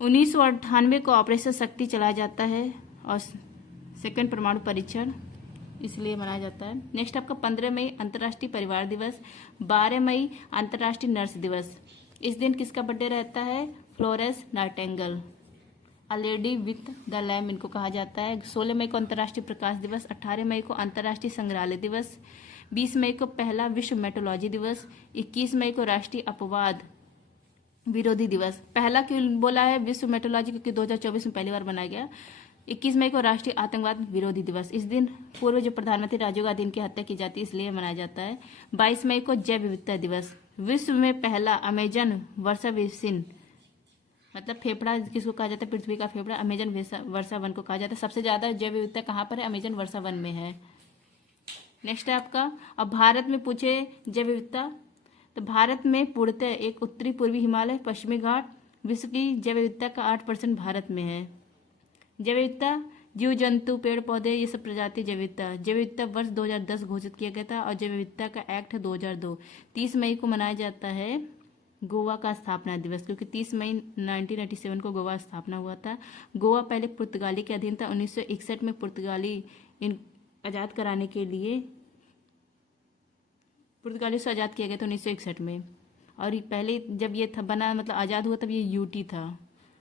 1998 को ऑपरेशन शक्ति चलाया जाता है और सेकंड परमाणु परीक्षण इसलिए मनाया जाता है। नेक्स्ट आपका 15 मई अंतर्राष्ट्रीय परिवार दिवस, 12 मई अंतर्राष्ट्रीय नर्स दिवस। इस दिन किसका बर्थडे रहता है? Florence Nightingale, a lady with the lamp इनको कहा जाता है। 16 मई को अंतर्राष्ट्रीय प्रकाश दिवस, 18 मई को अंतर्राष्ट्रीय संग्रहालय दिवस, 20 मई को पहला विश्व मेट्रोलॉजी दिवस, 21 मई को राष्ट्रीय अपवाद विरोधी दिवस। पहला क्यों बोला है विश्व मेट्रोलॉजी? क्योंकि 2024 में पहली बार बनाया गया। 21 मई को राष्ट्रीय आतंकवाद विरोधी दिवस। इस दिन पूर्व जो प्रधानमंत्री राजीव गांधी इनकी हत्या की जाती है इसलिए मनाया जाता है। 22 मई को जैव विविधता दिवस। विश्व में पहला अमेजन वर्षा बेसिन, मतलब फेफड़ा किसको कहा जाता है? पृथ्वी का फेफड़ा अमेजन वर्षा वन को कहा जाता है। सबसे ज्यादा जैव विविधता कहाँ पर है? अमेजन वर्षा वन में है। नेक्स्ट है आपका, अब भारत में पूछे जैव विविधता, तो भारत में पूर्णतः एक उत्तरी पूर्वी हिमालय, पश्चिमी घाट, विश्व की जैव विविधता का 8% भारत में है। जैव विविधता जीव जंतु पेड़ पौधे ये सब प्रजाति जैव विविधता। जैव विविधता वर्ष 2010 घोषित किया गया था और जैव विविधता का एक्ट है 2002। 30 मई को मनाया जाता है गोवा का स्थापना दिवस, क्योंकि 30 मई 1987 को गोवा स्थापना हुआ था। गोवा पहले पुर्तगाली के अधीन था। 1961 में पुर्तगाली आजाद कराने के लिए पुर्तगाली से आजाद किया गया था 1961 में। और पहले जब ये था बना मतलब आजाद हुआ तब ये यूटी था।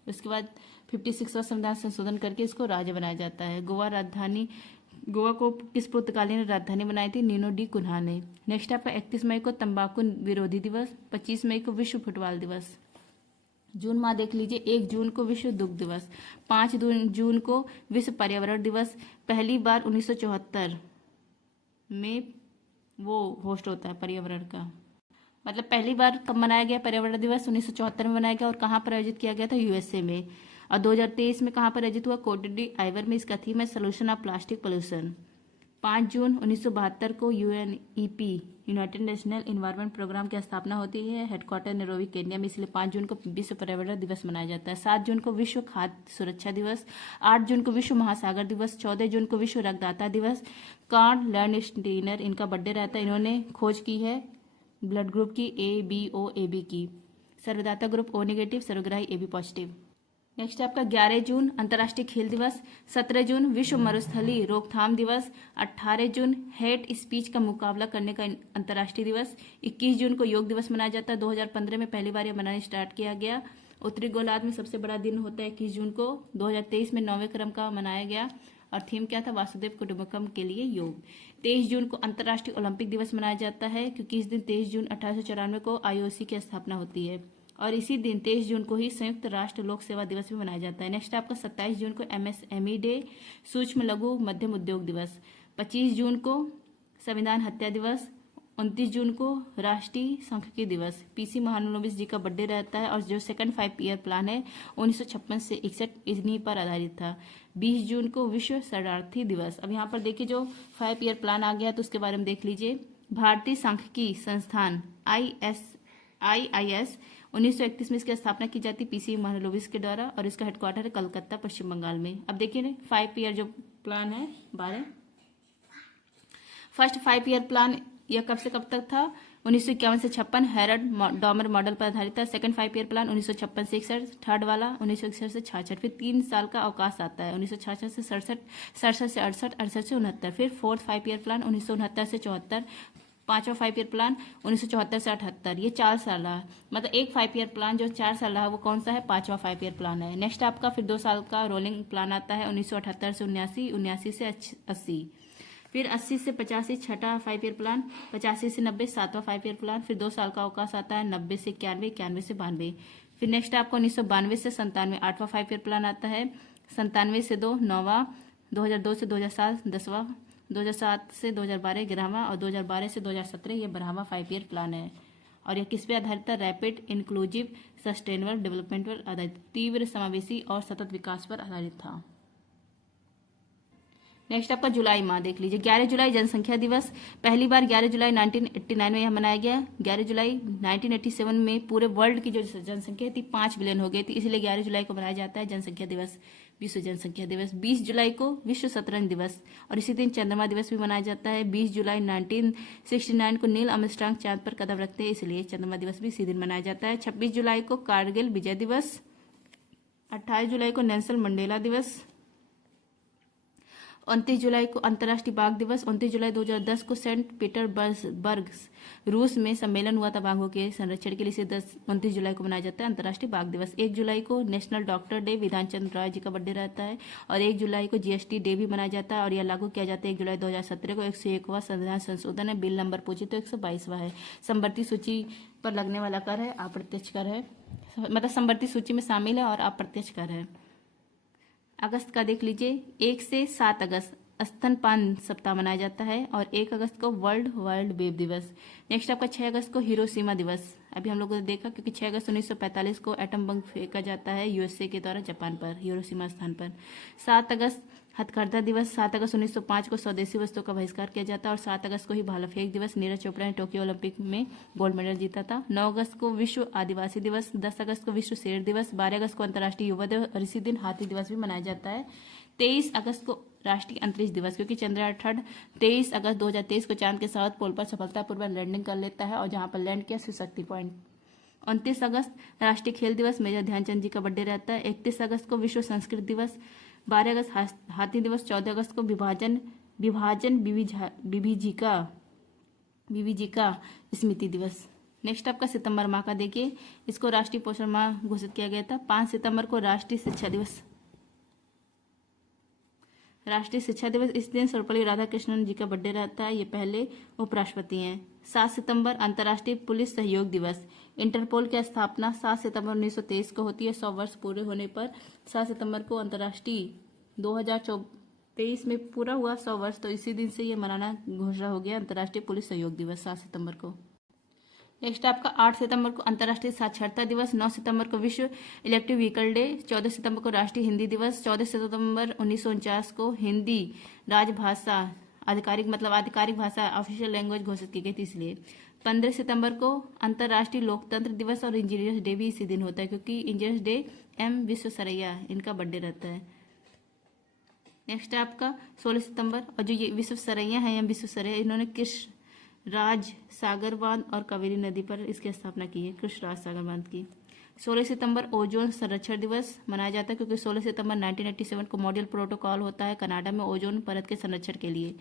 उसके बाद 56वां संविधान संशोधन करके इसको राज्य बनाया जाता है। गोवा को किस पुर्तगाली ने राजधानी बनाई थी? नीनो डी कुन्हा ने। नेक्स्ट आपका 31 मई को तंबाकू विरोधी दिवस, 25 मई को विश्व फुटबॉल दिवस। जून माह देख लीजिए, 1 जून को विश्व दुग्ध दिवस, 5 जून को विश्व पर्यावरण दिवस। पहली बार 1974 में वो होस्ट होता है पर्यावरण का, मतलब पहली बार कब मनाया गया पर्यावरण दिवस? 1974 में मनाया गया। और कहाँ पर आयोजित किया गया था? यूएसए में। और 2023 में कहाँ पर आयोजित हुआ? कोट डी आइवर में। इसका थीम है सोल्यूशन ऑफ प्लास्टिक पोल्यूशन। 5 जून 1972 को UNEP United National Environment Programme की स्थापना होती है, हेडक्वार्टर नैरोबी केन्या में, इसलिए 5 जून को विश्व पर्यावरण दिवस मनाया जाता है। 7 जून को विश्व खाद्य सुरक्षा दिवस, 8 जून को विश्व महासागर दिवस, 14 जून को विश्व रक्तदाता दिवस। कार्ल लैंडस्टीनर इनका बर्थडे रहता है। इन्होंने खोज की है ब्लड ग्रुप की ABO-AB की। सर्वदाता ग्रुप O नेगेटिव, सर्वग्राही AB पॉजिटिव। नेक्स्ट आपका 11 जून अंतर्राष्ट्रीय खेल दिवस, 17 जून विश्व मरुस्थलीय रोकथाम दिवस, 18 जून हेट स्पीच का मुकाबला करने का अंतर्राष्ट्रीय दिवस, 21 जून को योग दिवस मनाया जाता है। 2015 में पहली बार यह मनाना स्टार्ट किया गया। उत्तरी गोलार्ध में सबसे बड़ा दिन होता है 21 जून को। 2023 में 9वें क्रम का मनाया गया और थीम क्या था? वासुदेव कुटुंबकम के लिए योग। 23 जून को अंतर्राष्ट्रीय ओलंपिक दिवस मनाया जाता है, क्योंकि इस दिन 23 जून 1894 को IOC की स्थापना होती है। और इसी दिन 23 जून को ही संयुक्त राष्ट्र लोक सेवा दिवस भी मनाया जाता है। नेक्स्ट आपका 27 जून को MSME डे, सूक्ष्म लघु मध्यम उद्योग दिवस। 25 जून को संविधान हत्या दिवस। 29 जून को राष्ट्रीय सांख्यिकी दिवस। PC महालनोबिस जी का बर्थडे रहता है और जो सेकंड 5 ईयर प्लान है 1956 से 61 इन्हीं पर आधारित था। 20 जून को विश्व शरणार्थी दिवस। अब यहाँ पर देखिए जो 5 ईयर प्लान आ गया तो उसके बारे में देख लीजिए। भारतीय सांख्यिकी संस्थान IIS 1931 में इसकी स्थापना की जाती PC महालनोबिस के द्वारा और इसका हेडक्वार्टर है कलकत्ता पश्चिम बंगाल में। अब देखिए 5 ईयर जो प्लान है 12 फर्स्ट 5 ईयर प्लान यह कब से कब तक था? 1951 से 56 हेरल्ड डॉमर मॉडल पर आधारित था। सेकंड 5 ईयर प्लान 1956 से 61, थर्ड वाला 1961 से 66, फिर 3 साल का अवकाश आता है 1966 से 67, 67 से 68, 68 से 69, फिर फोर्थ 5 ईयर प्लान 1969 से 74, पांचवा 5 ईयर प्लान 1974 से 78। ये 4 साल रहा, मतलब एक 5 ईयर प्लान जो 4 साल रहा वो कौन सा है? 5वां 5 ईयर प्लान है। नेक्स्ट आपका फिर 2 साल का रोलिंग प्लान आता है 1978 से 79, 79 से 80, फिर 80 से 85 छठा 5 ईयर प्लान, 85 से 90 7वां 5 ईयर प्लान, फिर 2 साल का अवकाश आता है 90 से 91, 91 से 92, फिर नेक्स्ट आपको 1992 से 97 8वां 5 ईयर प्लान आता है, 97 से 2 9वां, 2002 से 2007 10वां, 2007 से 2012 11वां और 2012 से 2017 ये 12वां 5 ईयर प्लान है। और यह किस पे आधारित था? रैपिड इंक्लूसिव सस्टेनेबल डेवलपमेंट पर आधारित, तीव्र समावेशी और सतत विकास पर आधारित था। नेक्स्ट आपका जुलाई माह देख लीजिए। 11 जुलाई जनसंख्या दिवस, पहली बार 11 जुलाई 1989 में यह मनाया गया। 11 जुलाई 1987 में पूरे वर्ल्ड की जो जनसंख्या थी 5 बिलियन हो गई थी, इसलिए 11 जुलाई को मनाया जाता है जनसंख्या दिवस, विश्व जनसंख्या दिवस। 20 जुलाई को विश्व शतरंज दिवस और इसी दिन चंद्रमा दिवस भी मनाया जाता है। 20 जुलाई 1969 को नील आर्मस्ट्रांग चांद पर कदम रखते हैं, इसलिए चंद्रमा दिवस भी इसी दिन मनाया जाता है। 26 जुलाई को कारगिल विजय दिवस, 28 जुलाई को नेल्सन मंडेला दिवस, 29 जुलाई को अंतर्राष्ट्रीय बाघ दिवस। 29 जुलाई 2010 को सेंट पीटर्सबर्ग रूस में सम्मेलन हुआ था बाघों के संरक्षण के लिए, इसे 29 जुलाई को मनाया जाता है अंतर्राष्ट्रीय बाघ दिवस। 1 जुलाई को national doctor day, Bidhan Chandra Rai ji का बर्थडे रहता है। और 1 जुलाई को जीएसटी डे भी मनाया जाता है और यह लागू किया जाता है 1 जुलाई 2017 को। 101वां संविधान संशोधन है। बिल नंबर पूछे तो 122वां है। संवर्ती सूची पर लगने वाला कर है अप्रत्यक्ष कर है, मतलब संवर्ती सूची में शामिल है और अप्रत्यक्ष कर है। अगस्त का देख लीजिए, 1 से 7 अगस्त स्तनपान सप्ताह मनाया जाता है और 1 अगस्त को वर्ल्ड वाइल्ड वेब दिवस। नेक्स्ट आपका 6 अगस्त को हिरोशिमा दिवस। अभी हम लोगों ने देखा क्योंकि 6 अगस्त 1945 को एटम बम फेंका जाता है यूएसए के द्वारा जापान पर, हिरोशिमा स्थान पर। 7 अगस्त हथकरघा दिवस। 7 अगस्त 1905 को स्वदेशी वस्तुओं का बहिष्कार किया जाता है और 7 अगस्त को ही भाला फेंक दिवस। नीरज चोपड़ा ने टोक्यो ओलंपिक में गोल्ड मेडल जीता था। 9 अगस्त को विश्व आदिवासी दिवस। 10 अगस्त को विश्व शेर दिवस। 12 अगस्त को अंतर्राष्ट्रीय युवा दिवस और इसी दिन हाथी दिवस भी मनाया जाता है। 23 अगस्त को राष्ट्रीय अंतरिक्ष दिवस, क्योंकि चंद्रयान 3 23 अगस्त 2023 को चांद के साउथ पोल पर सफलतापूर्वक लैंडिंग कर लेता है और जहां पर लैंड किया शिवशक्ति पॉइंट। 29 अगस्त राष्ट्रीय खेल दिवस, मेजर ध्यानचंद जी का बर्थडे रहता है। 31 अगस्त को विश्व संस्कृत दिवस। 12 अगस्त हाथी दिवस। 14 अगस्त को विभाजन विभीजिका स्मृति दिवस। नेक्स्ट आपका सितंबर माह का देखिए, इसको राष्ट्रीय पोषण माह घोषित किया गया था। 5 सितंबर को राष्ट्रीय शिक्षा दिवस। राष्ट्रीय शिक्षा दिवस, इस दिन सर्वपल्ली राधाकृष्णन जी का बर्थडे रहता है, ये पहले उपराष्ट्रपति हैं। 7 सितंबर अंतर्राष्ट्रीय पुलिस सहयोग दिवस। इंटरपोल की स्थापना 7 सितंबर 1923 को होती है। 100 वर्ष पूरे होने पर 7 सितंबर को अंतर्राष्ट्रीय 2023 में पूरा हुआ 100 वर्ष, तो इसी दिन से ये मनाना घोषणा हो गया अंतर्राष्ट्रीय पुलिस सहयोग दिवस 7 सितंबर को। नेक्स्ट आपका 8 सितंबर को अंतर्राष्ट्रीय साक्षरता दिवस। 9 सितंबर को विश्व इलेक्ट्रिक व्हीकल डे। 14 सितंबर को राष्ट्रीय हिंदी दिवस। 14 सितंबर 1949 को हिंदी राजभाषा आधिकारिक भाषा ऑफिशियल लैंग्वेज घोषित की गई थी, इसलिए। 15 सितंबर को अंतर्राष्ट्रीय लोकतंत्र दिवस और इंजीनियर्स डे भी इसी दिन होता है, क्योंकि इंजीनियर्स डे एम विश्वेश्वरैया इनका बर्थडे रहता है। नेक्स्ट आपका 16 सितंबर, और जो ये विश्वेश्वरैया है एम विश्वेश्वरैया, इन्होंने कृष्ण राज सागर बांध और कावेरी नदी पर इसकी स्थापना की है, कृष्ण राज सागर बांध की। 16 सितंबर ओजोन संरक्षण दिवस मनाया जाता है, क्योंकि 16 सितंबर 1987 को मॉन्ट्रियल प्रोटोकॉल होता है कनाडा में ओजोन परत के संरक्षण के लिए।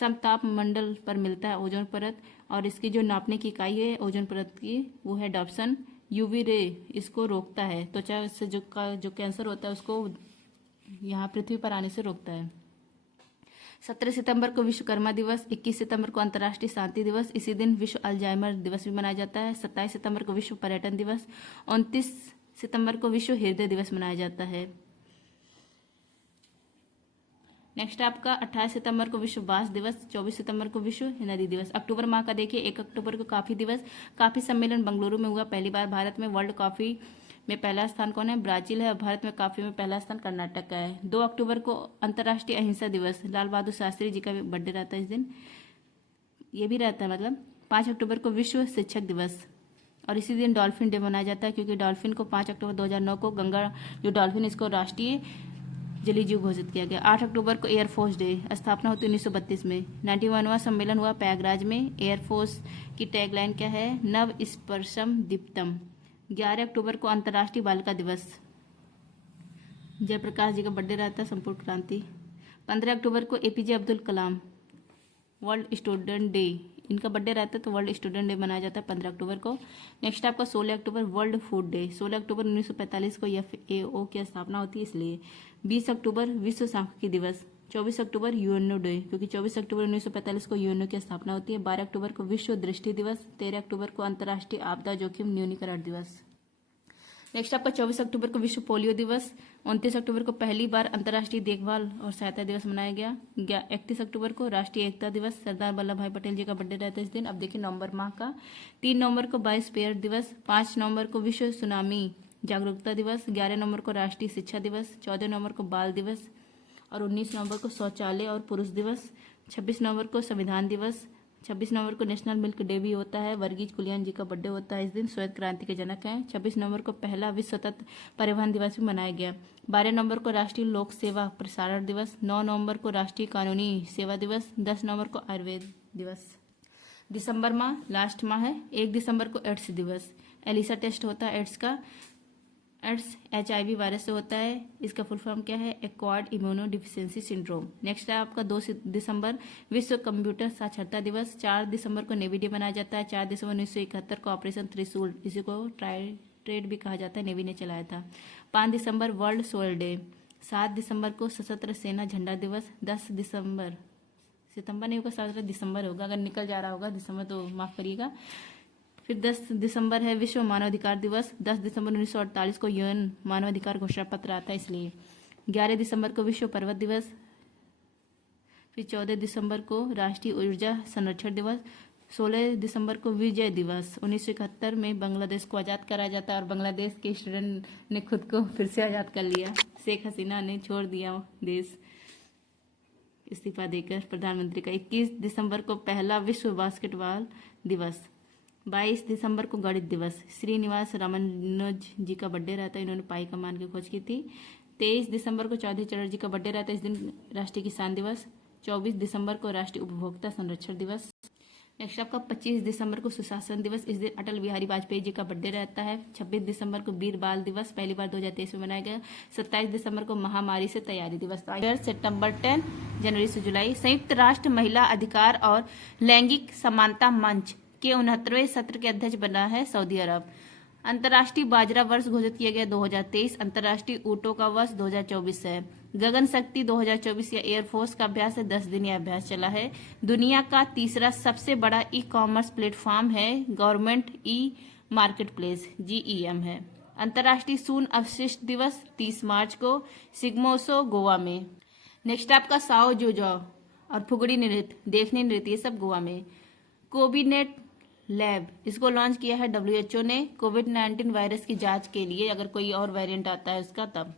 समताप मंडल पर मिलता है ओजोन परत और इसकी जो नापने की इकाई है ओजोन परत की वो है डॉप्सन। यूवी रे इसको रोकता है, त्वचा से जो कैंसर होता है उसको यहाँ पृथ्वी पर आने से रोकता है। 17 सितंबर को विश्वकर्मा दिवस। 21 सितंबर को अंतर्राष्ट्रीय शांति दिवस, इसी दिन विश्व अल्जाइमर दिवस भी मनाया जाता है। 27 सितंबर को विश्व पर्यटन दिवस। 29 सितंबर को विश्व हृदय दिवस मनाया जाता है। नेक्स्ट आपका 28 सितंबर को विश्व बांस दिवस। 24 सितंबर को विश्व नदी दिवस। अक्टूबर माह का देखिए, 1 अक्टूबर को कॉफी दिवस। कॉफी सम्मेलन बेंगलुरु में हुआ पहली बार। भारत में वर्ल्ड कॉफी में पहला स्थान कौन है? ब्राजील है। और भारत में कॉफी में पहला स्थान कर्नाटक का है। 2 अक्टूबर को अंतर्राष्ट्रीय अहिंसा दिवस, लाल बहादुर शास्त्री जी का बर्थडे रहता है इस दिन, ये भी रहता है मतलब। 5 अक्टूबर को विश्व शिक्षक दिवस और इसी दिन डॉल्फिन डे मनाया जाता है, क्योंकि डॉल्फिन को 5 अक्टूबर 2009 को गंगा जो डॉल्फिन इसको राष्ट्रीय जलीय जीव घोषित किया गया। 8 अक्टूबर को एयरफोर्स डे, स्थापना होती 1932 में। 91वां सम्मेलन हुआ प्रयागराज में। एयरफोर्स की टैगलाइन क्या है? नव स्पर्शम दीप्तम। 11 अक्टूबर को अंतर्राष्ट्रीय बालिका दिवस, जयप्रकाश जी का बर्थडे रहता है, संपूर्ण क्रांति। 15 अक्टूबर को APJ Abdul Kalam world student day, इनका बर्थडे रहता है तो वर्ल्ड स्टूडेंट डे मनाया जाता है 15 अक्टूबर को। नेक्स्ट आपका 16 अक्टूबर वर्ल्ड फूड डे। 16 अक्टूबर 1945 को FAO की स्थापना होती है इसलिए। 20 अक्टूबर विश्व सांख्यिकी दिवस। 24 अक्टूबर यूएनओ डे, क्योंकि 24 अक्टूबर 1945 को यूएनओ की स्थापना होती है। 12 अक्टूबर को विश्व दृष्टि दिवस। 13 अक्टूबर को अंतर्राष्ट्रीय आपदा जोखिम न्यूनीकरण दिवस। नेक्स्ट आपका 24 अक्टूबर को विश्व पोलियो दिवस। 29 अक्टूबर को पहली बार अंतर्राष्ट्रीय देखभाल और सहायता दिवस मनाया गया। 31 अक्टूबर को राष्ट्रीय एकता दिवस, सरदार वल्लभ भाई पटेल जी का बर्थडे रहता है इस दिन। अब देखिए नवंबर माह का। 3 नवंबर को बायोस्फीयर दिवस। 5 नवंबर को विश्व सुनामी जागरूकता दिवस। 11 नवंबर को राष्ट्रीय शिक्षा दिवस। 14 नवंबर को बाल दिवस और 19 नवंबर को शौचालय और पुरुष दिवस। 26 नवंबर को संविधान दिवस। 26 नवंबर को नेशनल मिल्क डे भी होता है। वर्गीज कुलियन जी का बर्थडे होता है इस दिन, श्वेत क्रांति के जनक हैं। 26 नवंबर को पहला विश्व सतत परिवहन दिवस भी मनाया गया। 12 नवंबर को राष्ट्रीय लोक सेवा प्रसारण दिवस। 9 नवंबर को राष्ट्रीय कानूनी सेवा दिवस। 10 नवंबर को आयुर्वेद दिवस। दिसंबर माह लास्ट माह है। 1 दिसंबर को एड्स दिवस, एलिसा टेस्ट होता है एड्स का। एड्स HIV वायरस से होता है। इसका फुल फॉर्म क्या है? Acquired immuno deficiency syndrome. Next है आपका 2 दिसंबर विश्व कंप्यूटर साक्षरता दिवस। 4 दिसंबर को नेवी डे मनाया जाता है। 4 दिसंबर 1971 को ऑपरेशन त्रिशूल, इसी को ट्रेड भी कहा जाता है, नेवी ने चलाया था। 5 दिसंबर वर्ल्ड सोयल डे। 7 दिसंबर को सशस्त्र सेना झंडा दिवस। 10 दिसंबर, सितंबर नहीं होगा, 17 दिसंबर होगा, अगर निकल जा रहा होगा दिसंबर तो माफ करिएगा। फिर 10 दिसंबर है विश्व मानवाधिकार दिवस। 10 दिसंबर 1948 को यूएन मानवाधिकार घोषणा पत्र आता है इसलिए। 11 दिसंबर को विश्व पर्वत दिवस। फिर 14 दिसंबर को राष्ट्रीय ऊर्जा संरक्षण दिवस। 16 दिसंबर को विजय दिवस। 1971 में बांग्लादेश को आज़ाद कराया जाता है और बांग्लादेश के स्टूडेंट ने खुद को फिर से आज़ाद कर लिया। शेख हसीना ने छोड़ दिया देश इस्तीफा देकर प्रधानमंत्री का। 21 दिसंबर को पहला विश्व बास्केटबॉल दिवस। 22 दिसंबर को गणित दिवस। श्रीनिवास रामानुज जी का बर्थडे रहता है, इन्होंने पाई कमान की खोज की थी। 23 दिसंबर को चौधरी चटर्जी का बर्थडे रहता है, इस दिन राष्ट्रीय किसान दिवस। 24 दिसंबर को राष्ट्रीय उपभोक्ता संरक्षण दिवस। नेक्स्ट आपका 25 दिसंबर को सुशासन दिवस, इस दिन अटल बिहारी वाजपेयी जी का बर्थडे रहता है। 26 दिसंबर को वीर बाल दिवस, पहली बार 2023 में मनाया गया। 27 दिसंबर को महामारी से तैयारी दिवस। सितंबर 10, जनवरी से जुलाई। संयुक्त राष्ट्र महिला अधिकार और लैंगिक समानता मंच के 69वें सत्र के अध्यक्ष बना है सऊदी अरब। अंतर्राष्ट्रीय बाजरा वर्ष घोषित किया गया 2023। अंतर्राष्ट्रीय ऊँटों का वर्ष 2024 है। गगन शक्ति 2024 या एयरफोर्स का अभ्यास है, 10 दिन यह अभ्यास चला है। दुनिया का तीसरा सबसे बड़ा ई-कॉमर्स प्लेटफॉर्म है government e market place, GEM है। अंतर्राष्ट्रीय शून्य अवशिष्ट दिवस 30 मार्च को सिग्मोसो गोवा में। नेक्स्ट आपका साओ जोजो और फुगड़ी नृत्य, देखने नृत्य, ये सब गोवा में। कोविनेट लैब, इसको लॉन्च किया है WHO ने कोविड-19 वायरस की जांच के लिए, अगर कोई और वेरिएंट आता है उसका तब।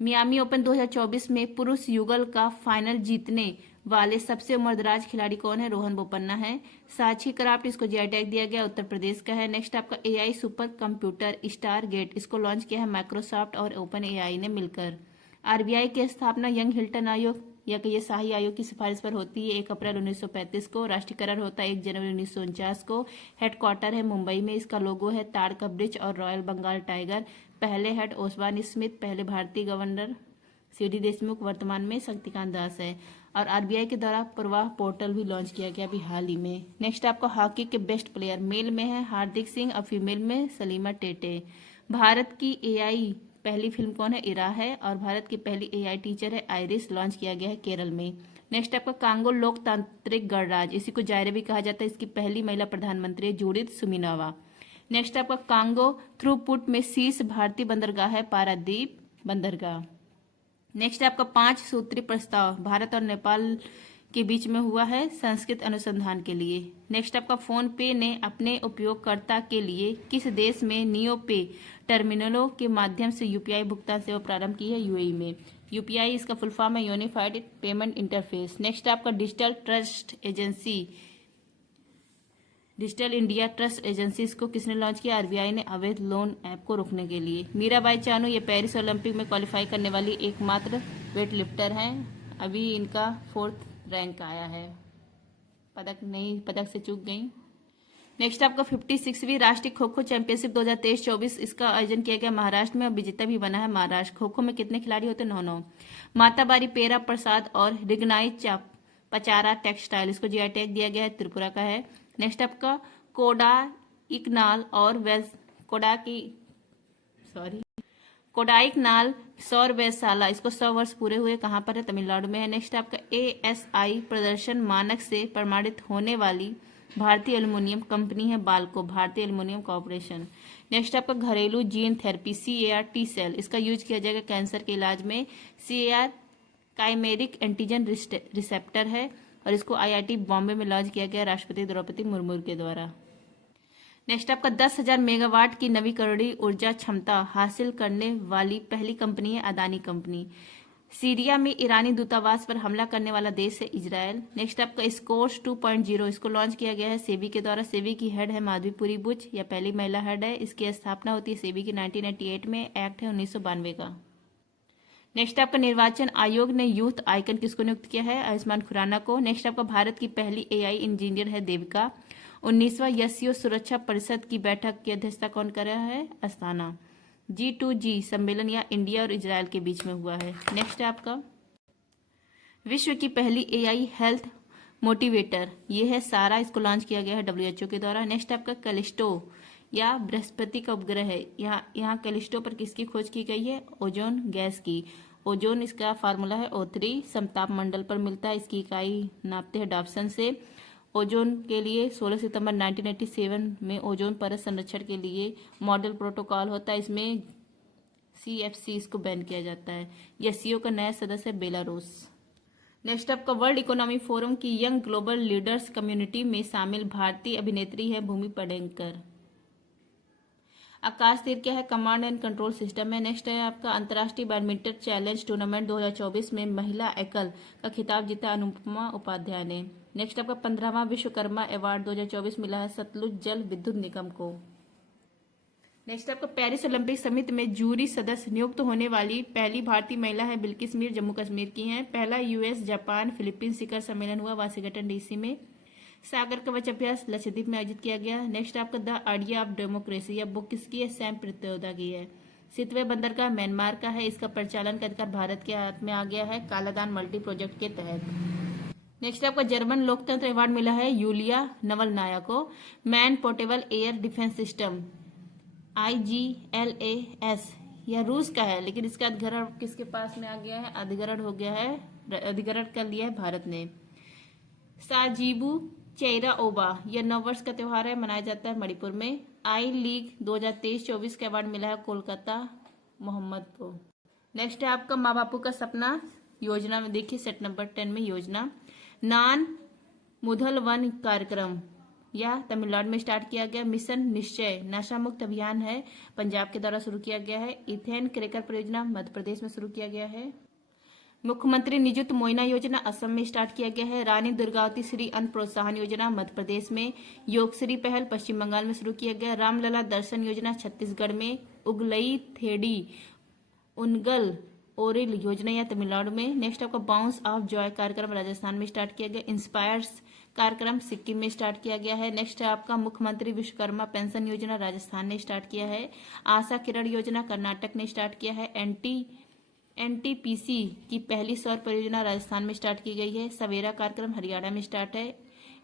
मियामी ओपन 2024 में पुरुष युगल का फाइनल जीतने वाले सबसे उम्रदराज खिलाड़ी कौन है? रोहन बोपन्ना है। साक्षी क्राफ्ट, इसको जीआई टैग दिया गया, उत्तर प्रदेश का है। नेक्स्ट आपका AI supercomputer Stargate, इसको लॉन्च किया है माइक्रोसॉफ्ट और ओपन AI ने मिलकर। RBI की स्थापना यंग हिल्टन आयोग या कि ये शाही आयोग की सिफारिश पर होती है 1 अप्रैल 1935 को। राष्ट्रीयकरण होता है 1 जनवरी 1949 को। हेडक्वार्टर है मुंबई में। इसका लोगो है ताड़ का वृक्ष और रॉयल बंगाल टाइगर। पहले हेड ओसवान स्मिथ, पहले भारतीय गवर्नर CD देशमुख, वर्तमान में शक्तिकांत दास है। और RBI के द्वारा प्रवाह पोर्टल भी लॉन्च किया गया अभी हाल ही में। नेक्स्ट आपको हॉकी के बेस्ट प्लेयर, मेल में है हार्दिक सिंह और फीमेल में सलीमा टेटे। भारत की AI पहली फिल्म कौन है? इरा है। और भारत की पहली AI टीचर है आइरिस, लॉन्च किया गया है केरल में। नेक्स्ट आपका कांगो लोकतांत्रिक गणराज्य, इसी को जायरे भी कहा जाता है, इसकी पहली महिला प्रधानमंत्री है जूडिथ सुमिनोवा। नेक्स्ट आपका कांगो थ्रूपुट में शीर्ष भारतीय बंदरगाह है पारादीप बंदरगाह। नेक्स्ट आपका 5 सूत्री प्रस्ताव भारत और नेपाल के बीच में हुआ है संस्कृत अनुसंधान के लिए। नेक्स्ट आपका फोन पे ने अपने उपयोगकर्ता के लिए किस देश में नियो पे टर्मिनलों के माध्यम से UPI भुगतान सेवा प्रारंभ की है? UAE में। UPI इसका फुल फॉर्म है यूनिफाइड पेमेंट इंटरफेस। नेक्स्ट आपका digital trust agency, digital India trust agency, इसको किसने लॉन्च किया? RBI ने अवैध लोन ऐप को रोकने के लिए। मीराबाई चानू ये पेरिस ओलंपिक में क्वालिफाई करने वाली एकमात्र वेट लिफ्टर हैं। अभी इनका 4th रैंक आया है, पदक से चूक गई। नेक्स्ट आपका 56वीं राष्ट्रीय खो खो चैंपियनशिप 2023-24, इसका आयोजन किया गया महाराष्ट्र में और विजेता भी बना है महाराष्ट्र। खो खो में कितने खिलाड़ी होते? 9। माताबारी पेरा प्रसाद और रिगनाई पचारा टेक्सटाइल, इसको GI टैग दिया गया है, त्रिपुरा का है। नेक्स्ट आपका कोडाइकनाल और कोडाइकनाल सौर व्यवसाला, इसको 100 वर्ष पूरे हुए, कहाँ पर है? तमिलनाडु में है। नेक्स्ट आपका ASI प्रदर्शन मानक से प्रमाणित होने वाली भारतीय एल्युमिनियम कंपनी है बाल्को, भारतीय एल्युमिनियम कॉर्पोरेशन। नेक्स्ट आपका घरेलू gene therapy CAR T cell, इसका यूज किया जाएगा कैंसर के इलाज में। CAR काइमेरिक एंटीजन रिसेप्टर है और इसको IIT बॉम्बे में लॉन्च किया गया राष्ट्रपति द्रौपदी मुर्मू के द्वारा। नेक्स्ट आपका 10,000 मेगावाट की नवीकरणीय ऊर्जा क्षमता हासिल करने वाली पहली कंपनी है अदानी कंपनी। सीरिया में ईरानी दूतावास पर हमला करने वाला देश है इजरायल। नेक्स्ट आपका स्कोर्स 2.0, इसको लॉन्च किया गया है सेबी के द्वारा। सेबी की हेड है माधवीपुरी बुच, यह पहली महिला हेड है। इसकी स्थापना होती है सेबी की 1998 में, एक्ट है 1992 का। नेक्स्ट आपका निर्वाचन आयोग ने यूथ आइकन किसको नियुक्त किया है? आयुष्मान खुराना को। नेक्स्ट आपका भारत की पहली AI इंजीनियर है देविका। 19वां SCO सुरक्षा परिषद की बैठक की अध्यक्षता कौन कर रहा है? अस्थाना। G2G सम्मेलन या इंडिया और इजराइल के बीच में हुआ है। नेक्स्ट है आपका विश्व की पहली AI हेल्थ मोटिवेटर, ये है सारा, इसको लॉन्च किया गया है WHO के द्वारा। नेक्स्ट आपका कैलिस्टो या बृहस्पति का उपग्रह है। यहाँ कैलिस्टो पर किसकी खोज की गई है? ओजोन गैस की। ओजोन इसका फार्मूला है O3, समताप मंडल पर मिलता है, इसकी इकाई नापते हैं डॉप्सन से। ओजोन के लिए 16 सितंबर 1987 में ओजोन परत संरक्षण के लिए मॉडल प्रोटोकॉल होता है, इसमें CFC इसको बैन किया जाता है। SCO का नया सदस्य है बेलारूस। नेक्स्ट आपका वर्ल्ड इकोनॉमी फोरम की यंग ग्लोबल लीडर्स कम्युनिटी में शामिल भारतीय अभिनेत्री है भूमि पेडनेकर। आकाश तीर क्या है? कमांड एंड कंट्रोल सिस्टम है। नेक्स्ट है आपका अंतर्राष्ट्रीय बैडमिंटन चैलेंज टूर्नामेंट 2024 में महिला एकल का खिताब जीता अनुपमा उपाध्याय ने। नेक्स्ट आपका 15वां विश्वकर्मा अवार्ड 2024 मिला है सतलुज जल विद्युत निगम को। नेक्स्ट आपका पेरिस ओलंपिक समिति में जूरी सदस्य नियुक्त होने वाली पहली भारतीय महिला है बिल्किस मीर, जम्मू कश्मीर की हैं। पहला US जापान फिलीपींस शिखर सम्मेलन हुआ वाशिंगटन DC में। सागर कवच अभ्यास लक्षद्वीप में आयोजित किया गया। नेक्स्ट आपका द आइडिया ऑफ डेमोक्रेसी, यह बुक किसकी है? सैम पित्रोदा की है। सितवे बंदरगाह म्यांमार का है, इसका परिचालन का अधिकार भारत के हाथ में आ गया है कालादान मल्टी प्रोजेक्ट के तहत। नेक्स्ट आपका जर्मन लोकतंत्र अवार्ड मिला है यूलिया नवलनाया को। Man portable air defence system IGLAS, यह रूस का है, लेकिन इसका अधिग्रहण किसके पास में आ गया है? अधिग्रहण हो गया है, अधिग्रहण कर लिया है भारत ने। साजीबू चेरा ओबा, यह नववर्ष का त्योहार है, मनाया जाता है मणिपुर में। आई लीग 2023-24 का अवार्ड मिला है कोलकाता मोहम्मद को। नेक्स्ट है आपका माँ बापू का सपना योजना में देखिए सेट नंबर 10 में योजना नान मुधल वन कार्यक्रम या तमिलनाडु में स्टार्ट किया गया। मिशन निश्चय नशा मुक्त अभियान है, पंजाब के द्वारा शुरू किया गया है। इथेन क्रैकर परियोजना मध्य प्रदेश में शुरू किया गया है। मुख्यमंत्री निजुत मोइना योजना असम में स्टार्ट किया गया है। रानी दुर्गावती श्री अन्न प्रोत्साहन योजना मध्य प्रदेश में। योगश्री पहल पश्चिम बंगाल में शुरू किया गया। रामलला दर्शन योजना छत्तीसगढ़ में। उगलई थेड़ी उनगल ओरिल योजना या तमिलनाडु में। नेक्स्ट आपका बाउंस ऑफ जॉय कार्यक्रम राजस्थान में स्टार्ट किया गया। इंस्पायर्स कार्यक्रम सिक्किम में स्टार्ट किया गया है। नेक्स्ट है आपका मुख्यमंत्री विश्वकर्मा पेंशन योजना राजस्थान ने स्टार्ट किया है। आशा किरण योजना कर्नाटक ने स्टार्ट किया है। NTPC की पहली सौर परियोजना राजस्थान में स्टार्ट की गई है। सवेरा कार्यक्रम हरियाणा में स्टार्ट है।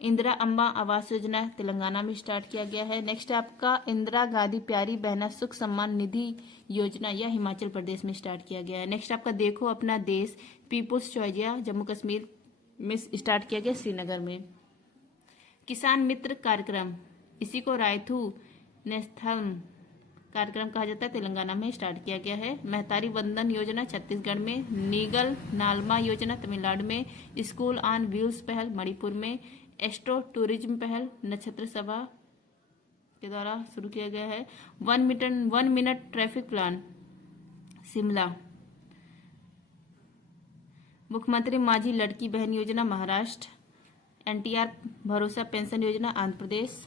इंदिरा अम्बा आवास योजना तेलंगाना में स्टार्ट किया गया है। नेक्स्ट आपका इंदिरा गांधी प्यारी बहना सुख सम्मान निधि योजना यह हिमाचल प्रदेश में स्टार्ट किया गया है। नेक्स्ट आपका देखो अपना देश पीपुल्स चॉइस जम्मू कश्मीर में स्टार्ट किया गया श्रीनगर में। किसान मित्र कार्यक्रम, इसी को रायथू नेस्थम कार्यक्रम कहा जाता है, तेलंगाना में स्टार्ट किया गया है। महतारी वंदन योजना छत्तीसगढ़ में। नीगल नालमा योजना तमिलनाडु में। स्कूल ऑन व्हील्स पहल मणिपुर में। एस्ट्रो टूरिज्म पहल नक्षत्र सभा के द्वारा शुरू किया गया है। 1 मिनट ट्रैफिक प्लान शिमला। मुख्यमंत्री माझी लड़की बहन योजना महाराष्ट्र। NTR भरोसा पेंशन योजना आंध्र प्रदेश।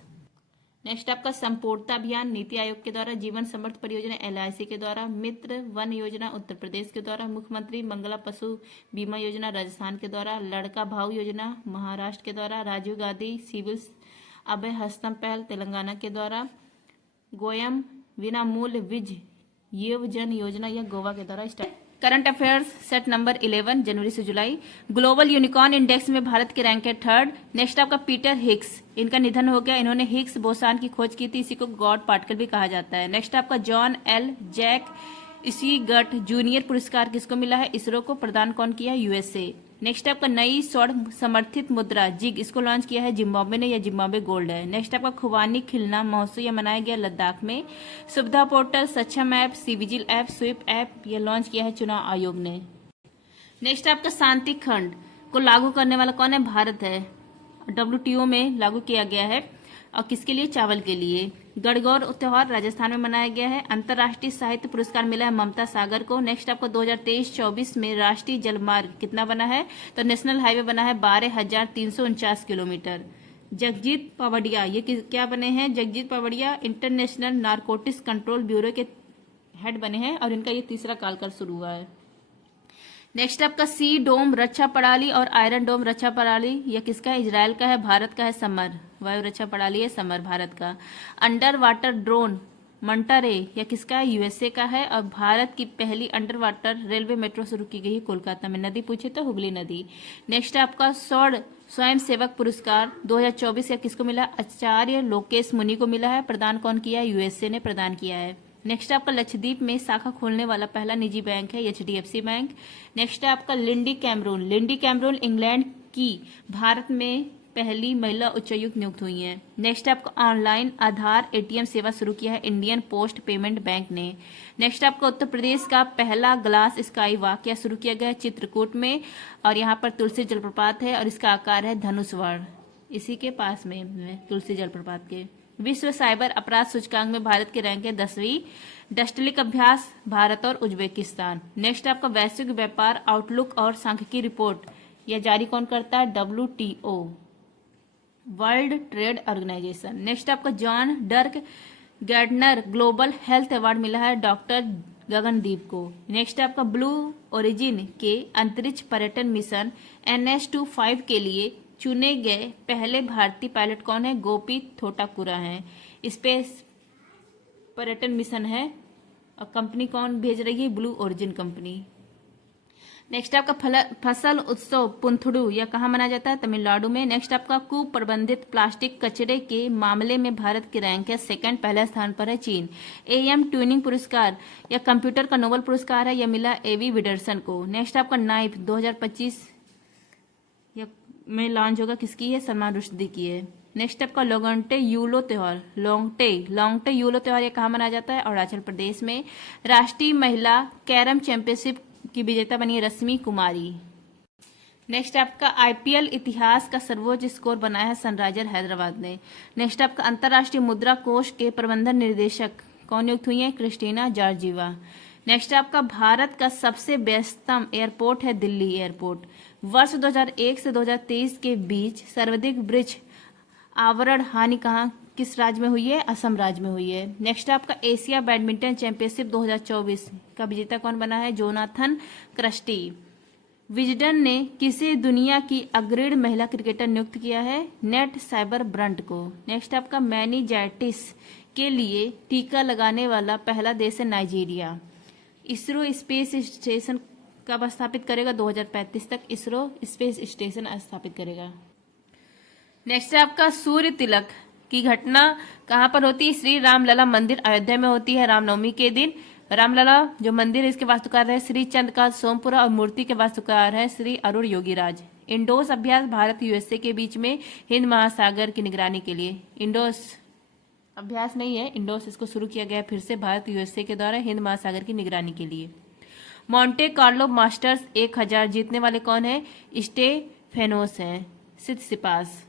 नेक्स्ट आपका संपूर्णता अभियान नीति आयोग के द्वारा। जीवन समर्थ परियोजना LIC के द्वारा। मित्र वन योजना उत्तर प्रदेश के द्वारा। मुख्यमंत्री मंगला पशु बीमा योजना राजस्थान के द्वारा। लड़का भाव योजना महाराष्ट्र के द्वारा। राजीव गांधी सिविल अभय हस्तम पहल तेलंगाना के द्वारा। गोयम विनामूल्य विज येवजन योजना यह गोवा के द्वारा start. Current affairs set number 11 जनवरी से जुलाई। ग्लोबल यूनिकॉर्न इंडेक्स में भारत के रैंक है 3rd। नेक्स्ट आपका पीटर हिग्स, इनका निधन हो गया। इन्होंने हिग्स बोसान की खोज की थी, इसी को गॉड पार्टिकल भी कहा जाता है। नेक्स्ट आपका जॉन एल जैक इसीगट जूनियर पुरस्कार किसको मिला है? इसरो को प्रदान कौन किया है? USA। नेक्स्ट आपका नई सौर समर्थित मुद्रा जिग, इसको लॉन्च किया है जिम्बाब्वे ने, या जिम्बाब्वे गोल्ड है। नेक्स्ट आपका खुबानी खिलना महोत्सव यह मनाया गया लद्दाख में। Suvidha portal, Saksham app, cVIGIL app, SVEEP app यह लॉन्च किया है चुनाव आयोग ने। नेक्स्ट आपका शांति खंड को लागू करने वाला कौन है? भारत है। WTO में लागू किया गया है और किसके लिए? चावल के लिए। गणगौर त्योहार राजस्थान में मनाया गया है। अंतर्राष्ट्रीय साहित्य पुरस्कार मिला है ममता सागर को। नेक्स्ट आपको 2023-24 में राष्ट्रीय जलमार्ग कितना बना है? तो नेशनल हाईवे बना है 12,349 किलोमीटर। जगजीत पवड़िया ये क्या बने हैं? Jagjit Pawariya international narcotics control bureau के हेड बने हैं और इनका ये 3रा कालकाल शुरू हुआ है। नेक्स्ट आपका सी डोम रक्षा प्रणाली और आयरन डोम रक्षा प्रणाली यह किसका है? इजराइल का है। भारत का है समर वायु रक्षा प्रणाली है समर भारत का। अंडर वाटर ड्रोन मंटारे या किसका है? यूएसए का है। और भारत की पहली अंडर वाटर रेलवे मेट्रो शुरू की गई है कोलकाता में। नदी पूछे तो हुगली नदी। नेक्स्ट आपका स्वयं सेवक पुरस्कार 2024 या किसको मिला? आचार्य लोकेश मुनि को मिला है। प्रदान कौन किया है? यूएसए ने प्रदान किया है। नेक्स्ट आपका लक्षद्वीप में शाखा खोलने वाला पहला निजी बैंक है एचडीएफसी बैंक। नेक्स्ट आपका लिंडी कैमरून इंग्लैंड की भारत में पहली महिला उच्चायुक्त नियुक्त हुई हैं। नेक्स्ट आपका ऑनलाइन आधार एटीएम सेवा शुरू किया है इंडियन पोस्ट पेमेंट बैंक ने। नेक्स्ट आपका उत्तर प्रदेश का पहला ग्लास स्काई वॉक या शुरू किया गया है चित्रकूट में, और यहाँ पर तुलसी जलप्रपात है और इसका आकार है धनुष वर्ण, इसी के पास में तुलसी जलप्रपात के। विश्व साइबर अपराध सूचकांक में भारत की रैंक है 10वीं। डस्टलिक अभ्यास भारत और उज्बेकिस्तान। नेक्स्ट आपका वैश्विक व्यापार आउटलुक और सांख्यिकी रिपोर्ट यह जारी कौन करता है? WTO world trade organization. Next आपका John Dirk Gairdner global health award मिला है डॉक्टर गगनदीप को। नेक्स्ट आपका ब्लू ओरिजिन के अंतरिक्ष पर्यटन मिशन NS-25 के लिए चुने गए पहले भारतीय पायलट कौन है? गोपी थोटाकुरा हैं। स्पेस पर्यटन मिशन है और कंपनी कौन भेज रही है? Blue origin company. नेक्स्ट आपका फसल उत्सव पुंथड़ू यह कहाँ मनाया जाता है? तमिलनाडु में। नेक्स्ट आपका कुप्रबंधित प्लास्टिक कचरे के मामले में भारत की रैंक है सेकंड, पहले स्थान पर है चीन। AM ट्यूनिंग पुरस्कार या कंप्यूटर का नोबेल पुरस्कार है, यह मिला AV विडरसन को। नेक्स्ट आपका नाइफ 2025 में लॉन्च होगा, किसकी है? सलमान रुश्दी की है। नेक्स्ट आपका लोंगटे यूलो त्योहार लोंगटे यूलो त्योहार यह कहाँ मनाया जाता है? अरुणाचल प्रदेश में। राष्ट्रीय महिला कैरम चैंपियनशिप की विजेता बनी है रश्मि कुमारी। नेक्स्ट आपका IPL इतिहास का सर्वोच्च स्कोर बनाया है सनराइजर हैदराबाद ने। नेक्स्ट आपका अंतर्राष्ट्रीय मुद्रा कोष के प्रबंधन निर्देशक कौन नियुक्त हुई है? Christina Georgieva. नेक्स्ट आपका भारत का सबसे व्यस्ततम एयरपोर्ट है दिल्ली एयरपोर्ट। वर्ष 2001 से 2023 के बीच सर्वाधिक वृक्ष आवरण हानि कहाँ किस राज्य में हुई है? असम राज्य में हुई है। नेक्स्ट आपका एशिया बैडमिंटन चैंपियनशिप 2024 का विजेता कौन बना है? Jonathan Christie. विजडन ने किसे दुनिया की अग्रणी महिला क्रिकेटर नियुक्त किया है? नेट साइबर ब्रंट को। नेक्स्ट आपका मेनिंजाइटिस के लिए टीका लगाने वाला पहला देश है नाइजीरिया। इसरो स्पेस स्टेशन कब स्थापित करेगा? 2035 तक इसरो स्पेस स्टेशन स्थापित करेगा। नेक्स्ट आपका सूर्य तिलक की घटना कहाँ पर होती है? श्री रामलला मंदिर अयोध्या में होती है रामनवमी के दिन। रामलला जो मंदिर है इसके वास्तुकार है श्री चंद्रकांत सोमपुरा और मूर्ति के वास्तुकार है श्री अरुण योगीराज। इंडोस अभ्यास भारत USA के बीच में हिंद महासागर की निगरानी के लिए। इंडोस अभ्यास नहीं है, इंडोस इसको शुरू किया गया फिर से भारत USA के द्वारा हिंद महासागर की निगरानी के लिए। मॉन्टे कार्लो मास्टर्स 1000 जीतने वाले कौन है? स्टेफेनोस हैं सितसिपास।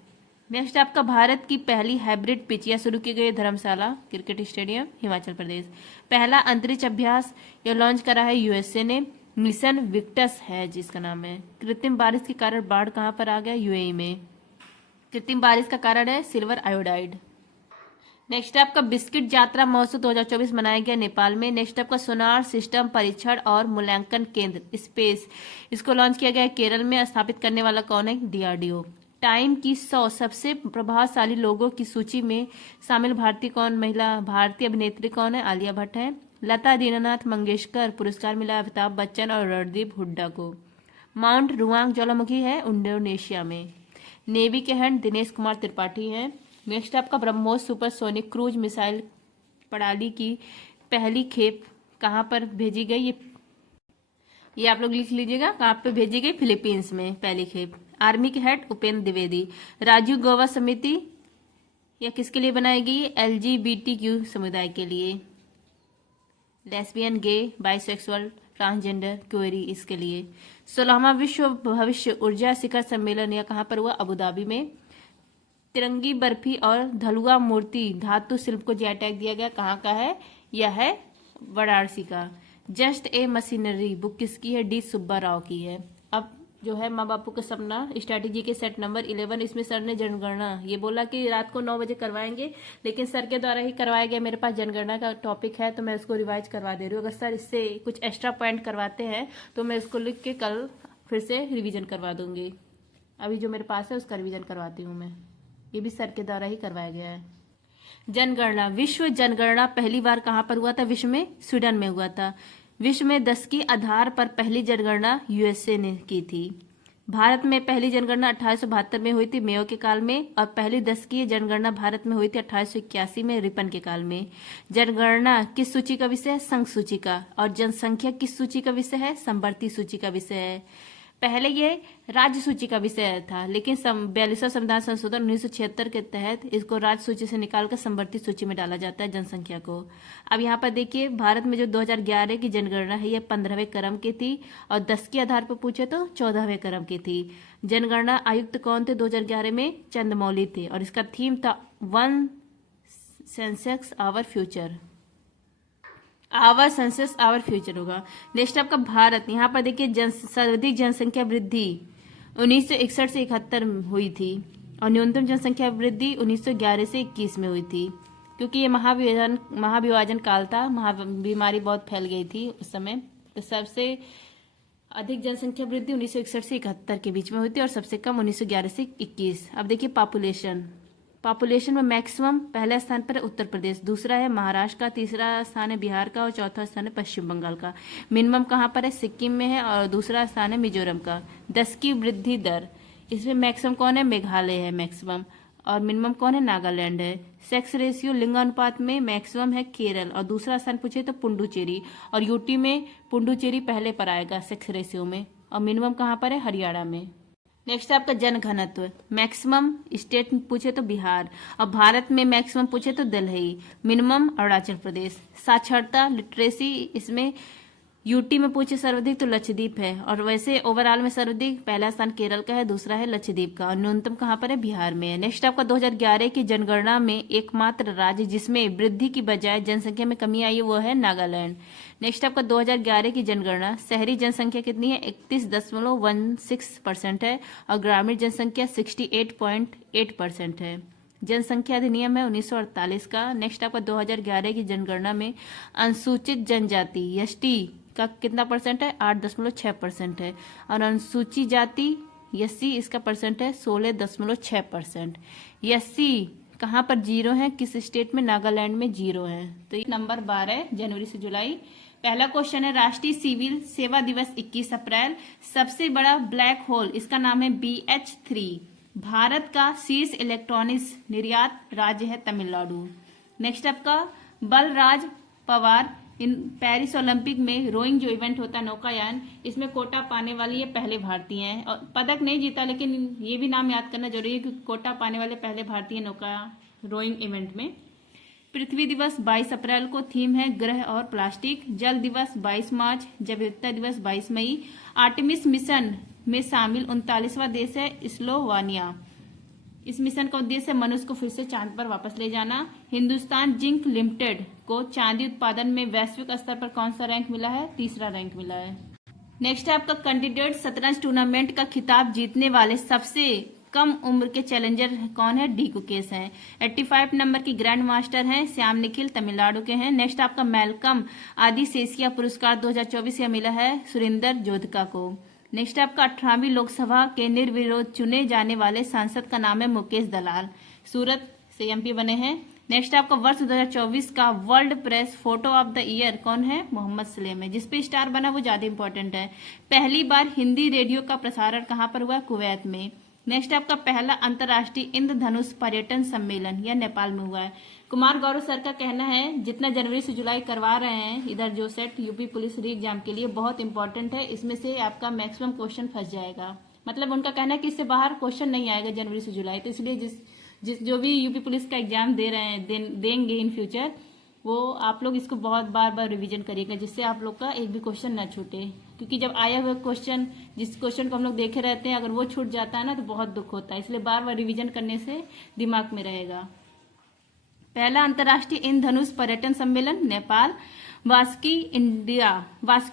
नेक्स्ट आपका भारत की पहली हाइब्रिड पिच या शुरू की गई धर्मशाला क्रिकेट स्टेडियम हिमाचल प्रदेश। पहला अंतरिक्ष अभ्यास यह लॉन्च करा है USA ने, मिशन विक्टस है जिसका नाम है। कृत्रिम बारिश के कारण बाढ़ कहाँ पर आ गया? UAE में। कृत्रिम बारिश का कारण है सिल्वर आयोडाइड। नेक्स्ट आपका बिस्किट यात्रा महोत्सव 2024 मनाया गया नेपाल में। नेक्स्ट आपका सोनार सिस्टम परीक्षण और मूल्यांकन केंद्र स्पेस इसको लॉन्च किया गया है केरल में। स्थापित करने वाला कौन है? DRDO। टाइम की 100 सबसे प्रभावशाली लोगों की सूची में शामिल महिला भारतीय अभिनेत्री कौन है? आलिया भट्ट है। लता दीनानाथ मंगेशकर पुरस्कार मिला अमिताभ बच्चन और रणदीप हुड्डा को। माउंट रुआंग ज्वालामुखी है इंडोनेशिया में। नेवी के हेड दिनेश कुमार त्रिपाठी हैं। नेक्स्ट आपका ब्रह्मोस सुपरसोनिक क्रूज मिसाइल प्रणाली की पहली खेप कहाँ पर भेजी गई? ये आप लोग लिख लीजिएगा कहाँ पे भेजी गई? फिलीपींस में पहली खेप। आर्मी के हेड उपेंद्र द्विवेदी। राजीव गौबा समिति यह किसके लिए बनाई गई? LGBTQ समुदाय के लिए। लेस्बियन, गे, बाइसेक्सुअल, ट्रांसजेंडर, क्वेरी इसके लिए। 16वां विश्व भविष्य ऊर्जा शिखर सम्मेलन यह कहाँ पर हुआ? अबू धाबी में। तिरंगी बर्फी और धलुआ मूर्ति धातु शिल्प को जीआई टैग दिया गया, कहाँ का है? यह है वाराणसी का। जस्ट ए मशीनरी बुक किसकी है? D सुब्बा राव की है। अब जो है माँ बापू का सपना स्ट्रैटेजी के सेट नंबर 11 इसमें सर ने जनगणना ये बोला कि रात को 9 बजे करवाएंगे, लेकिन सर के द्वारा ही करवाया गया। मेरे पास जनगणना का टॉपिक है तो मैं उसको रिवाइज करवा दे रही हूँ। अगर सर इससे कुछ एक्स्ट्रा पॉइंट करवाते हैं तो मैं उसको लिख के कल फिर से रिवीजन करवा दूंगी। अभी जो मेरे पास है उसका रिवीजन करवाती हूँ मैं, ये भी सर के द्वारा ही करवाया गया है। जनगणना, विश्व जनगणना पहली बार कहाँ पर हुआ था? विश्व में स्वीडन में हुआ था। विश्व में 10 के आधार पर पहली जनगणना यूएसए ने की थी। भारत में पहली जनगणना 1872 में हुई थी मेयो के काल में, और पहली 10 की जनगणना भारत में हुई थी 1881 में रिपन के काल में। जनगणना किस सूची का विषय है? संघ सूची का। और जनसंख्या किस सूची का विषय है? समवर्ती सूची का विषय है। पहले ये राज्य सूची का विषय था, लेकिन 42वां संविधान संशोधन 1976 के तहत इसको राज्य सूची से निकालकर समवर्ती सूची में डाला जाता है जनसंख्या को। अब यहाँ पर देखिए, भारत में जो 2011 की जनगणना है ये 15वें क्रम की थी, और 10 के आधार पर पूछे तो 14वें क्रम की थी। जनगणना आयुक्त कौन थे 2011 में? चंद्रमौली थे, और इसका थीम था one Sensex our future. Our census our future होगा। नेक्स्ट आपका भारत, यहाँ पर देखिए सर्वाधिक जनसंख्या वृद्धि 1961 से 71 में हुई थी, और न्यूनतम जनसंख्या वृद्धि 1911 से 21 में हुई थी, क्योंकि ये महाविभाजन काल था, बीमारी बहुत फैल गई थी उस समय। तो सबसे अधिक जनसंख्या वृद्धि 1961 से 71 के बीच में हुई थी, और सबसे कम 1911 से 21। अब देखिए पॉपुलेशन में मैक्सिमम पहले स्थान पर है उत्तर प्रदेश, दूसरा है महाराष्ट्र का, तीसरा स्थान है बिहार का, और चौथा स्थान है पश्चिम बंगाल का। मिनिमम कहाँ पर है? सिक्किम में है, और दूसरा स्थान है मिजोरम का। 10 की वृद्धि दर, इसमें मैक्सिमम कौन है? मेघालय है मैक्सिमम, और मिनिमम कौन है? नागालैंड है। सेक्स रेशियो लिंगानुपात में मैक्सिमम है केरल, और दूसरा स्थान पूछे तो पुडुचेरी, और यूटी में पुडुचेरी पहले पर आएगा सेक्स रेशियो में, और मिनिमम कहाँ पर है? हरियाणा में। नेक्स्ट आपका जनघनत्व, मैक्सिमम स्टेट पूछे तो बिहार, और भारत में मैक्सिमम पूछे तो दिल्ली, मिनिमम अरुणाचल प्रदेश। साक्षरता लिटरेसी, इसमें यूटी में पूछे सर्वाधिक तो लक्षद्वीप है, और वैसे ओवरऑल में सर्वाधिक पहला स्थान केरल का है, दूसरा है लक्षद्वीप का, और न्यूनतम कहाँ पर है? बिहार में है। नेक्स्ट आपका 2011 की जनगणना में एकमात्र राज्य जिसमें वृद्धि की बजाय जनसंख्या में कमी आई है वो है नागालैंड। नेक्स्ट आपका 2011 की जनगणना, शहरी जनसंख्या कितनी है? 31.16% है, और ग्रामीण जनसंख्या 68.8% है। जनसंख्या अधिनियम है 1948 का। नेक्स्ट आपका 2011 की जनगणना में अनुसूचित जनजाति एसटी का कितना परसेंट है? 8.6% है, और अनुसूचित जाति एससी इसका परसेंट है 16.6%। एससी कहाँ पर जीरो है? किस स्टेट में? नागालैंड में जीरो है। तो ये नंबर 12 जनवरी से जुलाई। पहला क्वेश्चन है राष्ट्रीय सिविल सेवा दिवस 21 अप्रैल। सबसे बड़ा ब्लैक होल, इसका नाम है BH3। भारत का शीर्ष इलेक्ट्रॉनिक्स निर्यात राज्य है तमिलनाडु। नेक्स्ट आपका Balraj Pawar in Paris Olympic में रोइंग जो इवेंट होता है नौकायान, इसमें कोटा पाने वाली ये पहले भारतीय हैं, और पदक नहीं जीता, लेकिन ये भी नाम याद करना जरूरी है क्योंकि कोटा पाने वाले पहले भारतीय नौका रोइंग इवेंट में। पृथ्वी दिवस 22 अप्रैल को, थीम है ग्रह और प्लास्टिक। जल दिवस 22 मार्च, जैव विविधता दिवस 22 मई। आर्टेमिस मिशन में शामिल 39वां देश है स्लोवानिया। इस मिशन का उद्देश्य मनुष्य को फिर से चांद पर वापस ले जाना। हिंदुस्तान जिंक लिमिटेड को चांदी उत्पादन में वैश्विक स्तर पर कौन सा रैंक मिला है? तीसरा रैंक मिला है। नेक्स्ट है आपका कैंडिडेट शतरंज टूर्नामेंट का खिताब जीतने वाले सबसे कम उम्र के चैलेंजर कौन है? डी कुकेश हैं। 85 नंबर की ग्रैंड मास्टर हैं श्याम निखिल, तमिलनाडु के हैं। नेक्स्ट आपका मैलकम आदिशेषिया पुरस्कार 2024 का मिला है सुरिंदर जोधका को। नेक्स्ट आपका 18वीं लोकसभा के निर्विरोध चुने जाने वाले सांसद का नाम है मुकेश दलाल, सूरत से एमपी बने हैं। नेक्स्ट आपका वर्ष 2024 का world press photo of the year कौन है? मोहम्मद सलेम है। जिसपे स्टार बना वो ज्यादा इंपॉर्टेंट है। पहली बार हिंदी रेडियो का प्रसारण कहाँ पर हुआ? कुवैत में। नेक्स्ट आपका पहला अंतर्राष्ट्रीय इंद्रधनुष पर्यटन सम्मेलन यह नेपाल में हुआ है। कुमार गौरव सर का कहना है जितना जनवरी से जुलाई करवा रहे हैं इधर जो सेट यूपी पुलिस री एग्जाम के लिए बहुत इंपॉर्टेंट है, इसमें से आपका मैक्सिमम क्वेश्चन फंस जाएगा। मतलब उनका कहना है कि इससे बाहर क्वेश्चन नहीं आएगा जनवरी से जुलाई, तो इसलिए जिस जो भी यूपी पुलिस का एग्जाम दे रहे हैं देंगे इन फ्यूचर, वो आप लोग इसको बहुत बार बार रिवीजन करिएगा जिससे आप लोग का एक भी क्वेश्चन ना छूटे। क्योंकि जब आया हुआ क्वेश्चन जिस क्वेश्चन को हम लोग देखे रहते हैं अगर वो छूट जाता है ना तो बहुत दुख होता है, इसलिए बार बार रिवीजन करने से दिमाग में रहेगा। पहला अंतर्राष्ट्रीय इंद्रधनुष पर्यटन सम्मेलन नेपाल। वास्की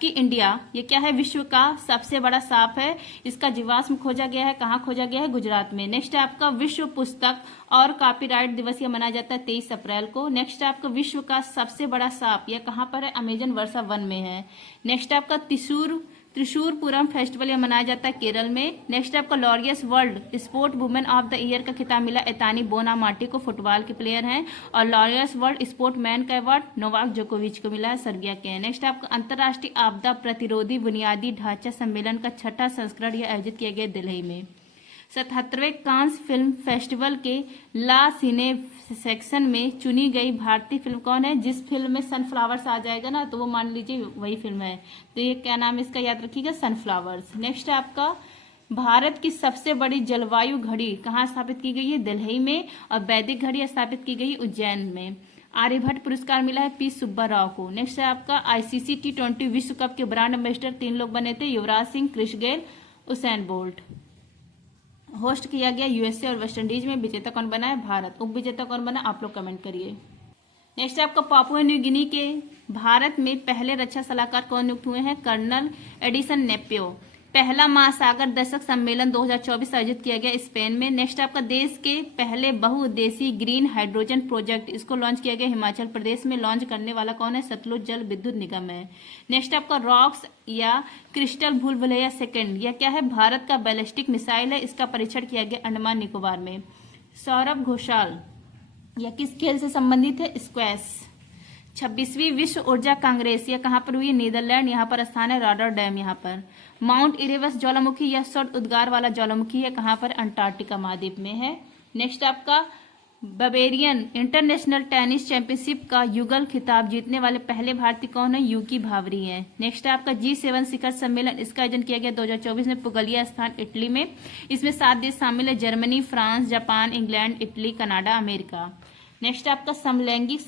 इंडिया ये क्या है? विश्व का सबसे बड़ा सांप है। इसका जीवाश्म खोजा गया है, कहाँ खोजा गया है? गुजरात में। नेक्स्ट है आपका विश्व पुस्तक और कॉपीराइट दिवस यह मनाया जाता है 23 अप्रैल को। नेक्स्ट है आपका विश्व का सबसे बड़ा सांप यह कहाँ पर है? अमेजन वर्षा वन में है। नेक्स्ट आपका त्रिशूर त्रिशूरपुरम फेस्टिवल यह मनाया जाता है केरल में। नेक्स्ट आपका Laureus world sport women of the year का खिताब मिला एतानी बोनामाटी को, फुटबॉल के प्लेयर हैं। और लॉरियस वर्ल्ड स्पोर्ट मैन का अवार्ड नोवाक जोकोविच को मिला है, सर्बिया के हैं। नेक्स्ट आपका अंतर्राष्ट्रीय आपदा प्रतिरोधी बुनियादी ढांचा सम्मेलन का 6ठा संस्करण यह आयोजित किया गया दिल्ली में। 77वें कांस फिल्म फेस्टिवल के ला सिने सेक्शन में चुनी गई भारतीय फिल्म कौन है? जिस फिल्म में सनफ्लावर्स आ जाएगा ना तो वो मान लीजिए वही फिल्म है। तो ये क्या नाम है इसका, याद रखिएगा, सनफ्लावर्स। नेक्स्ट आपका भारत की सबसे बड़ी जलवायु घड़ी कहाँ स्थापित की गई है? दिल्ली में। और वैदिक घड़ी स्थापित की गई उज्जैन में। आर्यभट्ट पुरस्कार मिला है पी सुब्बा राव को। नेक्स्ट है आपका आईसीसी T20 विश्व कप के ब्रांड एम्बेसडर 3 लोग बने थे, Yuvraj Singh, Chris Gayle, Usain Bolt. Host किया गया यूएसए और वेस्ट इंडीज में। विजेता कौन बना है? भारत। उप विजेता कौन बना? आप लोग कमेंट करिए। नेक्स्ट आपका पापुआ न्यू गिनी के भारत में पहले रक्षा सलाहकार कौन नियुक्त हुए हैं? Colonel Edison Nepio. पहला महासागर दशक सम्मेलन 2024 आयोजित किया गया स्पेन में। नेक्स्ट आपका देश के पहले बहुउद्देशीय ग्रीन हाइड्रोजन प्रोजेक्ट, इसको लॉन्च किया गया हिमाचल प्रदेश में। लॉन्च करने वाला कौन है? सतलुज जल विद्युत निगम है। नेक्स्ट आपका रॉक्स या क्रिस्टल भूलभुलैया सेकंड, यह क्या है? भारत का बैलिस्टिक मिसाइल है। इसका परीक्षण किया गया अंडमान निकोबार में। सौरभ घोषाल, यह किस खेल से संबंधित है? स्क्वैश। 26वीं विश्व ऊर्जा कांग्रेस यह कहां पर हुई? नीदरलैंड। यहां पर स्थान है रॉटरडैम। यहां पर माउंट इरेबस ज्वालामुखी यह सौर उद्गार वाला ज्वालामुखी है, कहां पर? अंटार्कटिका महाद्वीप में है। नेक्स्ट आपका बवेरियन इंटरनेशनल टेनिस चैंपियनशिप का युगल खिताब जीतने वाले पहले भारतीय कौन है? यूकी भावरी हैं। नेक्स्ट आपका G7 शिखर सम्मेलन, इसका आयोजन किया गया 2024 में पुगलिया स्थान इटली में। इसमें 7 देश शामिल है, Germany, France, Japan, England, Italy, Canada, America. Next आपका समलैंगिक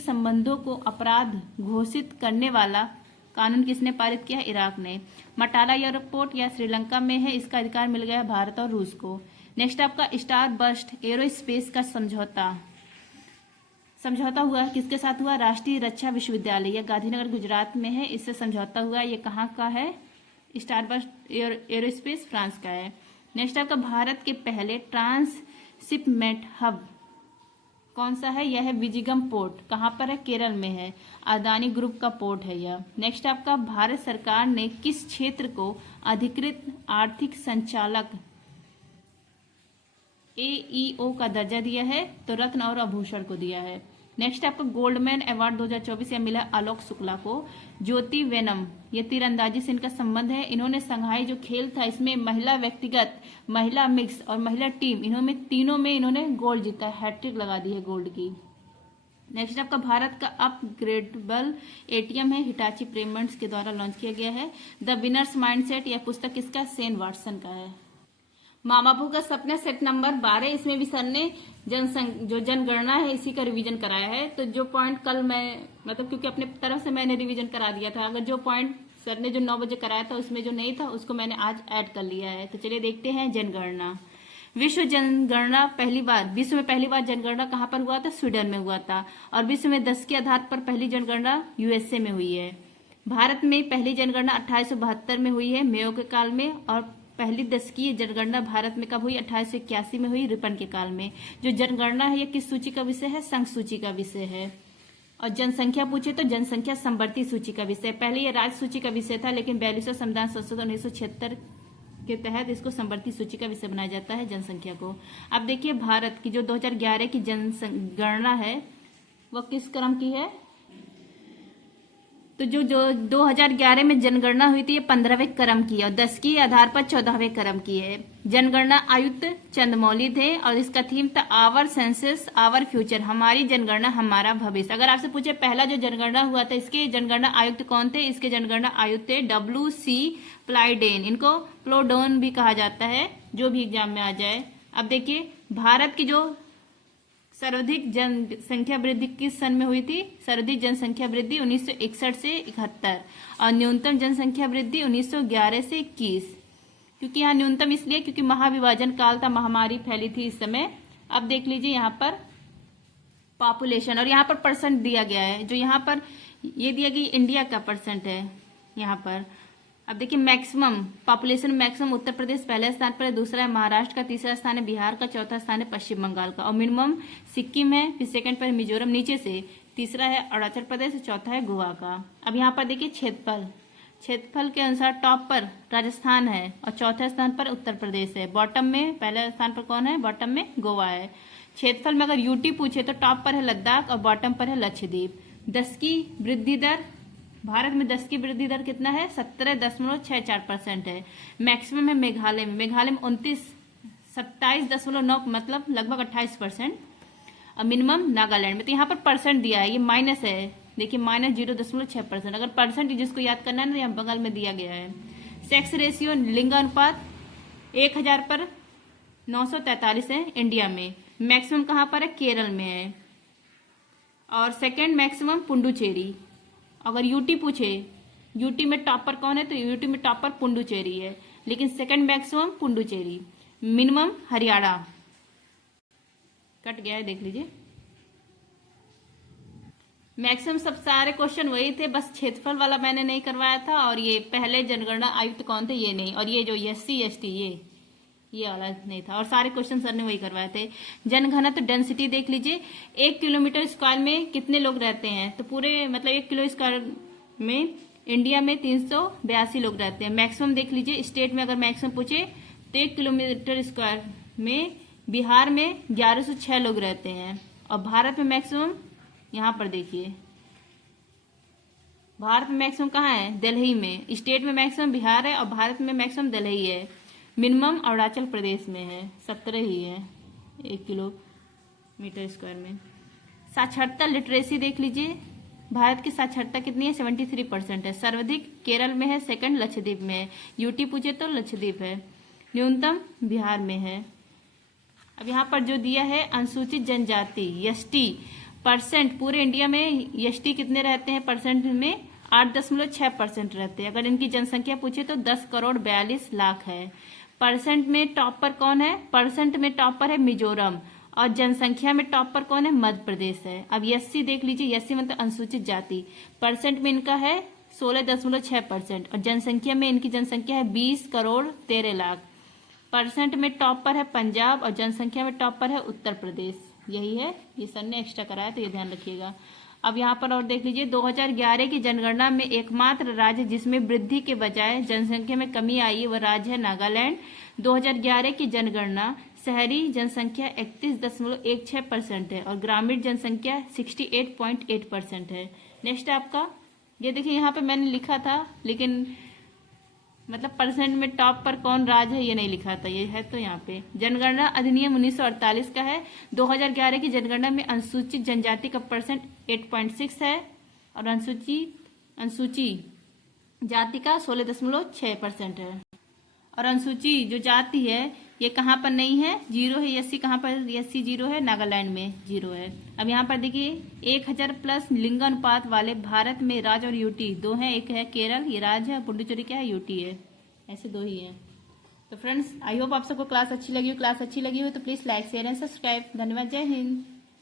संबंधों को अपराध घोषित करने वाला कानून किसने पारित किया? इराक ने। मटाला एयरपोर्ट या श्रीलंका में है, इसका अधिकार मिल गया भारत और रूस को। नेक्स्ट आपका स्टार बस्ट एरोस्पेस का समझौता हुआ किसके साथ हुआ? राष्ट्रीय रक्षा विश्वविद्यालय, यह गांधीनगर गुजरात में है, इससे समझौता हुआ। ये कहाँ का है? स्टार बस्ट एरोस्पेस फ्रांस का है। नेक्स्ट आपका भारत के पहले ट्रांसशिपमेंट हब कौन सा है? यह है विजिगम पोर्ट, कहां पर है? केरल में है। अदानी ग्रुप का पोर्ट है यह। नेक्स्ट आपका भारत सरकार ने किस क्षेत्र को अधिकृत आर्थिक संचालक AEO का दर्जा दिया है? तो रत्न और आभूषण को दिया है। नेक्स्ट आपका गोल्डमैन अवार्ड 2024 यह मिला आलोक शुक्ला को। ज्योति वेनम, ये तीरंदाजी से इनका संबंध है। इन्होंने संघाई जो खेल था इसमें महिला व्यक्तिगत, महिला मिक्स और महिला टीम, इन्होंने तीनों में इन्होंने गोल्ड जीता, हैट्रिक लगा दी है गोल्ड की। नेक्स्ट आपका भारत का अपग्रेडेबल ATM है, हिटाची पेमेंट्स के द्वारा लॉन्च किया गया है। द विनर्स माइंडसेट, यह पुस्तक किसका? सेन वाटसन का है। माँ बापू का सपना सेट नंबर 12, इसमें भी सर ने जो जनगणना है इसी का रिवीजन कराया है। तो जो पॉइंट कल मैं क्योंकि अपने तरफ से मैंने रिवीजन करा दिया था, अगर जो पॉइंट सर ने जो 9 बजे कराया था उसमें जो नहीं था उसको मैंने आज ऐड कर लिया है। तो चलिए देखते हैं जनगणना। विश्व में पहली बार जनगणना कहाँ पर हुआ था? स्वीडन में हुआ था। और विश्व में 10 के आधार पर पहली जनगणना USA में हुई है। भारत में पहली जनगणना 1872 में हुई है, मेयो के काल में। और पहली 10 की जनगणना भारत में कब हुई? 1881 में हुई, रिपन के काल में। जो जनगणना है ये किस सूची का विषय है? संघ सूची का विषय है। और जनसंख्या पूछे तो जनसंख्या संवर्ती सूची का विषय। पहले ये राज्य सूची का विषय था, लेकिन 42वां संविधान संशोधन 1976 के तहत इसको संवर्ती सूची का विषय बनाया जाता है जनसंख्या को। अब देखिए भारत की जो 2011 की जनगणना है वह किस क्रम की है? तो जो 2011 में जनगणना हुई थी ये 15वें क्रम की है, और 10 की आधार पर 14वें क्रम की है। जनगणना आयुक्त चंद्रमौली थे और इसका थीम था आवर सेंसस आवर फ्यूचर, हमारी जनगणना हमारा भविष्य। अगर आपसे पूछे पहला जो जनगणना हुआ था इसके जनगणना आयुक्त कौन थे? इसके जनगणना आयुक्त थे WC प्लाइडेन, इनको प्लोडोन भी कहा जाता है, जो भी एग्जाम में आ जाए। अब देखिए भारत की जो सर्वाधिक जनसंख्या वृद्धि किस सन में हुई थी? सर्वाधिक जनसंख्या वृद्धि 1961 से 71 और न्यूनतम जनसंख्या वृद्धि 1911 से 21। क्योंकि यहाँ न्यूनतम इसलिए क्योंकि महाविभाजन काल था, महामारी फैली थी इस समय। अब देख लीजिए यहाँ पर पॉपुलेशन और यहाँ पर परसेंट दिया गया है। जो यहाँ पर ये दिया गया इंडिया का परसेंट है यहाँ पर। अब देखिए maximum population maximum Uttar Pradesh पहले स्थान पर है, दूसरा है महाराष्ट्र का, तीसरा स्थान है बिहार का, चौथा स्थान है पश्चिम बंगाल का, और मिनिमम सिक्किम है, फिर सेकंड पर मिजोरम नीचे से, तीसरा है अरुणाचल प्रदेश, चौथा है गोवा का। अब यहाँ पर देखिए क्षेत्रफल के अनुसार टॉप पर राजस्थान है और चौथे स्थान पर उत्तर प्रदेश है। बॉटम में पहले स्थान पर कौन है? बॉटम में गोवा है। क्षेत्रफल में अगर यूटी पूछे तो टॉप पर है लद्दाख और बॉटम पर है लक्षद्वीप। 10 की वृद्धि दर, भारत में 10 की वृद्धि दर कितना है? 17.64% है। मैक्सिमम है मेघालय में 27.9 मतलब लगभग 28%। और मिनिमम नागालैंड में। तो यहाँ पर परसेंट दिया है, ये माइनस है, देखिए -0.6%। अगर परसेंट जिसको याद करना है ना, यहाँ बगल में दिया गया है। सेक्स रेशियो लिंगानुपात 1000 पर 943 है इंडिया में। मैक्सिमम कहाँ पर है? केरल में है। और सेकंड मैक्सिमम पुडुचेरी। अगर यूटी पूछे, यूटी में टॉप पर कौन है? तो यूटी में टॉप पर पुडुचेरी है, लेकिन second maximum Puducherry. Minimum Haryana. Cut गया है, देख लीजिए। मैक्सिमम सब सारे क्वेश्चन वही थे, बस क्षेत्रफल वाला मैंने नहीं करवाया था। और ये पहले जनगणना आयुक्त कौन थे ये नहीं, और ये जो SC ST ये वाला नहीं था। और सारे क्वेश्चन सर ने वही करवाए थे। जनघनत्व डेंसिटी देख लीजिए, 1 किलोमीटर स्क्वायर में कितने लोग रहते हैं? तो पूरे मतलब 1 किलो स्क्वायर में इंडिया में 382 लोग रहते हैं। मैक्सिमम देख लीजिए, स्टेट में अगर मैक्सिमम पूछे तो 1 किलोमीटर स्क्वायर में बिहार में 1106 लोग रहते हैं। और भारत में मैक्सिमम, यहाँ पर देखिए, भारत में मैक्सिमम कहाँ है? दिल्ली में। स्टेट में मैक्सिमम बिहार है और भारत में मैक्सिमम दिल्ली है। मिनिमम अरुणाचल प्रदेश में है, 17 ही है 1 किलोमीटर स्क्वायर में। साक्षरता लिटरेसी देख लीजिए, भारत की साक्षरता कितनी है? 73% है। सर्वाधिक केरल में है, सेकंड लक्षद्वीप में है। यूटी पूछे तो लक्षद्वीप है। न्यूनतम बिहार में है। अब यहाँ पर जो दिया है अनुसूचित जनजाति ST परसेंट, पूरे इंडिया में ST कितने रहते हैं परसेंट में? 8.6% रहते हैं। अगर इनकी जनसंख्या पूछे तो 10 करोड़ 42 लाख है। परसेंट में टॉप पर कौन है? परसेंट में टॉप पर है मिजोरम। और जनसंख्या में टॉप पर कौन है? मध्य प्रदेश है। अब SC देख लीजिए, SC मतलब अनुसूचित जाति, परसेंट में इनका है 16.6% और जनसंख्या में इनकी जनसंख्या है 20 करोड़ 13 लाख। परसेंट में टॉप पर है पंजाब और जनसंख्या में टॉप पर है उत्तर प्रदेश। यही है, ये सर ने एक्स्ट्रा कराया तो ये ध्यान रखिएगा। अब यहाँ पर और देख लीजिए, 2011 की जनगणना में एकमात्र राज्य जिसमें वृद्धि के बजाय जनसंख्या में कमी आई है वह राज्य है नागालैंड। 2011 की जनगणना शहरी जनसंख्या 31.16% है और ग्रामीण जनसंख्या 68.8% है। नेक्स्ट आपका ये देखिए, यहाँ पे मैंने लिखा था लेकिन मतलब परसेंट में टॉप पर कौन राज्य है ये नहीं लिखा था, ये है तो यहाँ पे। जनगणना अधिनियम 1948 का है। 2011 की जनगणना में अनुसूचित जनजाति का परसेंट 8.6 है और अनुसूची जाति का 16.6% है। और अनुसूची जो जाति है ये कहाँ पर नहीं है? 0 है। SC कहाँ पर? SC 0 है, नागालैंड में 0 है। अब यहाँ पर देखिए, 1000 प्लस लिंगानुपात वाले भारत में राज्य और यूटी 2 हैं। एक है केरल, ये राज्य है, पुडुचेरी क्या है? यूटी है। ऐसे 2 ही हैं। तो फ्रेंड्स, आई होप आप सबको क्लास अच्छी लगी हो। क्लास अच्छी लगी हो तो please like share and subscribe. धन्यवाद। जय हिंद।